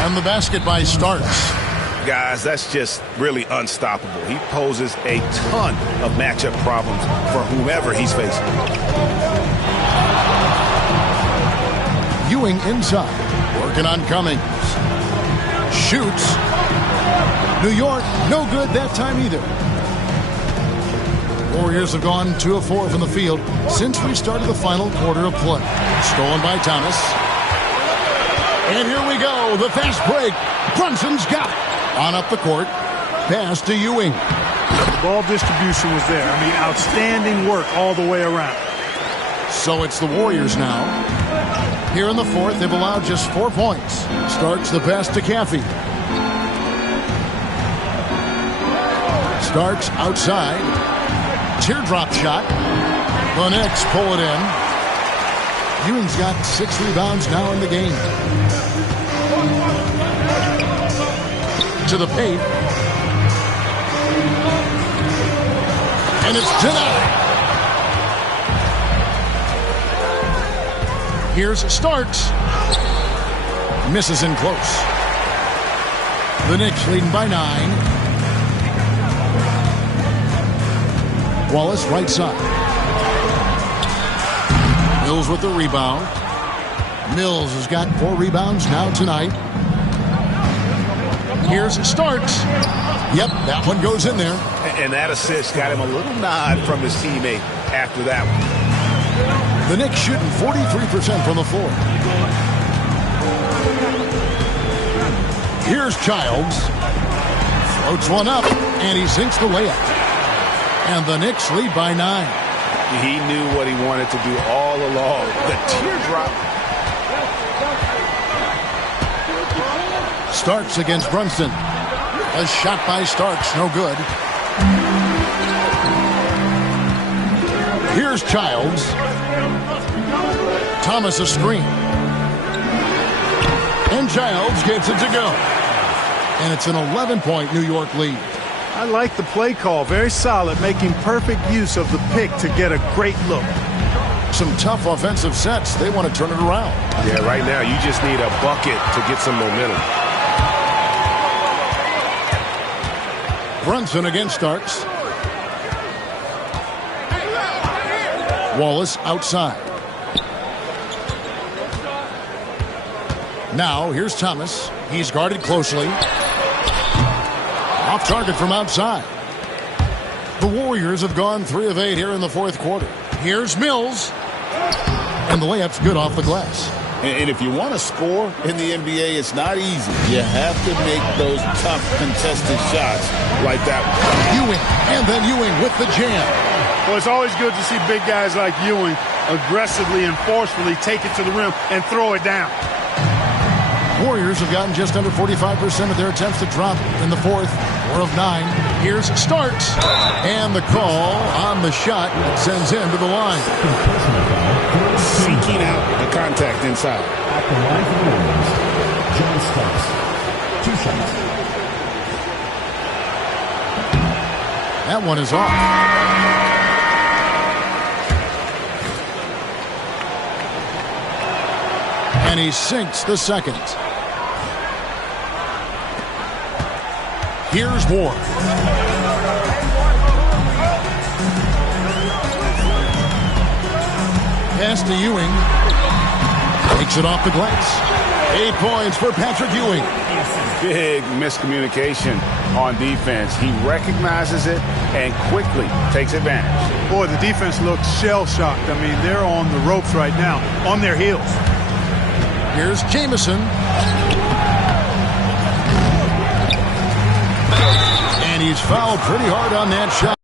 And the basket by Starks. Guys, that's just really unstoppable. He poses a ton of matchup problems for whomever he's facing. Ewing inside, working on Cummings. Shoots. New York, no good that time either. Warriors have gone 2 of 4 from the field since we started the final quarter of play. Stolen by Thomas. And here we go, the fast break. Brunson's got it. On up the court, pass to Ewing. Ball distribution was there. I mean, outstanding work all the way around. So it's the Warriors now. Here in the fourth, they've allowed just 4 points. Starts the pass to Caffey. Starks outside. Teardrop shot. The Knicks pull it in. Ewing's got 6 rebounds now in the game. To the paint. And it's denied. Here's Starks. Misses in close. The Knicks leading by 9. Wallace right side. Mills with the rebound. Mills has got 4 rebounds now tonight. Here's Starks. Yep, that one goes in there. And that assist got him a little nod from his teammate after that one. The Knicks shooting 43% from the floor. Here's Childs. Floats one up, and he sinks the layup. And the Knicks lead by 9. He knew what he wanted to do all along. The teardrop. Starks against Brunson. A shot by Starks, no good. Here's Childs. Thomas a screen. And Childs gets it to go. And it's an 11-point New York lead. I like the play call. Very solid, making perfect use of the pick to get a great look. Some tough offensive sets. They want to turn it around. Yeah, right now you just need a bucket to get some momentum. Brunson against Starks. Wallace outside. Now here's Thomas. He's guarded closely. Off target from outside. The Warriors have gone 3 of 8 here in the fourth quarter. Here's Mills. And the layup's good off the glass. And if you want to score in the NBA, it's not easy. You have to make those tough contested shots like that one. Ewing, and then Ewing with the jam. Well, it's always good to see big guys like Ewing aggressively and forcefully take it to the rim and throw it down. Warriors have gotten just under 45% of their attempts to drop in the fourth. 4 of 9. Here's Starks. And the call on the shot that sends him to the line. Seeking out the contact inside. At the line for the Warriors, John Starks. 2 shots. That one is off. And he sinks the second. Here's Ward. Pass to Ewing. Takes it off the glass. 8 points for Patrick Ewing. Big miscommunication on defense. He recognizes it and quickly takes advantage. Boy, the defense looks shell-shocked. I mean, they're on the ropes right now, on their heels. Here's Jamison. And he's fouled pretty hard on that shot.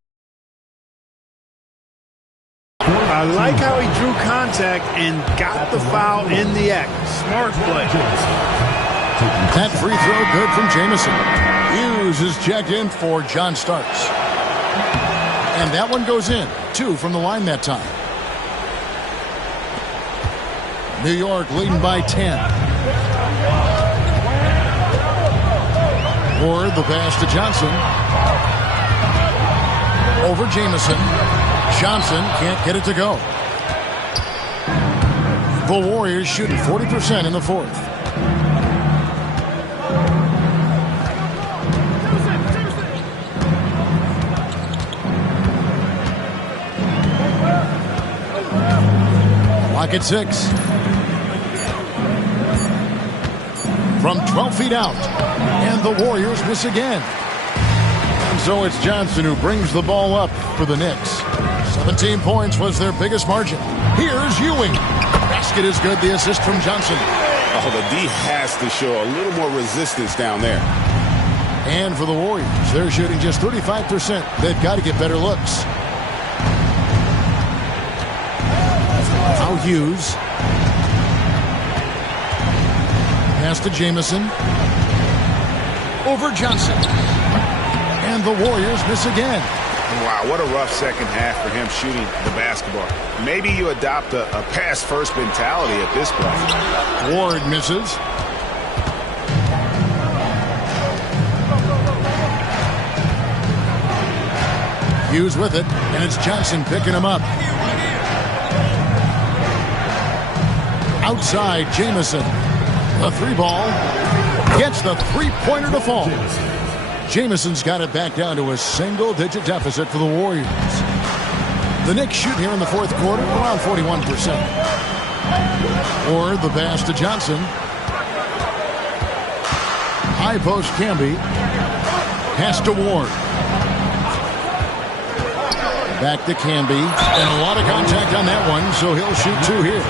I like how he drew contact and got the foul in the act. Smart play. That free throw good from Jamison. Hughes is checked in for John Starks. And that one goes in. 2 from the line that time. New York leading by 10. Ward, the pass to Johnson. Over Jamison. Johnson can't get it to go. The Warriors shooting 40% in the fourth. Clock at 6. From 12 feet out. And the Warriors miss again. And so it's Johnson who brings the ball up for the Knicks. 17 points was their biggest margin. Here's Ewing. Basket is good. The assist from Johnson. Oh, the D has to show a little more resistance down there. And for the Warriors, they're shooting just 35%. They've got to get better looks. Now Hughes. Pass to Jamison. Over Johnson. And And the Warriors miss again. Wow, what a rough second half for him shooting the basketball. Maybe you adopt a pass-first mentality at this point. Ward misses. Hughes with it, and it's Johnson picking him up. Outside, Jamison. The three ball. Gets the three-pointer to fall. Jamison's got it back down to a single-digit deficit for the Warriors. The Knicks shoot here in the fourth quarter around 41%. Or the pass to Johnson. High post Camby. Pass to Ward. Back to Camby. And a lot of contact on that one, so he'll shoot two here.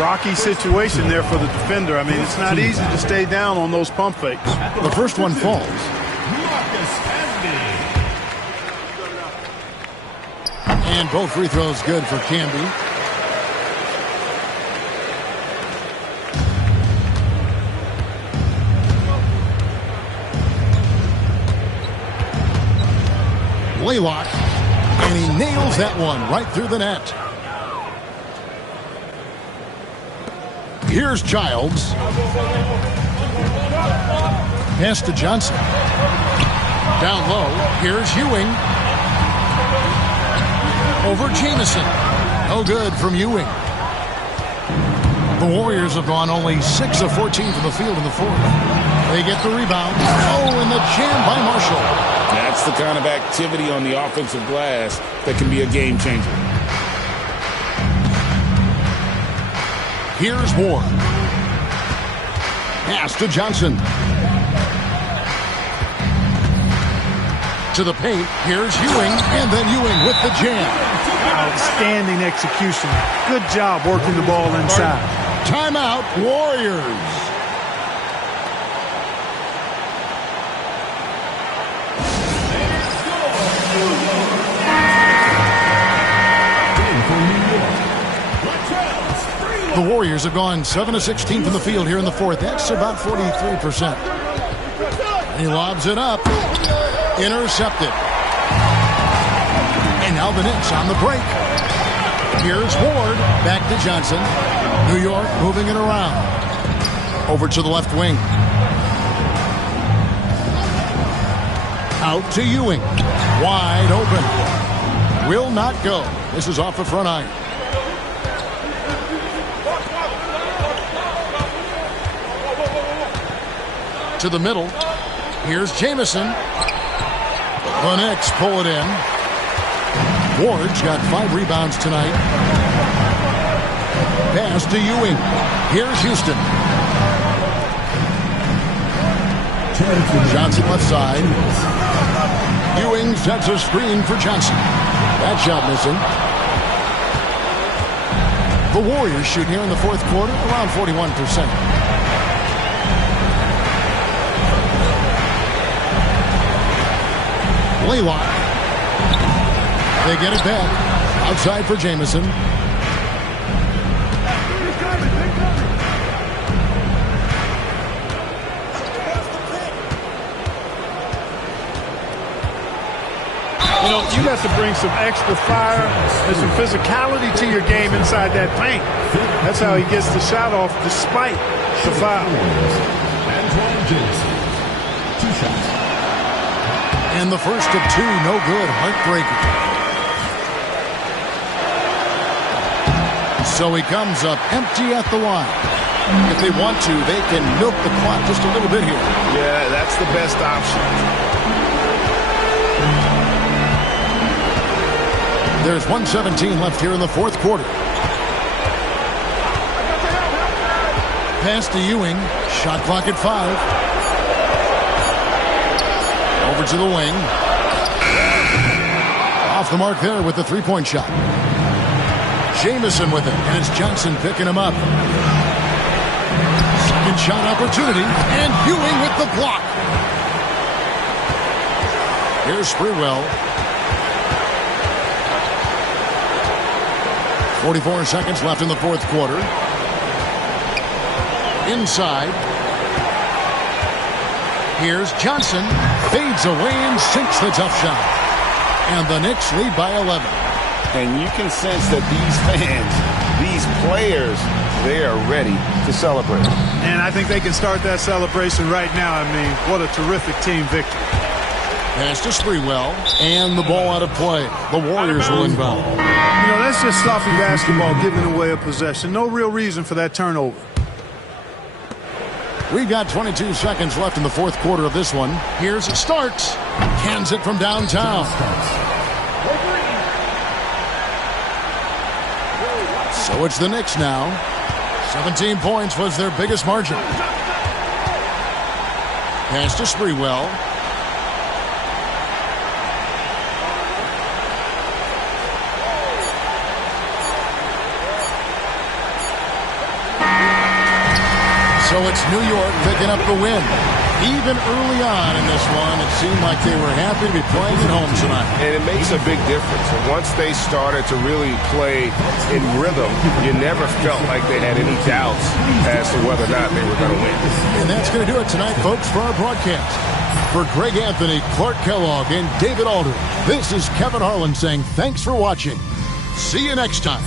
Rocky situation there for the defender. I mean, it's not easy to stay down on those pump fakes. The first one falls. And both free throws good for Camby. Laylock. And he nails that one right through the net. Here's Childs. Pass to Johnson. Down low. Here's Ewing. Over Jamison. No good from Ewing. The Warriors have gone only 6 of 14 from the field in the fourth. They get the rebound. Oh, and the jam by Marshall. That's the kind of activity on the offensive glass that can be a game changer. Here's Ward. Pass to Johnson. To the paint. Here's Ewing. And then Ewing with the jam. Outstanding execution. Good job working the ball inside. Timeout, Warriors. The Warriors have gone 7 of 16 from the field here in the fourth. That's about 43%. He lobs it up. Intercepted. And now the Knicks on the break. Here's Ward. Back to Johnson. New York moving it around. Over to the left wing. Out to Ewing. Wide open. Will not go. This is off the front iron. To the middle. Here's Jamison. The Knicks pull it in. Ward's got 5 rebounds tonight. Pass to Ewing. Here's Houston. Johnson left side. Ewing sets a screen for Johnson. That shot missing. The Warriors shoot here in the fourth quarter around 41%. Laylock. They get it back. Outside for Jamison. You know, you got to bring some extra fire and some physicality to your game inside that paint. That's how he gets the shot off despite the foul. Antoine Jamison. 2 shots. And the first of 2, no good. Heartbreaker. So he comes up empty at the line. If they want to, they can milk the clock just a little bit here. Yeah, that's the best option. There's 1:17 left here in the fourth quarter. Pass to Ewing. Shot clock at 5. Over to the wing. Off the mark there with the three-point shot. Jamison with it, and it's Johnson picking him up. Second shot opportunity, and Ewing with the block. Here's Sprewell. 44 seconds left in the fourth quarter. Inside. Here's Johnson. Fades away and sinks the tough shot. And the Knicks lead by 11. And you can sense that these fans, these players, they are ready to celebrate. And I think they can start that celebration right now. I mean, what a terrific team victory. Pass to Sprewell, and the ball out of play. The Warriors will inbound. You know, that's just sloppy basketball, giving away a possession. No real reason for that turnover. We've got 22 seconds left in the fourth quarter of this one. Here's Starks. Cans it from downtown. So it's the Knicks now. 17 points was their biggest margin. Pass to Sprewell. So it's New York picking up the win. Even early on in this one, it seemed like they were happy to be playing at home tonight. And it makes a big difference. And once they started to really play in rhythm, you never felt like they had any doubts as to whether or not they were going to win. And that's going to do it tonight, folks, for our broadcast. For Greg Anthony, Clark Kellogg, and David Aldridge, this is Kevin Harlan saying thanks for watching. See you next time.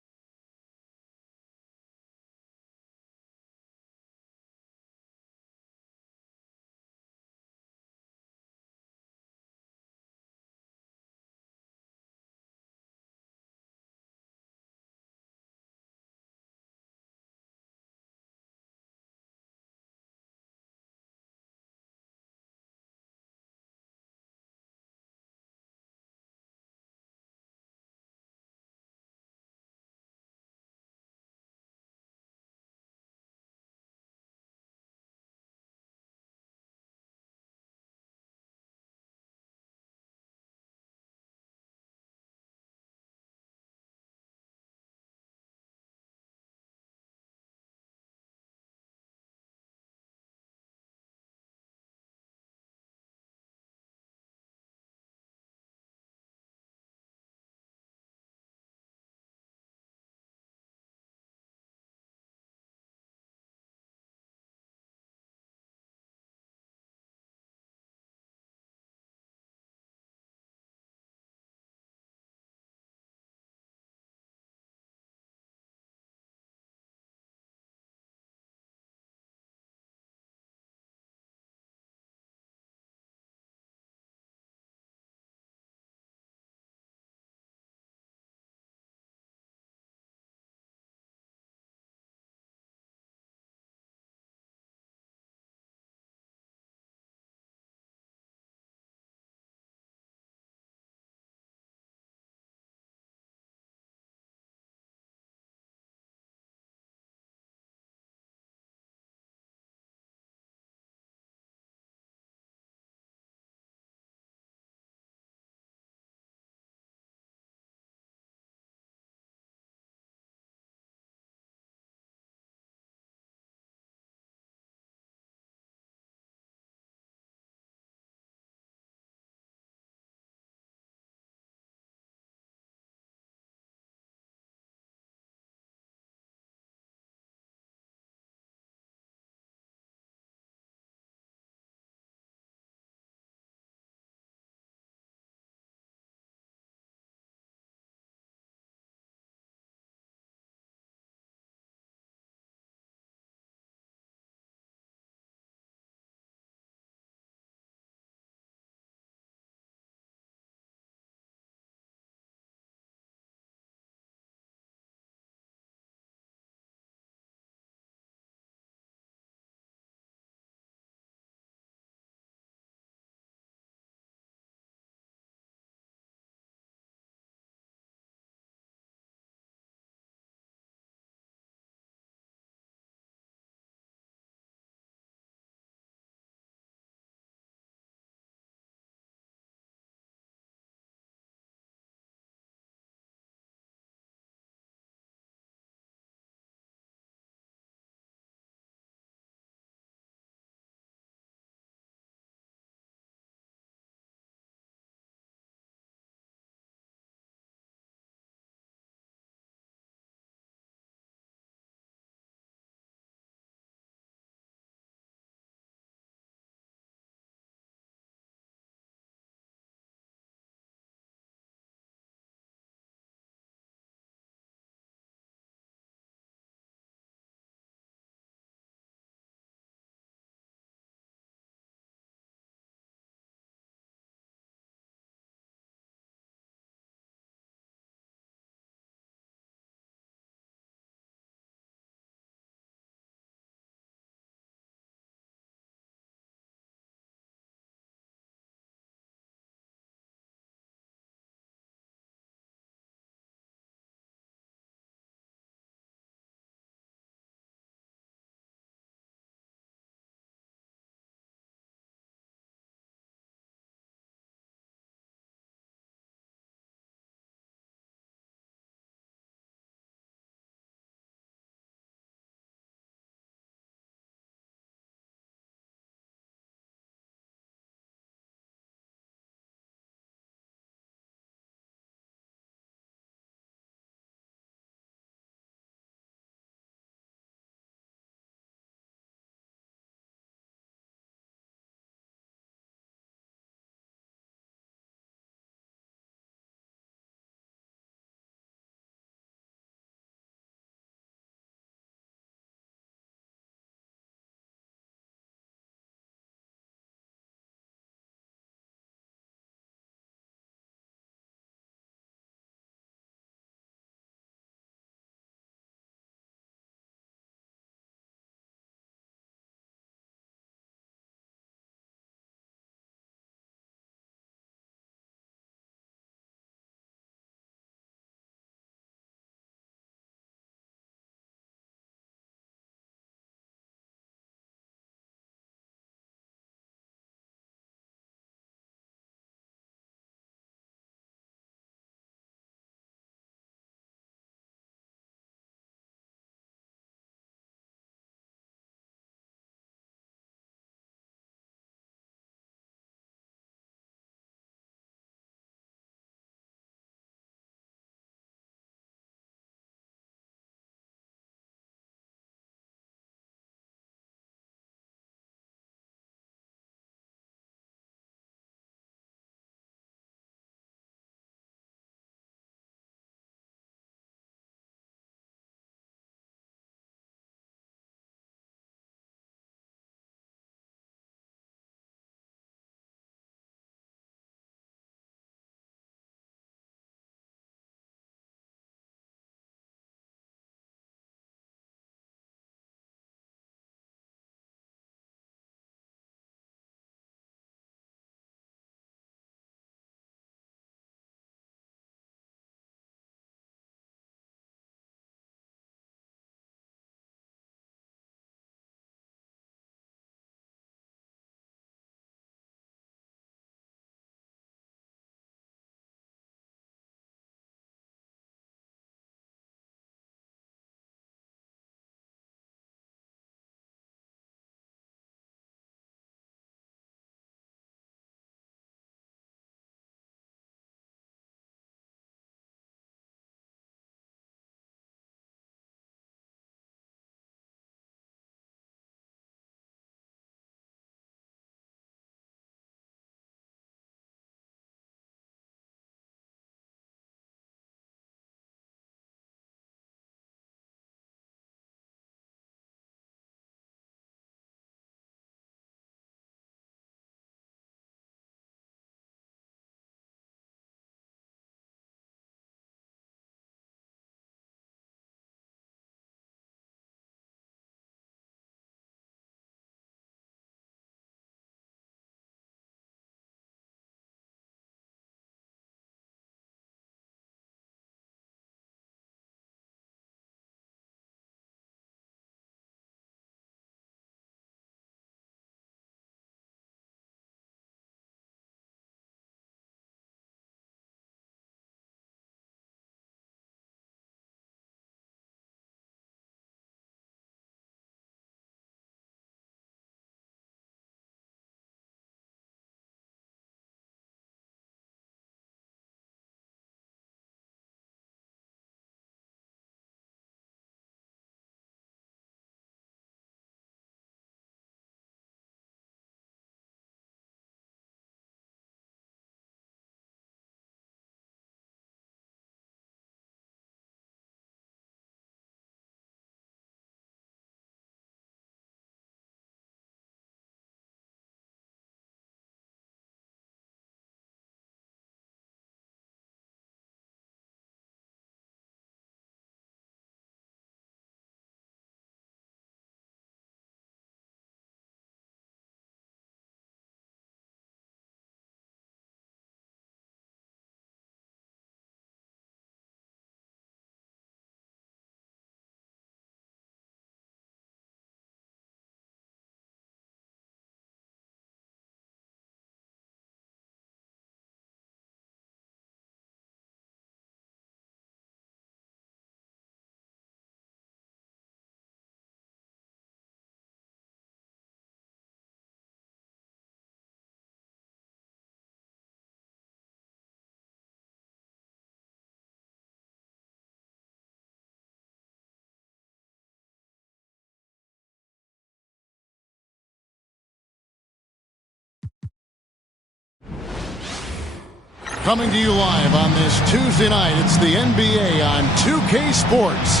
Coming to you live on this Tuesday night, it's the NBA on 2K Sports.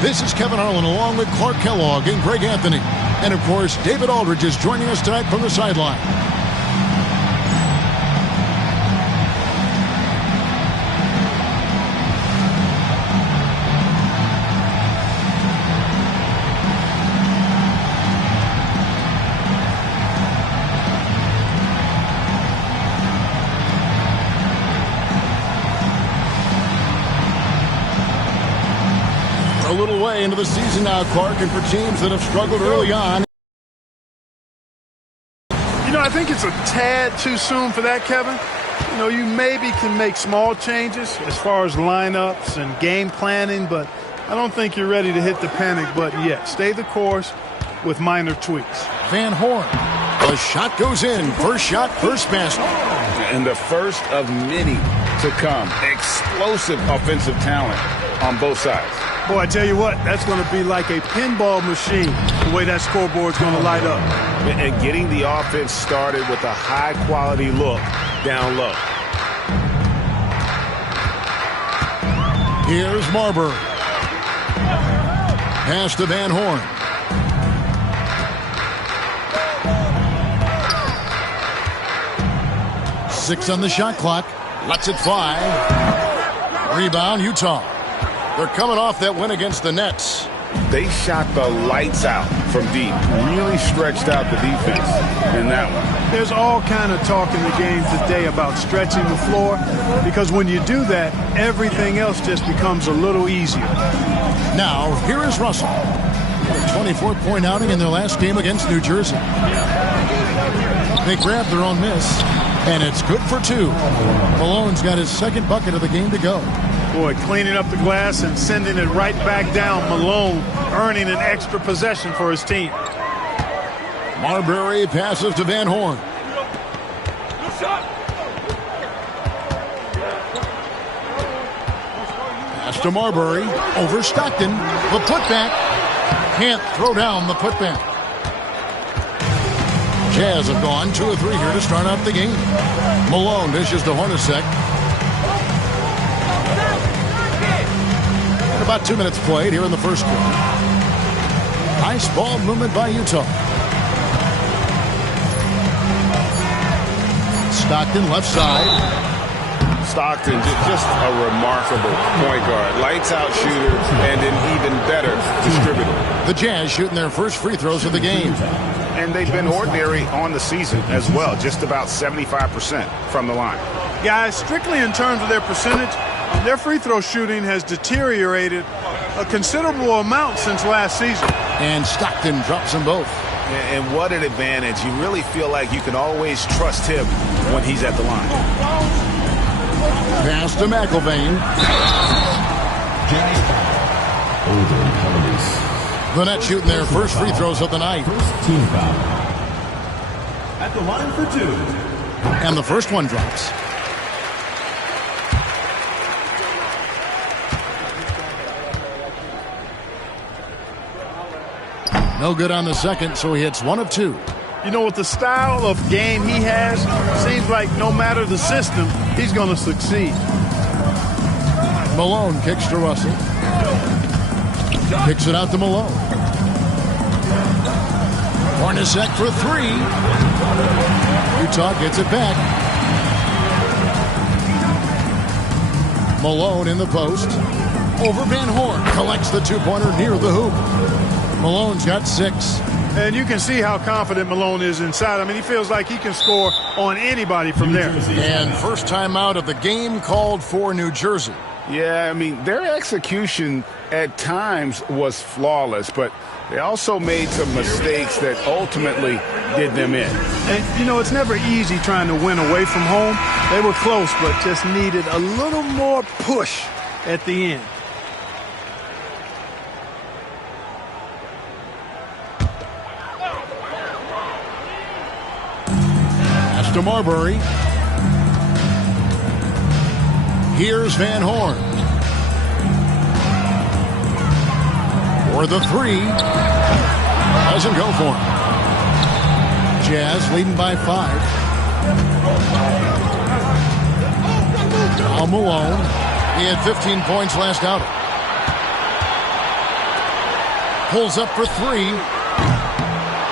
This is Kevin Harlan along with Clark Kellogg and Greg Anthony. And, of course, David Aldridge is joining us tonight from the sideline. A little way into the season now, Clark, and for teams that have struggled early on. You know, I think it's a tad too soon for that, Kevin. You know, you maybe can make small changes as far as lineups and game planning, but I don't think you're ready to hit the panic button yet. Stay the course with minor tweaks. Van Horn. The shot goes in. First shot, first basket. And the first of many to come. Explosive offensive talent on both sides. Boy, I tell you what, that's going to be like a pinball machine, the way that scoreboard's going to light up. And getting the offense started with a high-quality look down low. Here's Marbury. Pass to Van Horn. Six on the shot clock. Lets it fly. Rebound, Utah. They're coming off that win against the Nets. They shot the lights out from deep. Really stretched out the defense in that one. There's all kind of talk in the game today about stretching the floor, because when you do that, everything else just becomes a little easier. Now, here is Russell. A 24-point outing in their last game against New Jersey. They grabbed their own miss, and it's good for two. Malone's got his second bucket of the game to go. Boy, cleaning up the glass and sending it right back down. Malone earning an extra possession for his team. Marbury passes to Van Horn. Pass to Marbury. Over Stockton. The putback. Can't throw down the putback. Jazz have gone 2 of 3 here to start out the game. Malone dishes to Hornacek. About 2 minutes played here in the first quarter. Nice ball movement by Utah. Stockton left side. Stockton, just a remarkable point guard. Lights out shooter and an even better distributor. The Jazz shooting their first free throws of the game. And they've been ordinary on the season as well. Just about 75% from the line. Guys, strictly in terms of their percentage, their free throw shooting has deteriorated a considerable amount since last season. And Stockton drops them both. And what an advantage. You really feel like you can always trust him when he's at the line. Pass to McIlvaine. The Nets shooting their first free throws of the night. First team foul. At the line for 2. And the first one drops. No good on the second, so he hits 1 of 2. You know, with the style of game he has, seems like no matter the system, he's going to succeed. Malone kicks to Russell. Kicks it out to Malone. Hornacek for 3. Utah gets it back. Malone in the post. Over Van Horn. Collects the two-pointer near the hoop. Malone's got 6. And you can see how confident Malone is inside. I mean, he feels like he can score on anybody from there. And first time out of the game called for New Jersey. Yeah, I mean, their execution at times was flawless, but they also made some mistakes that ultimately did them in. And, you know, it's never easy trying to win away from home. They were close, but just needed a little more push at the end. Pass to Marbury. Here's Van Horn. For the 3. Doesn't go for him. Jazz leading by 5. Now Malone. He had 15 points last outing. Pulls up for three.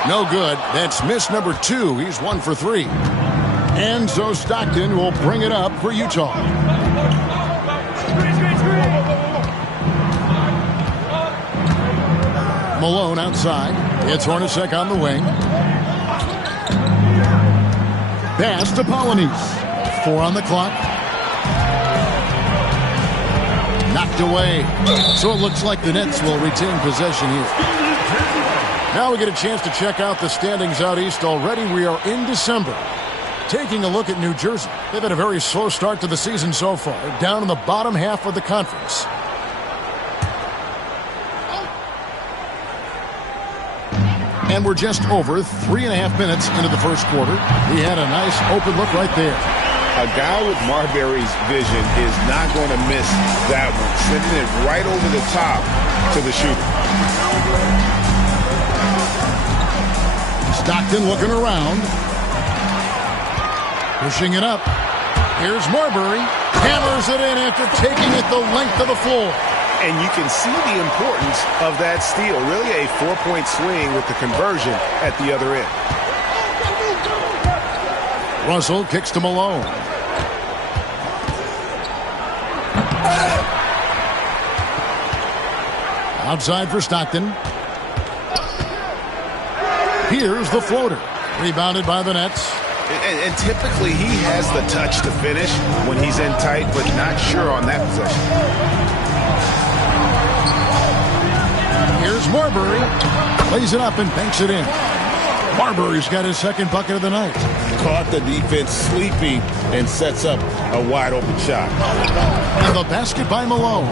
No good. That's miss number 2. He's 1 for 3. And so Stockton will bring it up for Utah. Malone outside. It's Hornacek on the wing. Pass to Polynice. 4 on the clock. Knocked away. So it looks like the Nets will retain possession here. Now we get a chance to check out the standings out east already. We are in December. Taking a look at New Jersey. They've had a very slow start to the season so far. Down in the bottom half of the conference. And we're just over 3.5 minutes into the first quarter. He had a nice open look right there. A guy with Marbury's vision is not going to miss that one. Sending it right over the top to the shooter. Stockton looking around. Pushing it up. Here's Marbury. Hammers it in after taking it the length of the floor. And you can see the importance of that steal. Really a 4-point swing with the conversion at the other end. Russell kicks to Malone. Outside for Stockton. Here's the floater. Rebounded by the Nets. And typically he has the touch to finish when he's in tight, but not sure on that possession. Here's Marbury. Lays it up and banks it in. Marbury's got his second bucket of the night. Caught the defense sleeping and sets up a wide open shot. And the basket by Malone.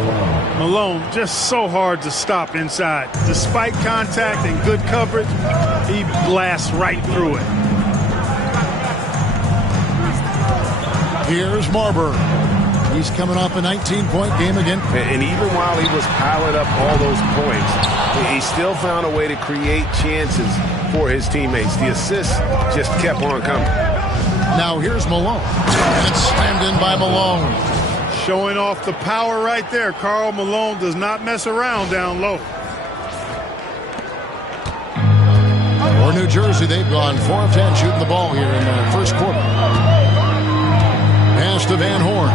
Malone just so hard to stop inside. Despite contact and good coverage, he blasts right through it. Here's Marbury. He's coming off a 19-point game again. And even while he was piling up all those points, he still found a way to create chances for his teammates. The assists just kept on coming. Now here's Malone. And it's slammed in by Malone. Showing off the power right there. Karl Malone does not mess around down low. For New Jersey, they've gone 4 of 10 shooting the ball here in the first quarter. Pass to Van Horn.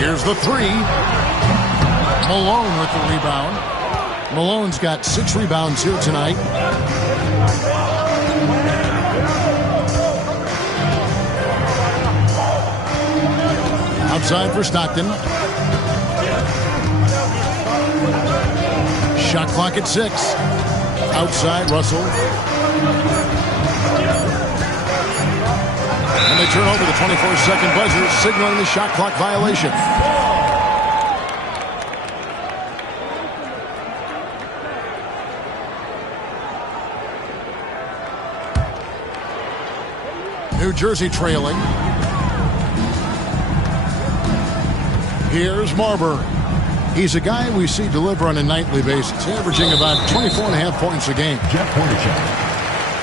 Here's the 3. Malone with the rebound. Malone's got 6 rebounds here tonight. Outside for Stockton. Shot clock at 6. Outside, Russell. And they turn over the 24-second buzzer, signaling the shot clock violation. New Jersey trailing. Here's Marbury. He's a guy we see deliver on a nightly basis, averaging about 24.5 points a game. Jeff Hornacek.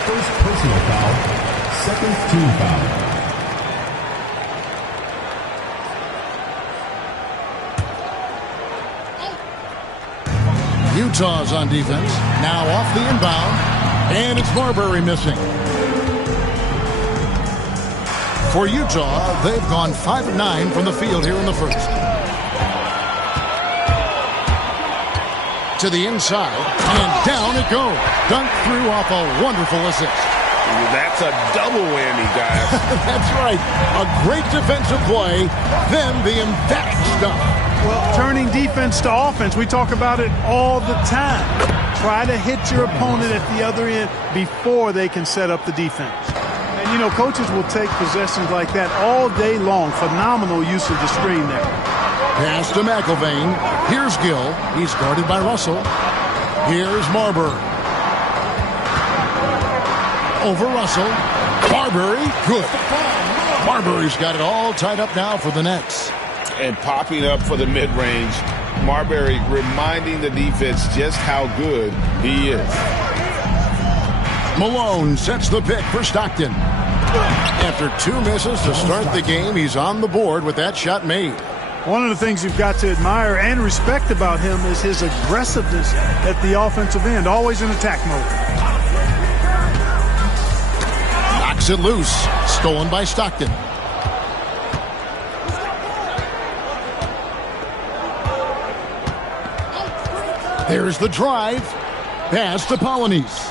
First personal foul. Second team foul. Utah's on defense. Now off the inbound. And it's Marbury missing. For Utah, they've gone 5 of 9 from the field here in the first. To the inside, and down it goes. Dunked through off a wonderful assist. That's a double whammy, guys. That's right. A great defensive play, then the emphatic stuff. Well, turning defense to offense, we talk about it all the time. Try to hit your opponent at the other end before they can set up the defense. And, you know, coaches will take possessions like that all day long. Phenomenal use of the screen there. Pass to McIlvain. Here's Gill. He's guarded by Russell. Here's Marbury. Over Russell. Marbury, good. Marbury's got it all tied up now for the Nets. And popping up for the mid-range. Marbury reminding the defense just how good he is. Malone sets the pick for Stockton. After 2 misses to start the game, he's on the board with that shot made. One of the things you've got to admire and respect about him is his aggressiveness at the offensive end, always in attack mode. Knocks it loose. Stolen by Stockton. There's the drive. Pass to Polynice.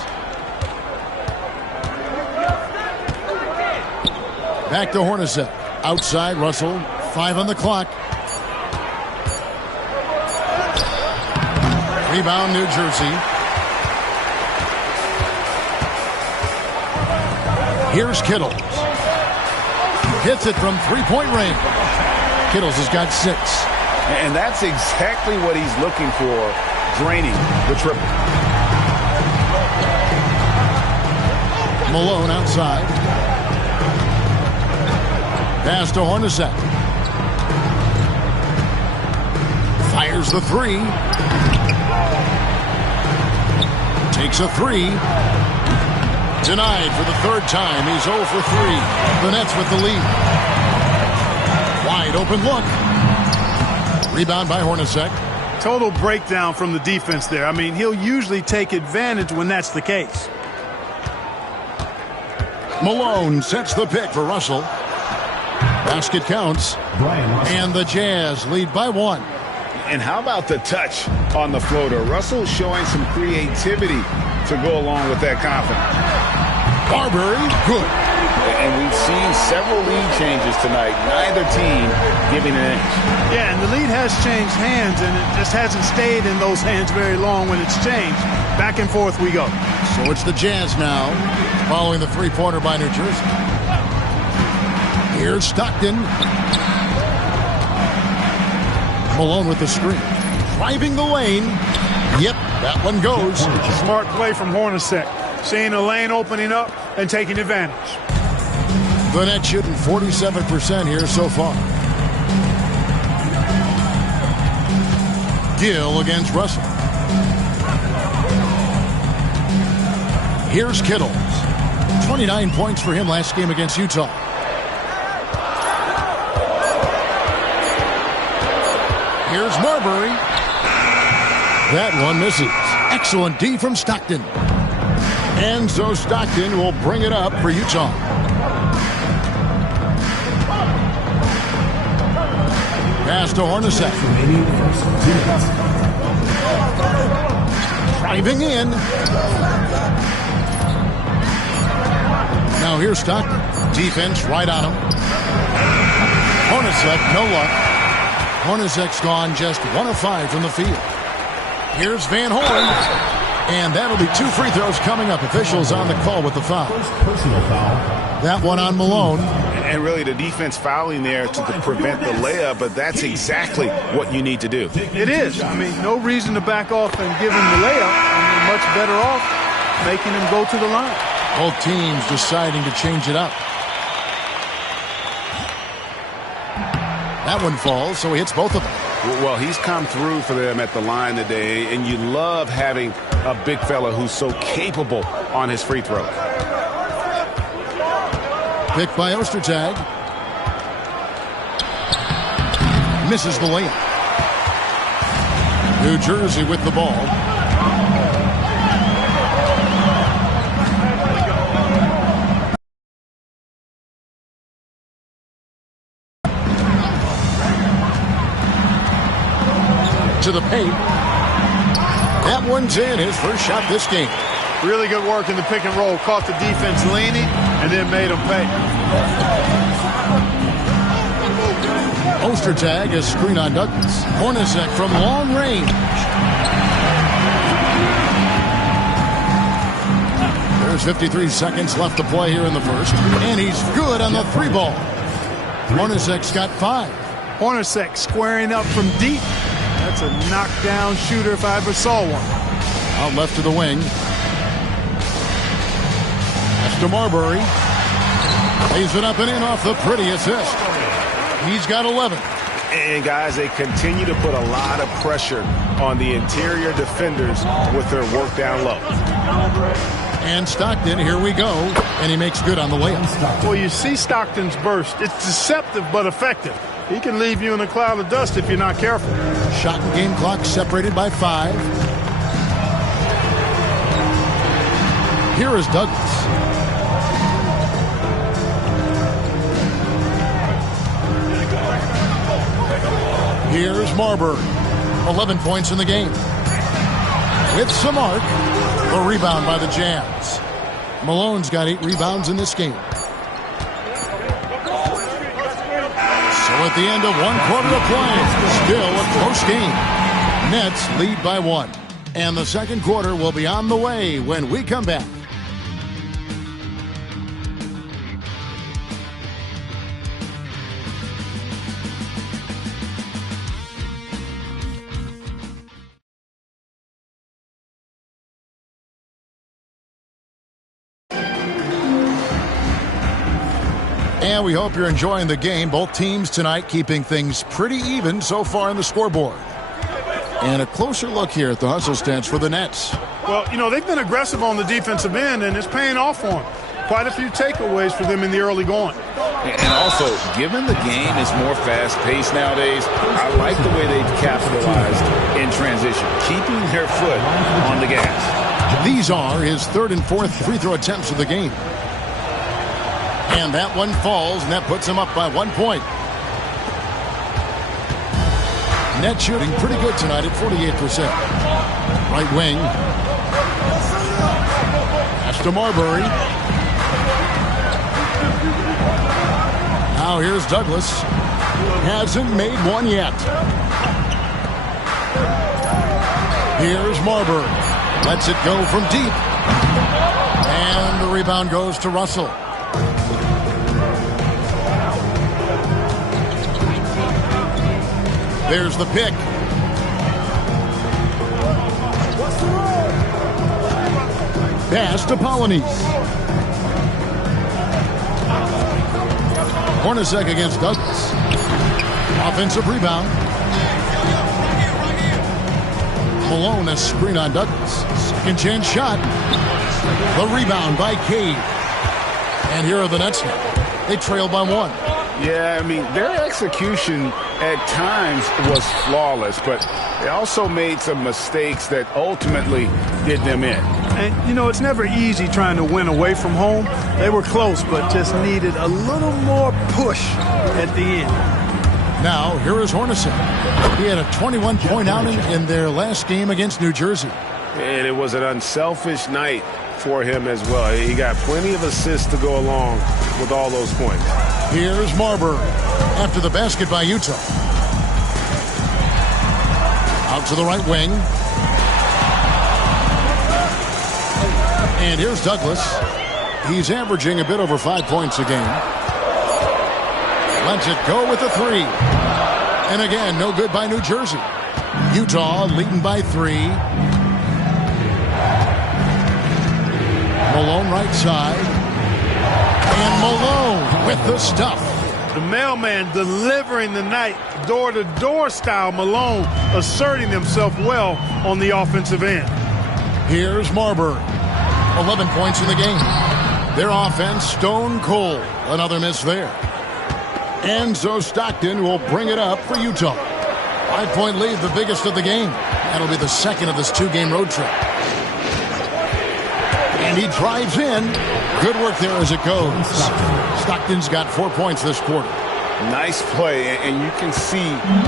Back to Hornacek. Outside, Russell. 5 on the clock. Rebound, New Jersey. Here's Kittles. Hits it from three-point range. Kittles has got 6. And that's exactly what he's looking for, draining the triple. Malone outside. Pass to Hornacek. Fires the 3. Takes a 3. Denied for the 3rd time. He's 0 for 3. The Nets with the lead. Wide open look. Rebound by Hornacek. Total breakdown from the defense there. I mean, he'll usually take advantage when that's the case. Malone sets the pick for Russell. Basket counts. And the Jazz lead by 1. And how about the touch on the floater? Russell showing some creativity to go along with that confidence. Marbury, good. And we've seen several lead changes tonight. Neither team giving an inch. Yeah, and the lead has changed hands, and it just hasn't stayed in those hands very long when it's changed. Back and forth we go. So it's the Jazz now, following the three-pointer by New Jersey. Here's Stockton. Malone with the screen. Driving the lane. Yep, that one goes. Smart play from Hornacek. Seeing a lane opening up and taking advantage. The Nets shooting 47% here so far. Gill against Russell. Here's Kittles. 29 points for him last game against Utah. Here's Marbury. That one misses. Excellent D from Stockton. And so Stockton will bring it up for Utah. Pass to Hornacek. Driving in. Now here's Stockton. Defense right on him. Hornacek, no luck. Hornacek's gone just 1 of 5 from the field. Here's Van Horn. And that'll be 2 free throws coming up. Officials on the call with the foul. Personal foul. That one on Malone. And really the defense fouling there to prevent the layup, but that's exactly what you need to do. It is. I mean, no reason to back off and give him the layup. I mean, much better off making him go to the line. Both teams deciding to change it up. That one falls, so he hits both of them. Well, he's come through for them at the line today, and you love having a big fella who's so capable on his free throws. Picked by Ostertag. Misses the layup. New Jersey with the ball. To the paint. That one's in. His first shot this game. Really good work in the pick and roll. Caught the defense leaning and then made them pay. Ostertag is screen on Douglas. Hornacek from long range. There's 53 seconds left to play here in the first. And he's good on the 3-ball. Hornacek's got 5. Hornacek squaring up from deep. That's a knockdown shooter if I ever saw one. Out left to the wing. That's to Marbury. Lays it up and in off the pretty assist. He's got 11. And, guys, they continue to put a lot of pressure on the interior defenders with their work down low. And Stockton, here we go. And he makes good on the layup. Well, you see Stockton's burst. It's deceptive but effective. He can leave you in a cloud of dust if you're not careful. Shot and game clock separated by 5. Here is Douglas. Here's Marbury. 11 points in the game. With some arc, the rebound by the Jazz. Malone's got 8 rebounds in this game. So at the end of 1 quarter of play, still a close game. Nets lead by 1. And the second quarter will be on the way when we come back. And we hope you're enjoying the game. Both teams tonight keeping things pretty even so far in the scoreboard. And a closer look here at the hustle stats for the Nets. Well, you know, they've been aggressive on the defensive end, and it's paying off for them. Quite a few takeaways for them in the early going. And also, given the game is more fast-paced nowadays, I like the way they've capitalized in transition, keeping their foot on the gas. These are his 3rd and 4th free throw attempts of the game. And that one falls, and that puts him up by 1 point. Net shooting pretty good tonight at 48%. Right wing. Pass to Marbury. Now here's Douglas. Hasn't made one yet. Here's Marbury. Lets it go from deep. And the rebound goes to Russell. There's the pick. Pass to Polonese. Hornacek against Douglas. Offensive rebound. Malone, a screen on Douglas. Second chance shot. The rebound by Cade. And here are the Nets now. They trail by 1. Yeah, I mean, their execution at times was flawless, but they also made some mistakes that ultimately did them in. And, you know, it's never easy trying to win away from home. They were close, but just needed a little more push at the end. Now, here is Hornacek. He had a 21-point outing in their last game against New Jersey. And it was an unselfish night for him as well. He got plenty of assists to go along with all those points. Here's Marbury after the basket by Utah. Out to the right wing. And here's Douglas. He's averaging a bit over 5 points a game. Lets it go with the 3. And again, no good by New Jersey. Utah leading by 3. Malone right side. And Malone with the stuff. The mailman delivering the night, door-to-door style. Malone asserting himself well on the offensive end. Here's Marbury. 11 points in the game. Their offense stone cold. Another miss there. Enzo Stockton will bring it up for Utah. 5-point lead, the biggest of the game. That'll be the second of this 2-game road trip. And he drives in. Good work there as it goes. Stockton's got 4 points this quarter. Nice play, and you can see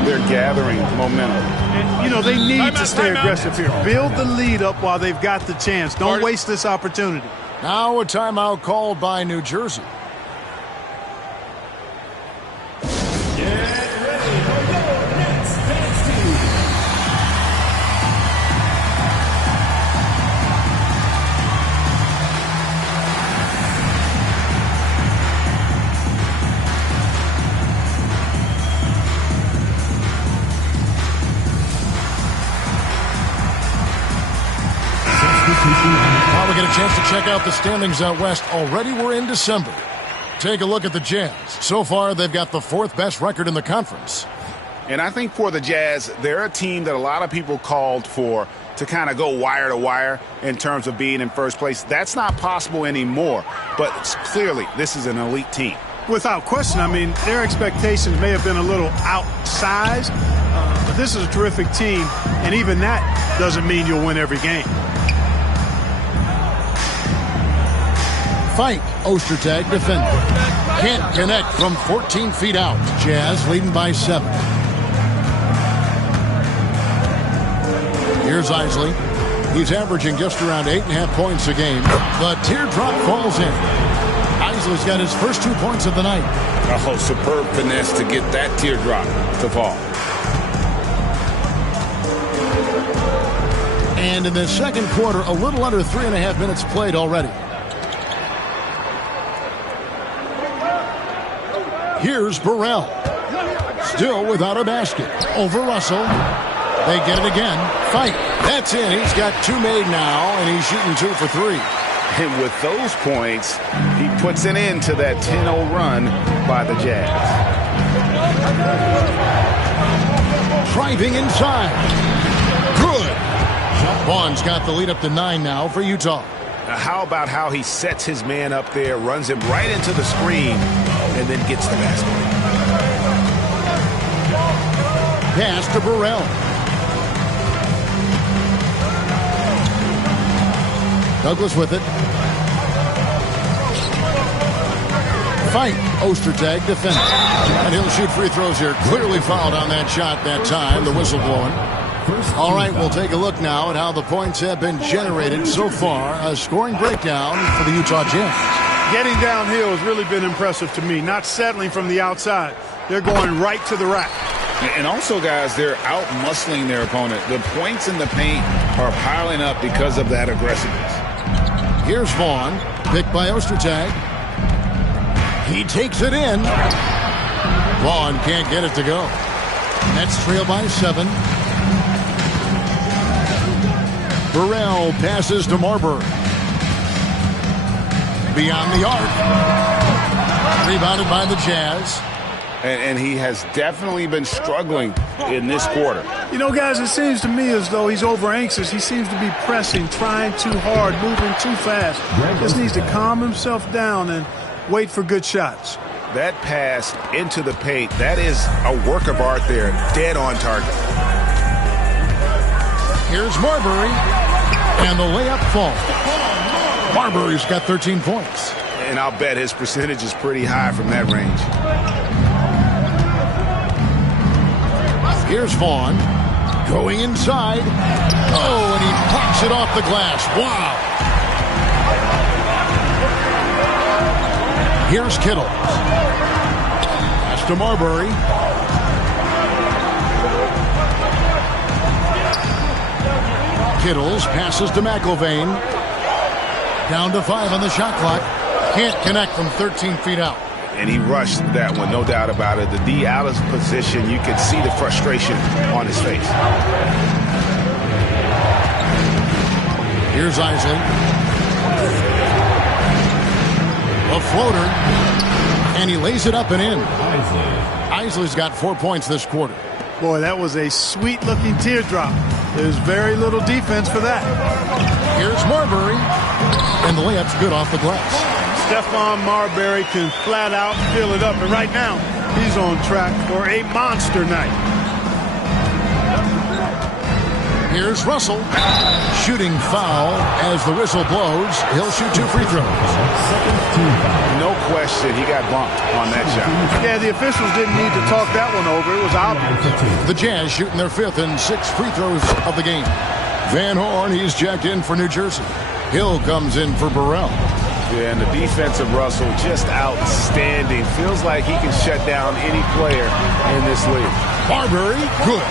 they're gathering momentum. And, you know, they need to stay aggressive here. Build the lead up while they've got the chance. Don't waste this opportunity. Now a timeout called by New Jersey. While we get a chance to check out the standings out west, already we're in December. Take a look at the Jazz. So far, they've got the 4th best record in the conference. And I think for the Jazz, they're a team that a lot of people called for to kind of go wire to wire in terms of being in first place. That's not possible anymore. But clearly, this is an elite team. Without question. I mean, their expectations may have been a little outsized, but this is a terrific team, and even that doesn't mean you'll win every game. Fike, Ostertag defender. Can't connect from 14 feet out. Jazz leading by 7. Here's Isley. He's averaging just around 8.5 points a game. The teardrop falls in. Isley's got his first 2 points of the night. Oh, superb finesse to get that teardrop to fall. And in the second quarter, a little under 3.5 minutes played already. Here's Burrell. Still without a basket. Over Russell. They get it again. Fight. That's in. He's got 2 made now, and he's shooting 2 for 3. And with those points, he puts an end to that 10-0 run by the Jazz. Driving inside. Good. Vaughn's got the lead up to 9 now for Utah. Now, how about how he sets his man up there, runs him right into the screen, and then gets the basket. Pass to Burrell. Douglas with it. Fight. Ostertag defending. And he'll shoot free throws here. Clearly fouled on that shot that time. The whistle blowing. All right, we'll take a look now at how the points have been generated so far. A scoring breakdown for the Utah Jazz. Getting downhill has really been impressive to me. Not settling from the outside. They're going right to the rack. And also, guys, they're out-muscling their opponent. The points in the paint are piling up because of that aggressiveness. Here's Vaughn, picked by Ostertag. He takes it in. Vaughn can't get it to go. Nets trail by 7. Burrell passes to Marbury. Beyond the arc. Rebounded by the Jazz. And he has definitely been struggling in this quarter. You know, guys, it seems to me as though he's over anxious. He seems to be pressing, trying too hard, moving too fast. Just needs to calm himself down and wait for good shots. That pass into the paint, that is a work of art there, dead on target. Here's Marbury, and the layup falls. Marbury's got 13 points. And I'll bet his percentage is pretty high from that range. Here's Vaughn, going inside. Oh, and he pops it off the glass. Wow. Here's Kittle. Pass to Marbury. Kittles passes to McIlvain. Down to 5 on the shot clock. Can't connect from 13 feet out. And he rushed that one, no doubt about it. The D out of position, you could see the frustration on his face. Here's Isley. A floater. And he lays it up and in. Isley's got 4 points this quarter. Boy, that was a sweet-looking teardrop. There's very little defense for that. Here's Marbury. And the layup's good off the glass. Stephon Marbury can flat out fill it up. And right now, he's on track for a monster night. Here's Russell. Shooting foul as the whistle blows. He'll shoot 2 free throws. No question, he got bumped on that shot. Yeah, the officials didn't need to talk that one over. It was obvious. The Jazz shooting their 5th and 6th free throws of the game. Van Horn, he's checked in for New Jersey. Hill comes in for Burrell. Yeah, and the defense of Russell just outstanding. Feels like he can shut down any player in this league. Marbury, good.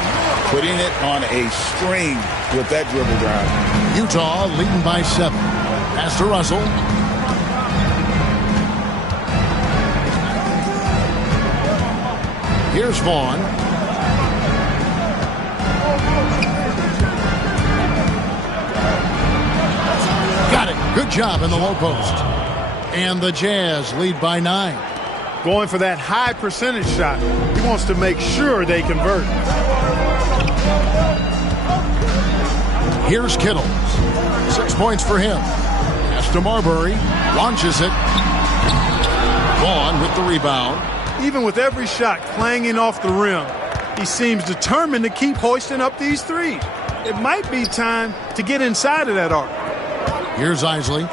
Putting it on a string with that dribble drive. Utah leading by 7. Pass to Russell. Here's Vaughn. Got it. Good job in the low post. And the Jazz lead by 9. Going for that high percentage shot. He wants to make sure they convert. Here's Kittle. 6 points for him. Pass to Marbury. Launches it. Vaughn with the rebound. Even with every shot clanging off the rim, he seems determined to keep hoisting up these threes. It might be time to get inside of that arc. Here's Isley.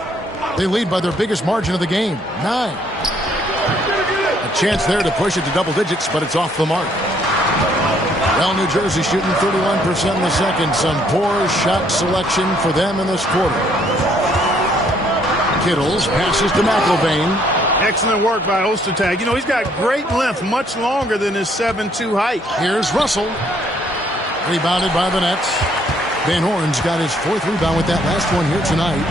They lead by their biggest margin of the game, 9. A chance there to push it to double digits, but it's off the mark. Well, New Jersey shooting 31% in the second. Some poor shot selection for them in this quarter. Kittles passes to McIlvain. Excellent work by Ostertag. You know, he's got great length, much longer than his 7'2" height. Here's Russell. Rebounded by the Nets. Van Horn's got his 4th rebound with that last one here tonight.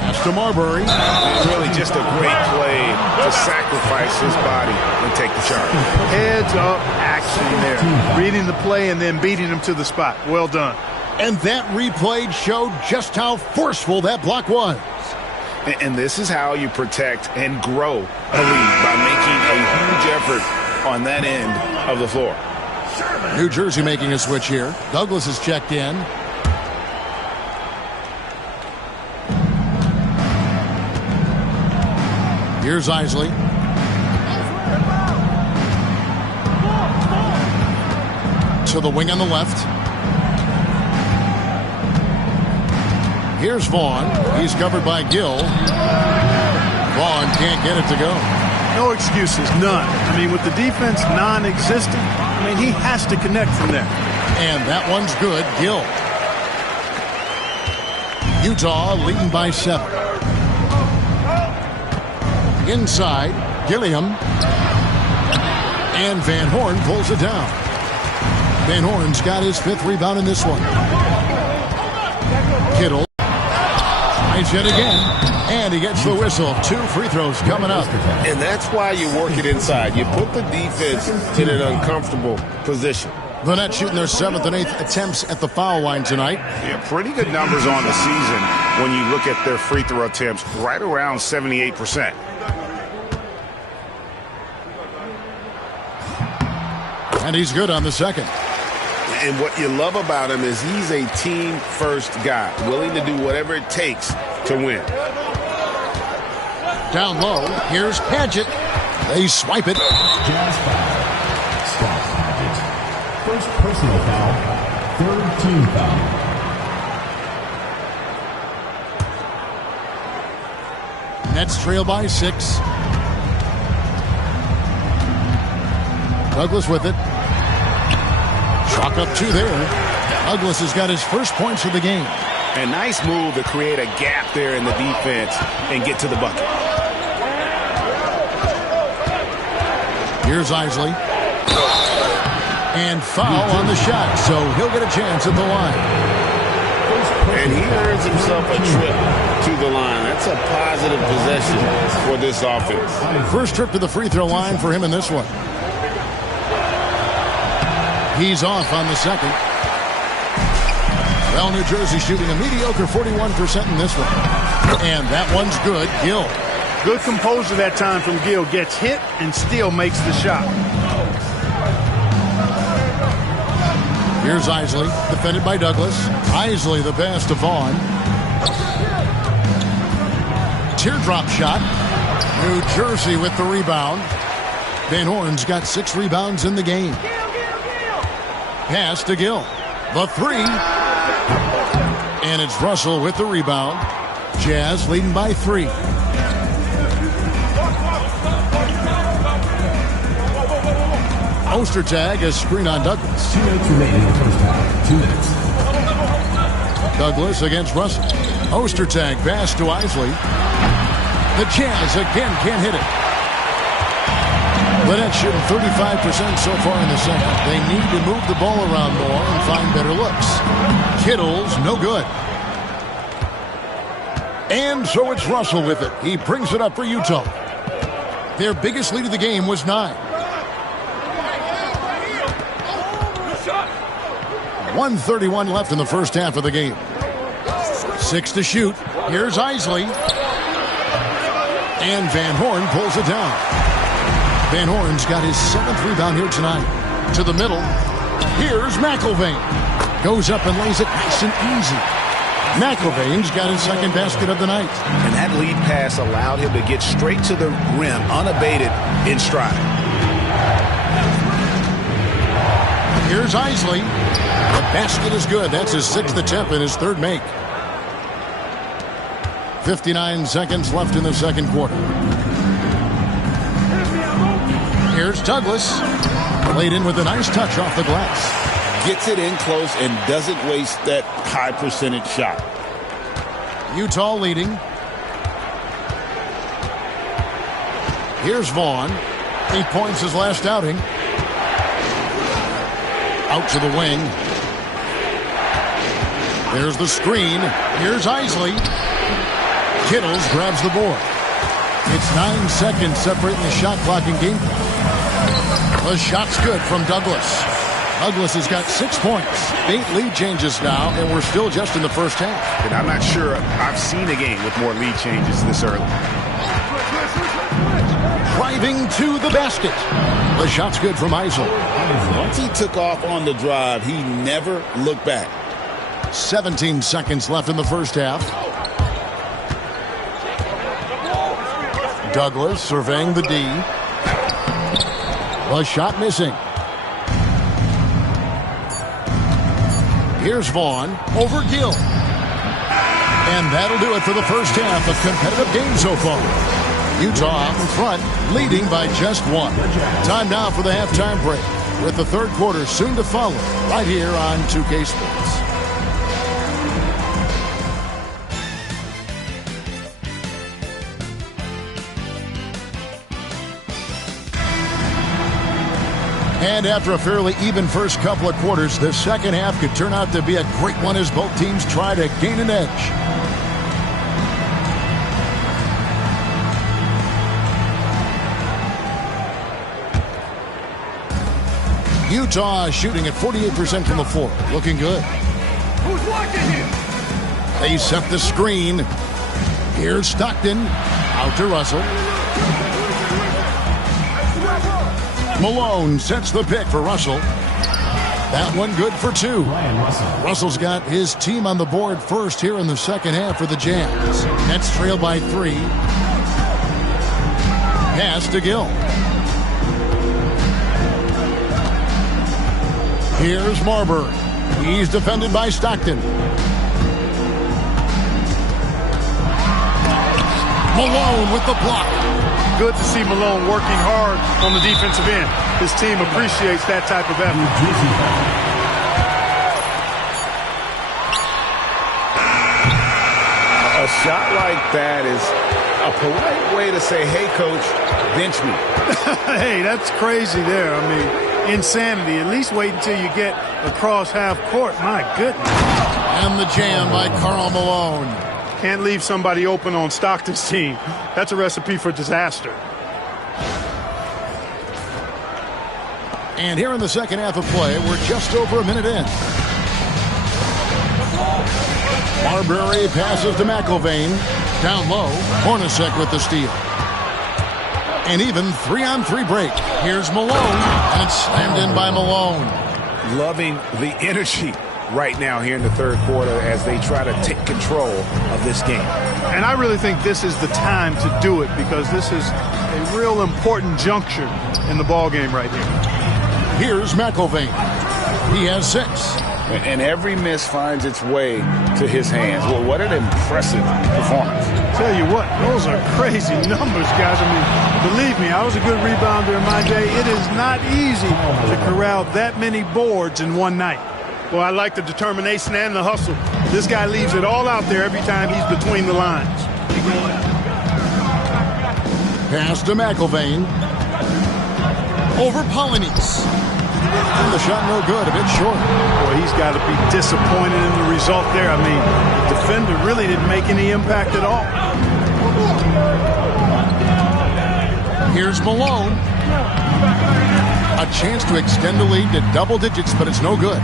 Pass to Marbury. It's really just a great play to sacrifice his body and take the charge. Heads up action there. Reading the play and then beating him to the spot. Well done. And that replay showed just how forceful that block was. And this is how you protect and grow a lead, by making a huge effort on that end of the floor. New Jersey making a switch here. Douglas is checked in. Here's Isley. To the wing on the left. Here's Vaughn. He's covered by Gill. Vaughn can't get it to go. No excuses, none. I mean, with the defense non-existent, I mean, he has to connect from there. And that one's good. Gill. Utah leading by 7. Inside, Gilliam. And Van Horn pulls it down. Van Horn's got his 5th rebound in this one. Kittle. Tries yet again. And he gets the whistle. 2 free throws coming up. And that's why you work it inside. You put the defense in an uncomfortable position. The Nets shooting their 7th and 8th attempts at the foul line tonight. Yeah, pretty good numbers on the season when you look at their free throw attempts, right around 78%. And he's good on the second. And what you love about him is he's a team-first guy, willing to do whatever it takes to win. Down low, here's Padgett. They swipe it. Jazz foul. Scott Padgett. First personal foul. 3rd team foul. Nets trail by 6. Douglas with it. Chalk up 2 there. Douglas has got his first points of the game. A nice move to create a gap there in the defense and get to the bucket. Here's Isley. And foul on the shot, so he'll get a chance at the line. And he earns himself a trip to the line. That's a positive possession for this offense. First trip to the free throw line for him in this one. He's off on the second. Well, New Jersey shooting a mediocre 41% in this one. And that one's good. Gill. Good composure that time from Gill. Gets hit and still makes the shot. Here's Isley, defended by Douglas. Isley the pass to Vaughn. Teardrop shot. New Jersey with the rebound. Van Horn's got 6 rebounds in the game. Pass to Gill. The 3. And it's Russell with the rebound. Jazz leading by 3. Ostertag a screen on Douglas. 2 minutes remaining in the first half. 2 minutes. Douglas against Russell. Ostertag pass to Isley. The Jazz again can't hit it. The Nets shooting 35% so far in the second. They need to move the ball around more and find better looks. Kittle's no good. And so it's Russell with it. He brings it up for Utah. Their biggest lead of the game was 9. 1:31 left in the first half of the game. 6 to shoot. Here's Isley. And Van Horn pulls it down. Van Horn's got his 7th rebound here tonight. To the middle. Here's McIlvaine. Goes up and lays it nice and easy. McIlvaine's got his second basket of the night. And that lead pass allowed him to get straight to the rim, unabated, in stride. Here's Isley. The basket is good. That's his 6th attempt and his 3rd make. 59 seconds left in the second quarter. Here's Douglas. Played in with a nice touch off the glass. Gets it in close and doesn't waste that high percentage shot. Utah leading. Here's Vaughn. 8 points his last outing. Out to the wing. There's the screen. Here's Isley. Kittles grabs the board. It's 9 seconds separating the shot clock and game clock. The shot's good from Douglas. Douglas has got 6 points. 8 lead changes now, and we're still just in the first half. And I'm not sure I've seen a game with more lead changes this early. Driving to the basket. The shot's good from Isley. Once he took off on the drive, he never looked back. 17 seconds left in the first half. Douglas surveying the D. The shot missing. Here's Vaughn over Gill. And that'll do it for the first half. A competitive game so far. Utah out in front, leading by just 1. Time now for the halftime break, with the third quarter soon to follow, right here on 2K Sports. And after a fairly even first couple of quarters, the second half could turn out to be a great one as both teams try to gain an edge. Utah shooting at 48% from the floor. Looking good. Who's watching here? They set the screen. Here's Stockton. Out to Russell. Malone sets the pick for Russell. That one good for 2. Russell's got his team on the board first here in the second half for the Jazz. Nets trail by 3. Pass to Gill. Here's Marbury. He's defended by Stockton. Malone with the block. Good to see Malone working hard on the defensive end. His team appreciates that type of effort. A shot like that is a polite way to say, hey, coach, bench me. Hey, that's crazy there. I mean, insanity. At least wait until you get across half court. My goodness. And the jam by Karl Malone. Can't leave somebody open on Stockton's team. That's a recipe for disaster. And here in the second half of play, we're just over a minute in. Marbury passes to McIlvaine. Down low, Hornacek with the steal. An even 3-on-3 break. Here's Malone, and it's slammed in by Malone. Loving the energy right now here in the third quarter as they try to take control of this game. And I really think this is the time to do it because this is a real important juncture in the ball game right here. Here's McIlvaine. He has 6. And every miss finds its way to his hands. Well, what an impressive performance. Tell you what, those are crazy numbers, guys. I mean, believe me, I was a good rebounder in my day. It is not easy to corral that many boards in one night. Well, I like the determination and the hustle. This guy leaves it all out there every time he's between the lines. Pass to McIlvaine. Over Polynice. And the shot no good, a bit short. Boy, he's got to be disappointed in the result there. I mean, the defender really didn't make any impact at all. Here's Malone. A chance to extend the lead to double digits, but it's no good.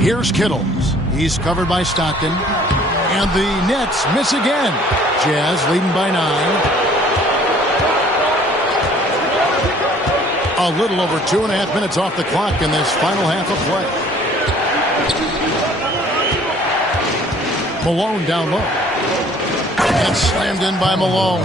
Here's Kittles. He's covered by Stockton. And the Nets miss again. Jazz leading by 9. A little over 2.5 minutes off the clock in this final half of play. Malone down low. And slammed in by Malone.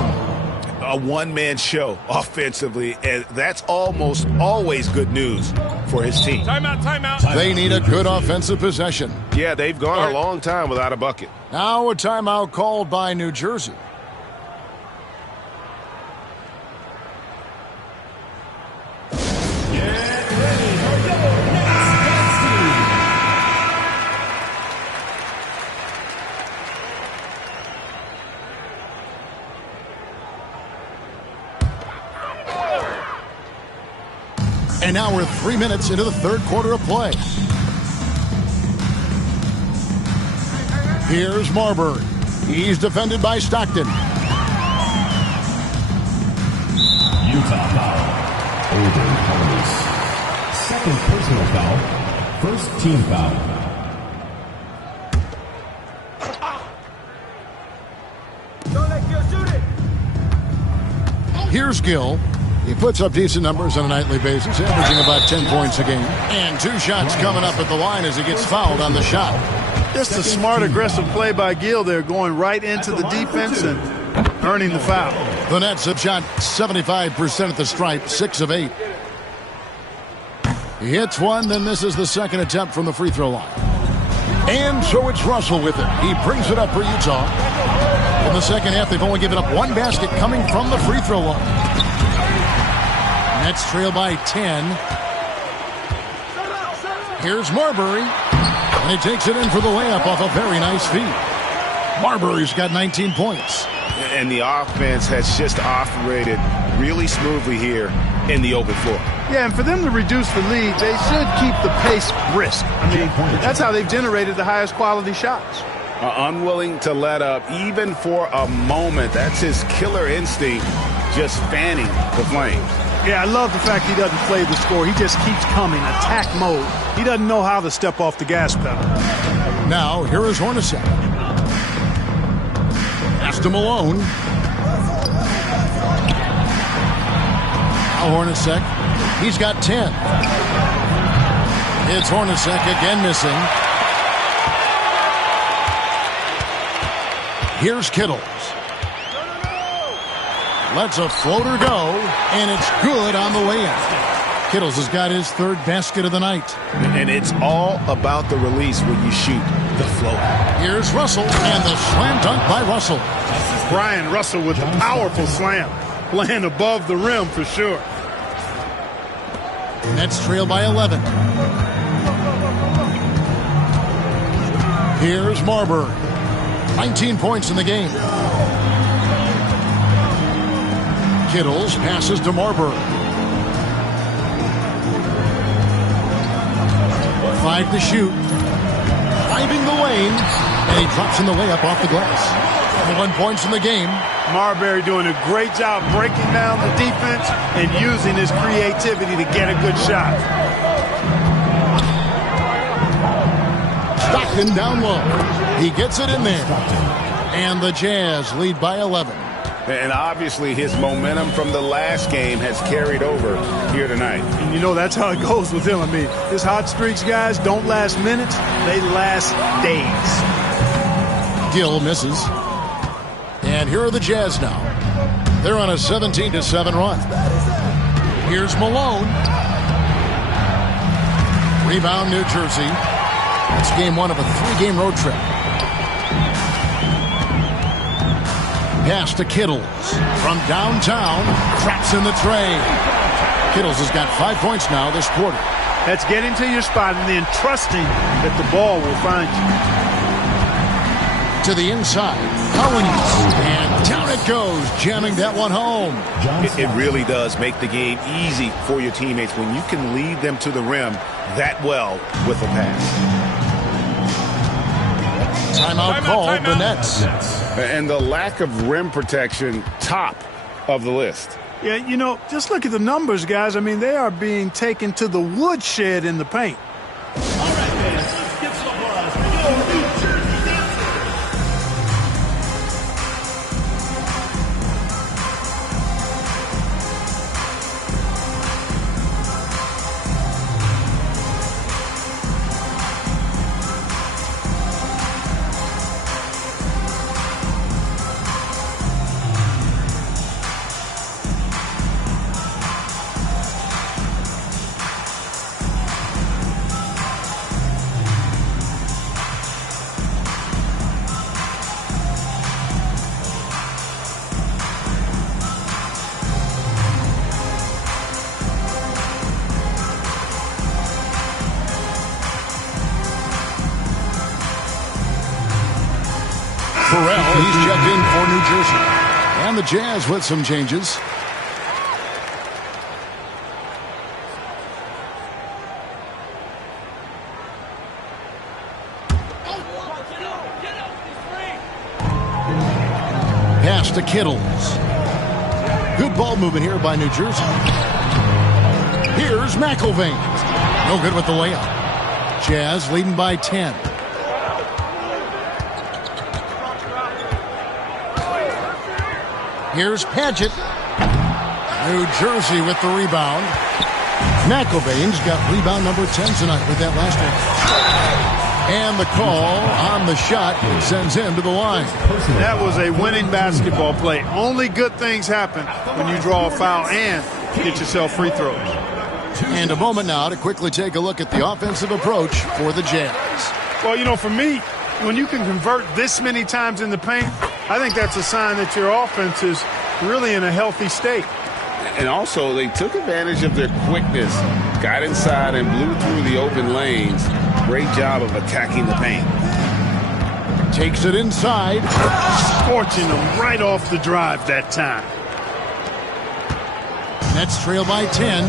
A one-man show offensively, and that's almost always good news for his team. Timeout. They need a good offensive possession. Yeah, they've gone a long time without a bucket. Now a timeout called by New Jersey. And now we're 3 minutes into the third quarter of play. Here's Marbury. He's defended by Stockton. Utah foul. Over Harris. Second personal foul. First team foul. Here's Gill. He puts up decent numbers on a nightly basis, averaging about 10 points a game. And 2 shots coming up at the line as he gets fouled on the shot. Just a smart, aggressive play by Gill there, going right into the defense and earning the foul. The Nets have shot 75% at the stripe, 6 of 8. He hits one, then misses the second attempt from the free throw line. And so it's Russell with it. He brings it up for Utah. In the second half, they've only given up 1 basket coming from the free throw line. Nets trail by 10. Here's Marbury. And he takes it in for the layup off a very nice feed. Marbury's got 19 points. And the offense has just operated really smoothly here in the open floor. Yeah, and for them to reduce the lead, they should keep the pace brisk. I mean, that's how they've generated the highest quality shots. Unwilling to let up even for a moment. That's his killer instinct, just fanning the flames. Yeah, I love the fact he doesn't play the score. He just keeps coming, attack mode. He doesn't know how to step off the gas pedal. Now, here is Hornacek. Pass to Malone. Now Hornacek. He's got 10. It's Hornacek again missing. Here's Kittles. Lets a floater go, and it's good on the way in. Kittles has got his 3rd basket of the night. And it's all about the release when you shoot the floater. Here's Russell, and the slam dunk by Russell. Brian Russell with a powerful slam. Playing above the rim for sure. Nets trail by 11. Here's Marbury. 19 points in the game. Kittles passes to Marbury. 5 to shoot. Driving the lane. And he drops in the layup off the glass. 1 points in the game. Marbury doing a great job breaking down the defense and using his creativity to get a good shot. Stockton down low. He gets it in there. And the Jazz lead by 11. And obviously his momentum from the last game has carried over here tonight. And you know that's how it goes with him. I mean, his hot streaks, guys, don't last minutes. They last days. Gill misses. And here are the Jazz now. They're on a 17-7 run. Here's Malone. Rebound, New Jersey. It's game 1 of a 3-game road trip. Pass to Kittles. From downtown, traps in the tray. Kittles has got 5 points now this quarter. That's getting to your spot and then trusting that the ball will find you. To the inside. Collins. And down it goes, jamming that one home. It really does make the game easy for your teammates when you can lead them to the rim that well with a pass. Timeout called the Nets. And the lack of rim protection, top of the list. Yeah, you know, just look at the numbers, guys. I mean, they are being taken to the woodshed in the paint. All right, fans, let's get some buzz. Go New Jersey Nets. Terrell, he's checked in for New Jersey. And the Jazz with some changes. Pass to Kittles. Good ball movement here by New Jersey. Here's McIlvaine. No good with the layup. Jazz leading by 10. Here's Padgett. New Jersey with the rebound. McIlvaine's got rebound number 10 tonight with that last one. And the call on the shot sends him to the line. That was a winning basketball play. Only good things happen when you draw a foul and get yourself free throws. And a moment now to quickly take a look at the offensive approach for the Jazz. Well, you know, for me, when you can convert this many times in the paint, I think that's a sign that your offense is really in a healthy state. And also, they took advantage of their quickness, got inside and blew through the open lanes. Great job of attacking the paint. Takes it inside. Scorching them right off the drive that time. Nets trail by 10.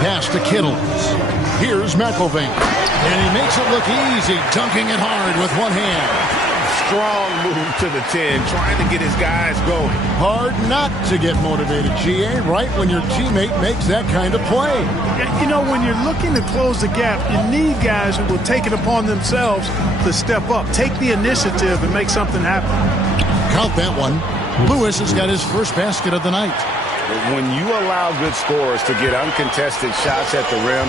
Pass to Kittles. Here's McIlvaine. And he makes it look easy, dunking it hard with one hand. Strong move to the 10, trying to get his guys going. Hard not to get motivated, GA, right when your teammate makes that kind of play. You know, when you're looking to close the gap, you need guys who will take it upon themselves to step up, take the initiative, and make something happen. Count that one. Lewis has got his first basket of the night. When you allow good scorers to get uncontested shots at the rim,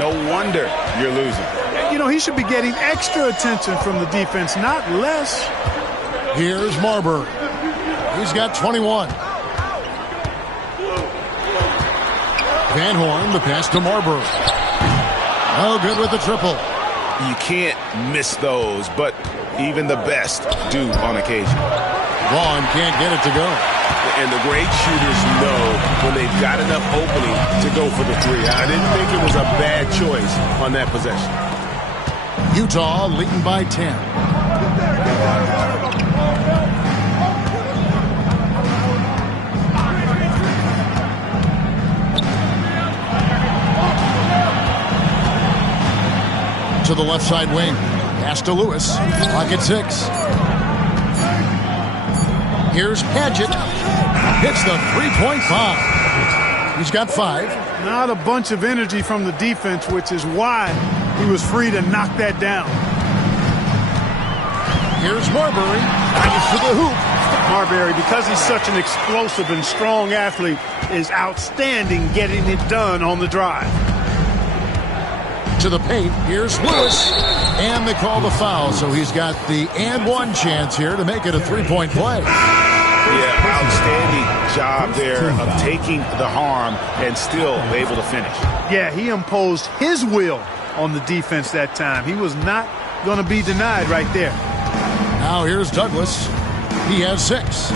no wonder you're losing. You know, he should be getting extra attention from the defense, not less. Here's Marbury. He's got 21. Van Horn, the pass to Marbury. Oh, good with the triple. You can't miss those, but even the best do on occasion. Vaughn can't get it to go. And the great shooters know when they've got enough opening to go for the three. I didn't think it was a bad choice on that possession. Utah leading by 10. To the left side wing. Pass to Lewis. Clock at 6. Here's Padgett. Hits the three-point foul. He's got 5. Not a bunch of energy from the defense, which is why he was free to knock that down. Here's Marbury. Nice to the hoop. Marbury, because he's such an explosive and strong athlete, is outstanding getting it done on the drive. To the paint. Here's Lewis. And they call the foul, so he's got the and one chance here to make it a three-point play. Yeah, outstanding job there of taking the harm and still able to finish. Yeah, he imposed his will on the defense that time. He was not going to be denied right there. Now here's Douglas. He has 6.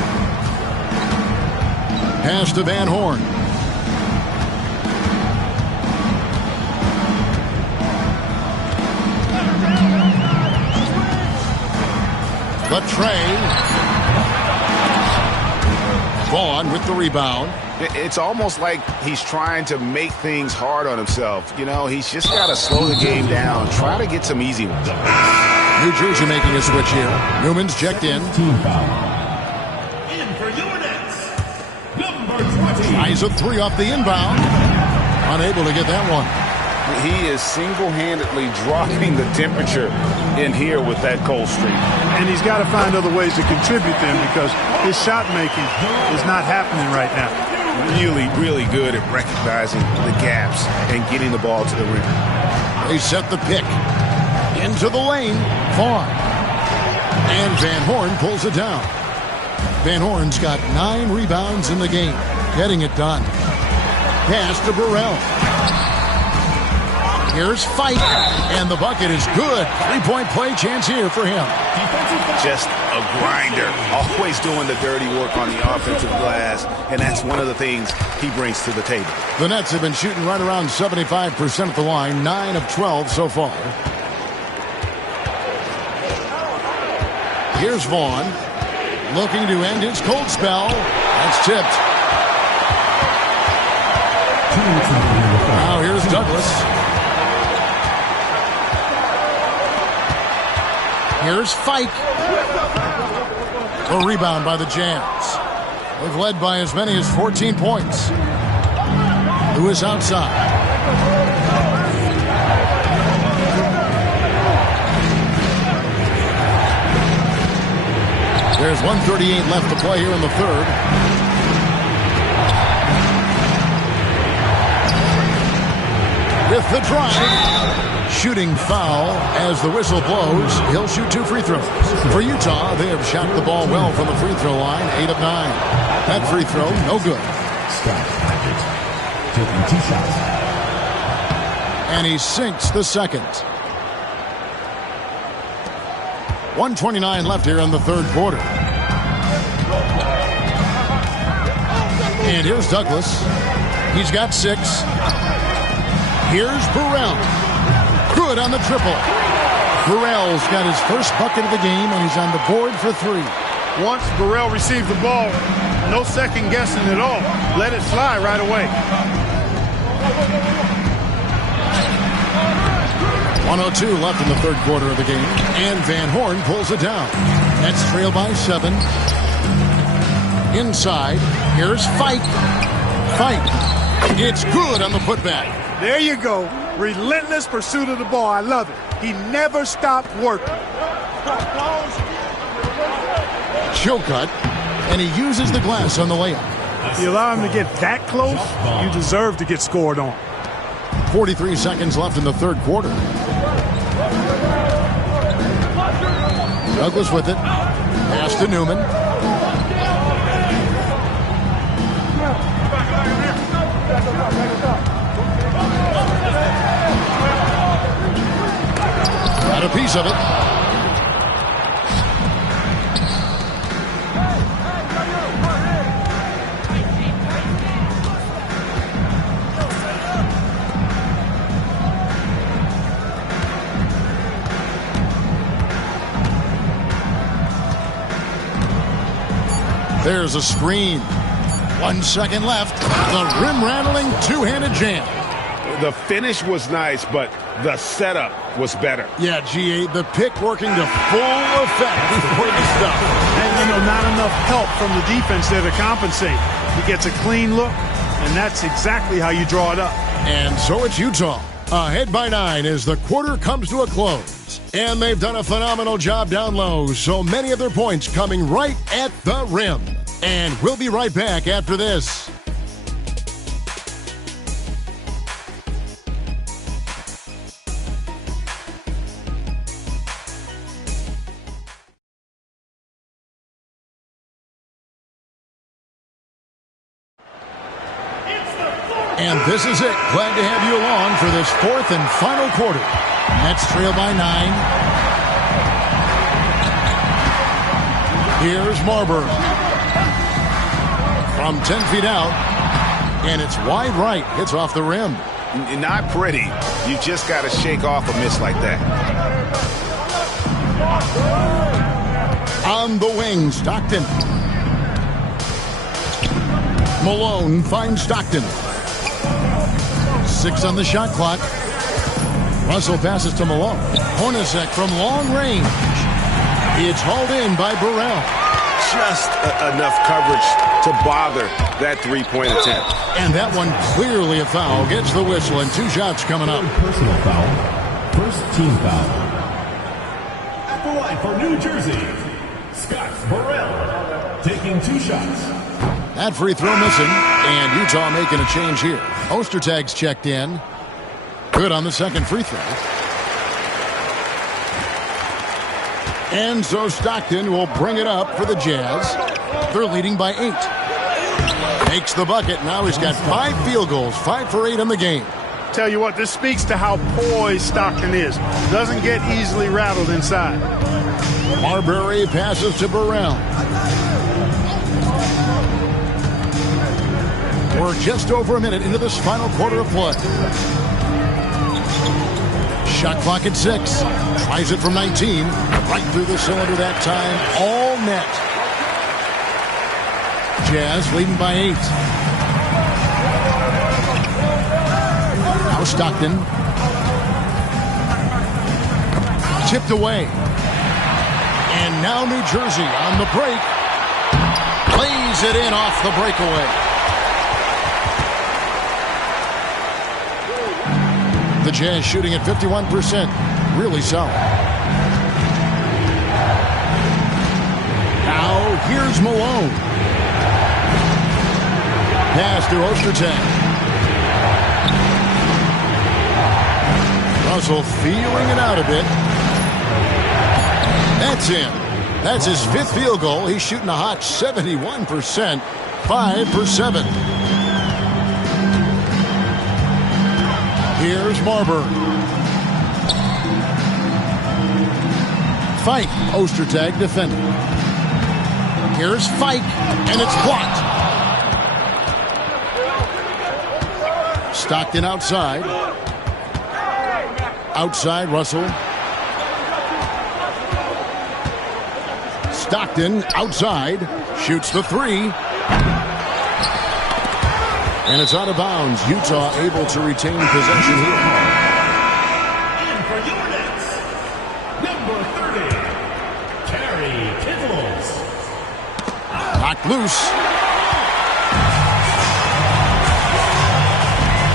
Pass to Van Horn. Latrey. Vaughn with the rebound. It's almost like he's trying to make things hard on himself. You know, he's just got to slow the game down, try to get some easy ones. New Jersey making a switch here. Newman's checked in. Team foul. In for your Nets, number 20. Tries a 3 off the inbound. Unable to get that one. He is single-handedly dropping the temperature in here with that cold streak. And he's got to find other ways to contribute then, because his shot making is not happening right now. Really, really good at recognizing the gaps and getting the ball to the rim. They set the pick. Into the lane. Vaughn. And Van Horn pulls it down. Van Horn's got 9 rebounds in the game. Getting it done. Pass to Burrell. Here's Fight, and the bucket is good. Three-point play chance here for him. Just a grinder, always doing the dirty work on the offensive glass, and that's one of the things he brings to the table. The Nets have been shooting right around 75% at the line, 9 of 12 so far. Here's Vaughn. Looking to end his cold spell. That's tipped. Now here's Douglas. Here's Fike. A rebound by the Jazz. They've led by as many as 14 points. Lewis outside. There's 1:38 left to play here in the third. With the drive. Shooting foul as the whistle blows. He'll shoot 2 free throws. For Utah, they have shot the ball well from the free throw line. 8 of 9. That free throw, no good. Scott Magic taking 2 shots. And he sinks the second. 1:29 left here in the third quarter. And here's Douglas. He's got 6. Here's Burrell. Good on the triple. Burrell's got his first bucket of the game, and he's on the board for 3. Once Burrell received the ball, no second guessing at all. Let it fly right away. 1:02 left in the third quarter of the game, and Van Horn pulls it down. Nets trail by 7. Inside, here's Fike. Fike. It's good on the putback. There you go. Relentless pursuit of the ball. I love it. He never stopped working. Chilcutt, and he uses the glass on the layup. If you allow him to get that close, you deserve to get scored on. 43 seconds left in the third quarter. Douglas with it. Pass to Newman. Got a piece of it. There's a screen. 1 second left. The rim-rattling two-handed jam. The finish was nice, but the setup was better. Yeah, G8, the pick working to full effect before the stop. And, not enough help from the defense there to compensate. He gets a clean look, and that's exactly how you draw it up. And so it's Utah. Ahead by 9 as the quarter comes to a close. And they've done a phenomenal job down low, so many of their points coming right at the rim. And we'll be right back after this. And this is it. Glad to have you along for this fourth and final quarter. Nets trail by 9. Here's Marbury. From 10 feet out. And it's wide right. Hits off the rim. Not pretty. You just got to shake off a miss like that. On the wing, Stockton. Malone finds Stockton. 6 on the shot clock. Russell passes to Malone. Hornacek from long range. It's hauled in by Burrell. Just enough coverage to bother that three-point attempt. And that one clearly a foul. Gets the whistle and 2 shots coming up. Personal foul. First team foul. At the line for New Jersey, Scott Burrell taking 2 shots. That free throw missing, and Utah making a change here. Ostertag's checked in. Good on the second free throw. And so Stockton will bring it up for the Jazz. They're leading by 8. Makes the bucket. Now he's got 5 field goals, 5 for 8 in the game. Tell you what, this speaks to how poised Stockton is. Doesn't get easily rattled inside. Marbury passes to Burrell. We're just over a minute into this final quarter of play. Shot clock at 6. Tries it from 19. Right through the cylinder that time. All net. Jazz leading by 8. Now Stockton. Tipped away. And now New Jersey on the break. Plays it in off the breakaway. The Jazz shooting at 51%. Really solid. Now here's Malone. Pass to Ostertag. Russell feeling it out a bit. That's in. That's his 5th field goal. He's shooting a hot 71%. 5 for 7. Here's Marbury. Fike. Ostertag defending. Here's Fike. And it's blocked. Stockton outside. Outside Russell. Stockton outside. Shoots the 3. And it's out of bounds. Utah able to retain possession here. And for your Nets, number 30, Terry Kittles. Knocked loose.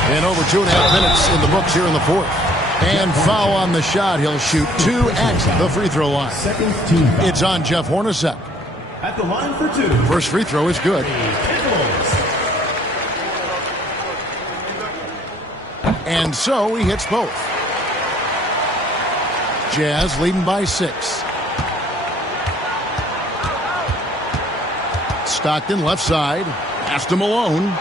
And over 2.5 minutes in the books here in the 4th. And foul on the shot. He'll shoot 2 at the free throw line. Second team foul. It's on Jeff Hornacek. At the line for 2. First free throw is good. Kittles. And so he hits both. Jazz leading by 6. Stockton left side. Pass to Malone.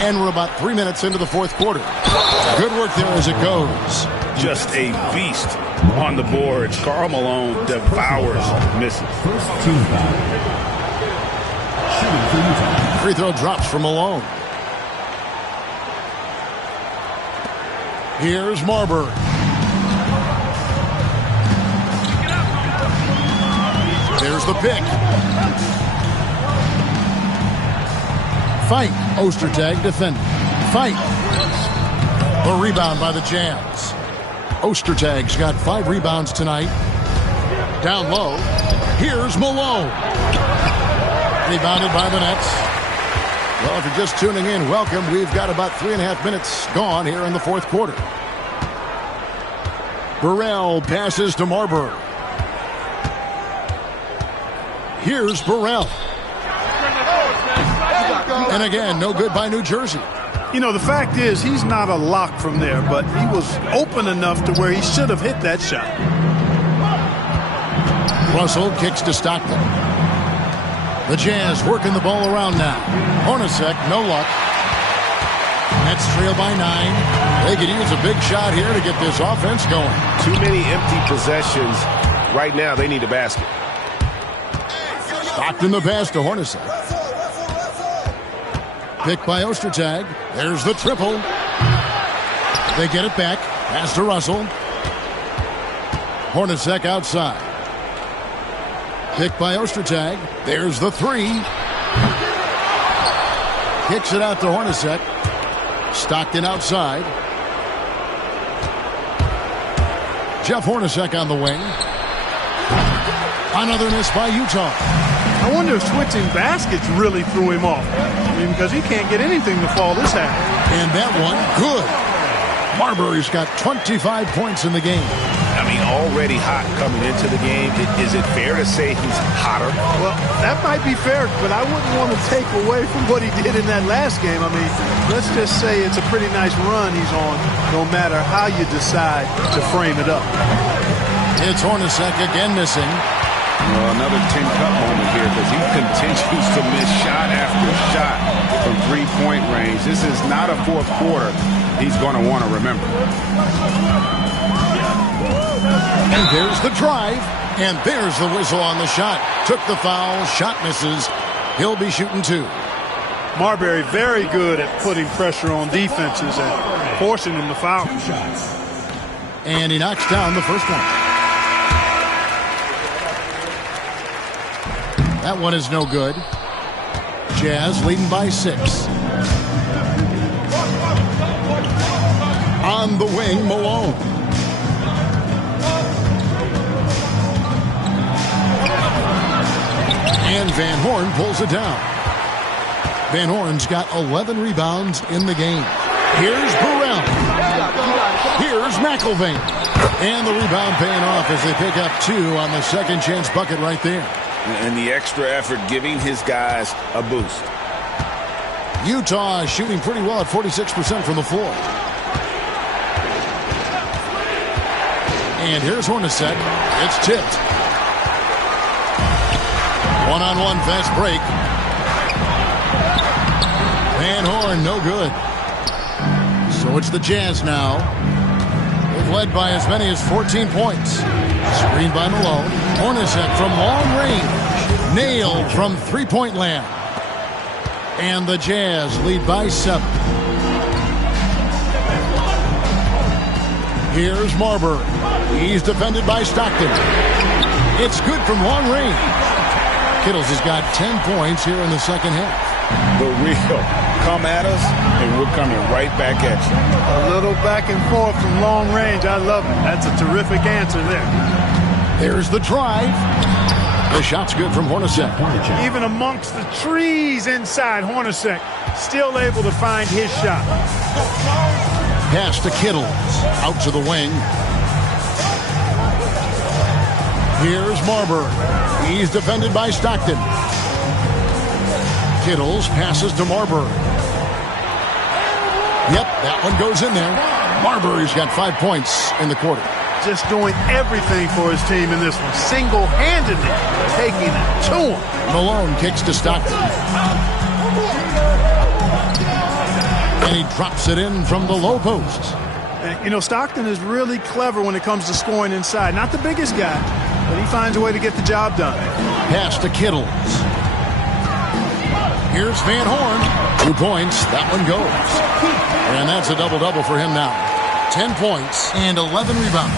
And we're about 3 minutes into the 4th quarter. Good work there as it goes. Just a beast on the boards. Karl Malone devours misses. First team foul. Shooting for Utah. Free throw drops from Malone. Here's Marbury. There's the pick. Fight. Ostertag defending. Fight. The rebound by the Jazz. Ostertag's got 5 rebounds tonight. Down low. Here's Malone. Rebounded by the Nets. Well, if you're just tuning in, welcome. We've got about 3.5 minutes gone here in the 4th quarter. Burrell passes to Marbury. Here's Burrell. And again, no good by New Jersey. You know, the fact is he's not a lock from there, but he was open enough to where he should have hit that shot. Russell kicks to Stockton. The Jazz working the ball around now. Hornacek, no luck. Nets trail by 9. They could use a big shot here to get this offense going. Too many empty possessions. Right now, they need a basket. Stockton the pass to Hornacek. Picked by Ostertag. There's the triple. They get it back. Pass to Russell. Hornacek outside. Picked by Ostertag. There's the 3. Kicks it out to Hornacek. Stockton outside. Jeff Hornacek on the wing. Another miss by Utah. I wonder if switching baskets really threw him off. I mean, because he can't get anything to fall this half. And that one, good. Marbury's got 25 points in the game. I mean, already hot coming into the game. Is it fair to say he's hotter? Well, that might be fair, but I wouldn't want to take away from what he did in that last game. I mean, let's just say it's a pretty nice run he's on, no matter how you decide to frame it up. It's Hornacek again missing. Well, another tin cup moment here because he continues to miss shot after shot from three-point range. This is not a 4th quarter he's going to want to remember. And there's the drive. And there's the whistle on the shot. Took the foul. Shot misses. He'll be shooting 2. Marbury very good at putting pressure on defenses and forcing them to foul. And he knocks down the first one. That one is no good. Jazz leading by 6. On the wing, Malone. And Van Horn pulls it down. Van Horn's got 11 rebounds in the game. Here's Burrell. Here's McIlvain. And the rebound paying off as they pick up 2 on the second chance bucket right there. And the extra effort giving his guys a boost. Utah is shooting pretty well at 46% from the floor. And here's Hornacek. It's tipped. One-on-one fast break. Van Horn, no good. So it's the Jazz now. They've led by as many as 14 points. Screen by Malone. Hornacek from long range. Nailed from three-point land. And the Jazz lead by 7. Here's Marbury. He's defended by Stockton. It's good from long range. Kittles has got 10 points here in the second half. The real come at us, and we're coming right back at you. A little back and forth from long range. I love it. That's a terrific answer there. There's the drive. The shot's good from Hornacek. Even amongst the trees inside, Hornacek still able to find his shot. Pass to Kittles. Out to the wing. Here's Marbury. He's defended by Stockton. Kittles passes to Marbury. Yep, that one goes in there. Marbury's got 5 points in the quarter. Just doing everything for his team in this one. Single-handedly taking it to him. Malone kicks to Stockton. And he drops it in from the low post. And, you know, Stockton is really clever when it comes to scoring inside. Not the biggest guy, but he finds a way to get the job done. Pass to Kittles. Here's Van Horn. 2 points. That one goes. And that's a double-double for him now. 10 points and 11 rebounds.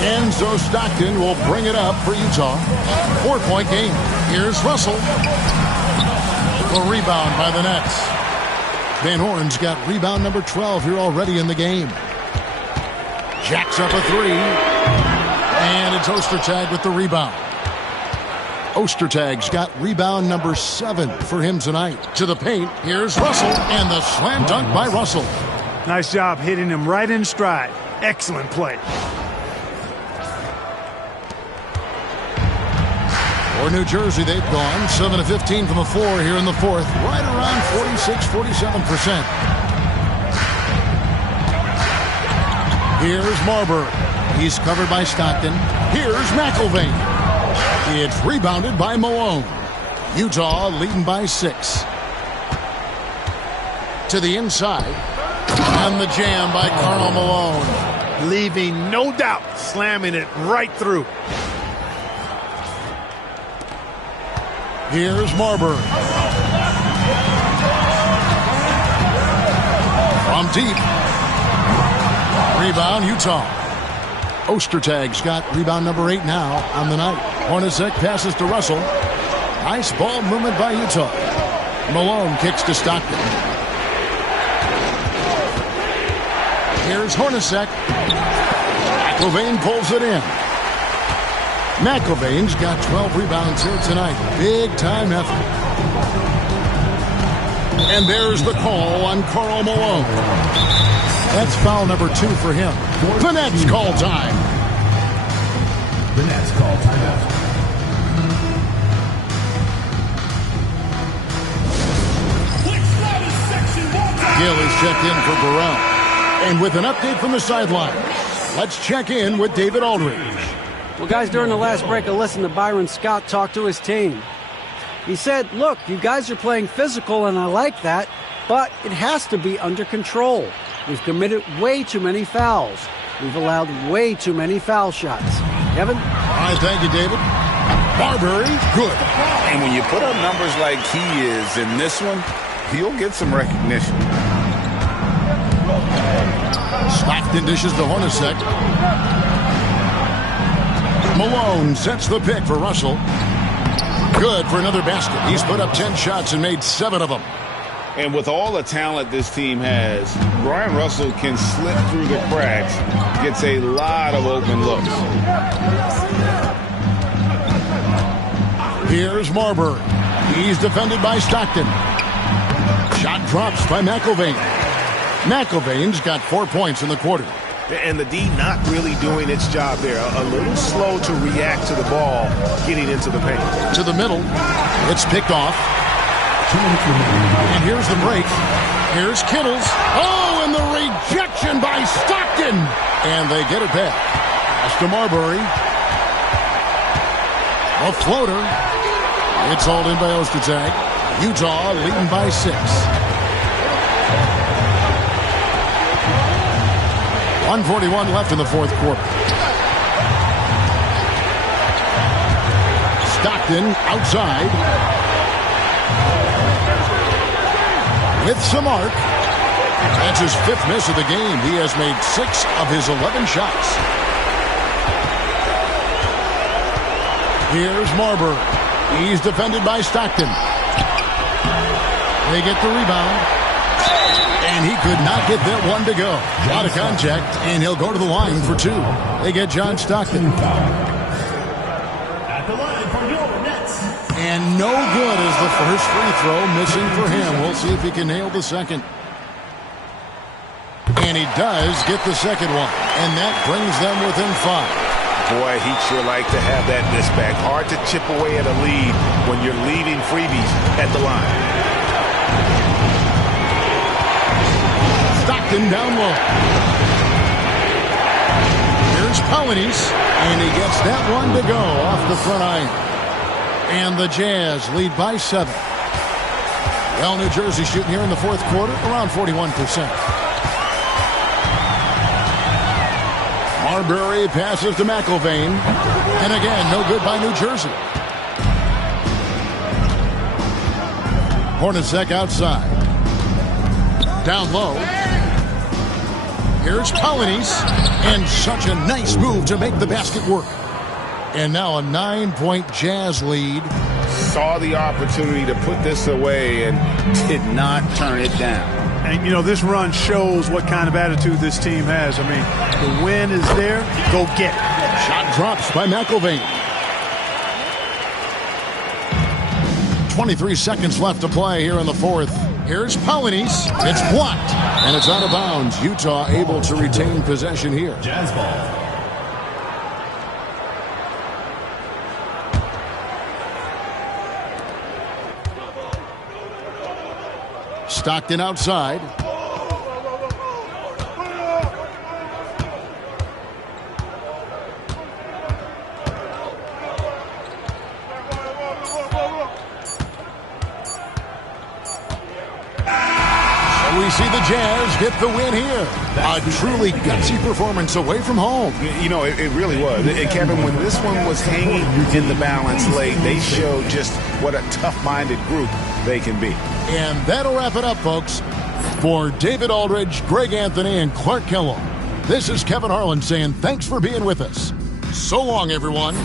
Enzo Stockton will bring it up for Utah. 4-point game. Here's Russell. A rebound by the Nets. Van Horn's got rebound number 12 here already in the game. Jacks up a 3. And it's Ostertag with the rebound. Ostertag's got rebound number 7 for him tonight. To the paint, here's Russell, and the slam dunk by Russell. Nice job hitting him right in stride. Excellent play. For New Jersey, they've gone 7 of 15 from the floor here in the fourth. Right around 46-47%. Here's Marbury. He's covered by Stockton. Here's McIlvain. It's rebounded by Malone. Utah leading by 6. To the inside. And the jam by Karl Malone. Leaving no doubt, slamming it right through. Here's Marbury. From deep. Rebound, Utah. Ostertag's got rebound number 8 now on the night. Hornacek passes to Russell. Nice ball movement by Utah. Malone kicks to Stockton. Here's Hornacek. McIlvain pulls it in. McIlvain's got 12 rebounds here tonight. Big time effort. And there's the call on Karl Malone. That's foul number 2 for him. The Nets call time. The Nets call timeout. Gill is checked in for Burrell. And with an update from the sideline, let's check in with David Aldridge. Well, guys, during the last break, I listened to Byron Scott talk to his team. He said, look, you guys are playing physical, and I like that, but it has to be under control. We've committed way too many fouls. We've allowed way too many foul shots. Kevin? All right, thank you, David. Marbury, good. And when you put up numbers like he is in this one, he'll get some recognition. Stockton dishes to Hornacek. Malone sets the pick for Russell. Good for another basket. He's put up 10 shots and made 7 of them. And with all the talent this team has, Brian Russell can slip through the cracks, gets a lot of open looks. Here's Marbury. He's defended by Stockton. Shot drops by McIlvaine. McIlvaine's got 4 points in the quarter. And the D not really doing its job there. A little slow to react to the ball getting into the paint. To the middle. It's picked off. And here's the break. Here's Kittles. Oh, and the rejection by Stockton. And they get it back. Pass to Marbury. A floater. It's hauled in by Ostacek. Utah leading by 6. 1:41 left in the fourth quarter. Stockton outside. With some arc. That's his 5th miss of the game. He has made 6 of his 11 shots. Here's Marbury. He's defended by Stockton. They get the rebound. And he could not get that one to go. Out of contact, and he'll go to the line for 2. They get John Stockton. At the line for your Nets. And no good is the first free throw, missing for him. We'll see if he can nail the second. And he does get the second one. And that brings them within 5. Boy, he'd sure like to have that miss back. Hard to chip away at a lead when you're leaving freebies at the line. Stockton down low. Here's Polynice, and he gets that one to go off the front iron. And the Jazz lead by 7. Well, New Jersey shooting here in the fourth quarter around 41%. Marbury passes to McIlvaine. And again, no good by New Jersey. Hornacek outside. Down low. Here's Polynice. And such a nice move to make the basket work. And now a 9-point Jazz lead. Saw the opportunity to put this away and did not turn it down. And, you know, this run shows what kind of attitude this team has. I mean, the win is there. Go get it. Shot drops by McIlvaine. 23 seconds left to play here in the fourth. Here's Polynice. It's blocked. And it's out of bounds. Utah able to retain possession here. Jazz ball. Stockton outside. We see the Jazz get the win here. A truly gutsy performance away from home. You know, it really was. And Kevin, when this one was hanging in the balance late, they showed just what a tough-minded group they can be. And that'll wrap it up, folks. For David Aldridge, Greg Anthony, and Clark Kellogg, this is Kevin Harlan saying thanks for being with us. So long, everyone.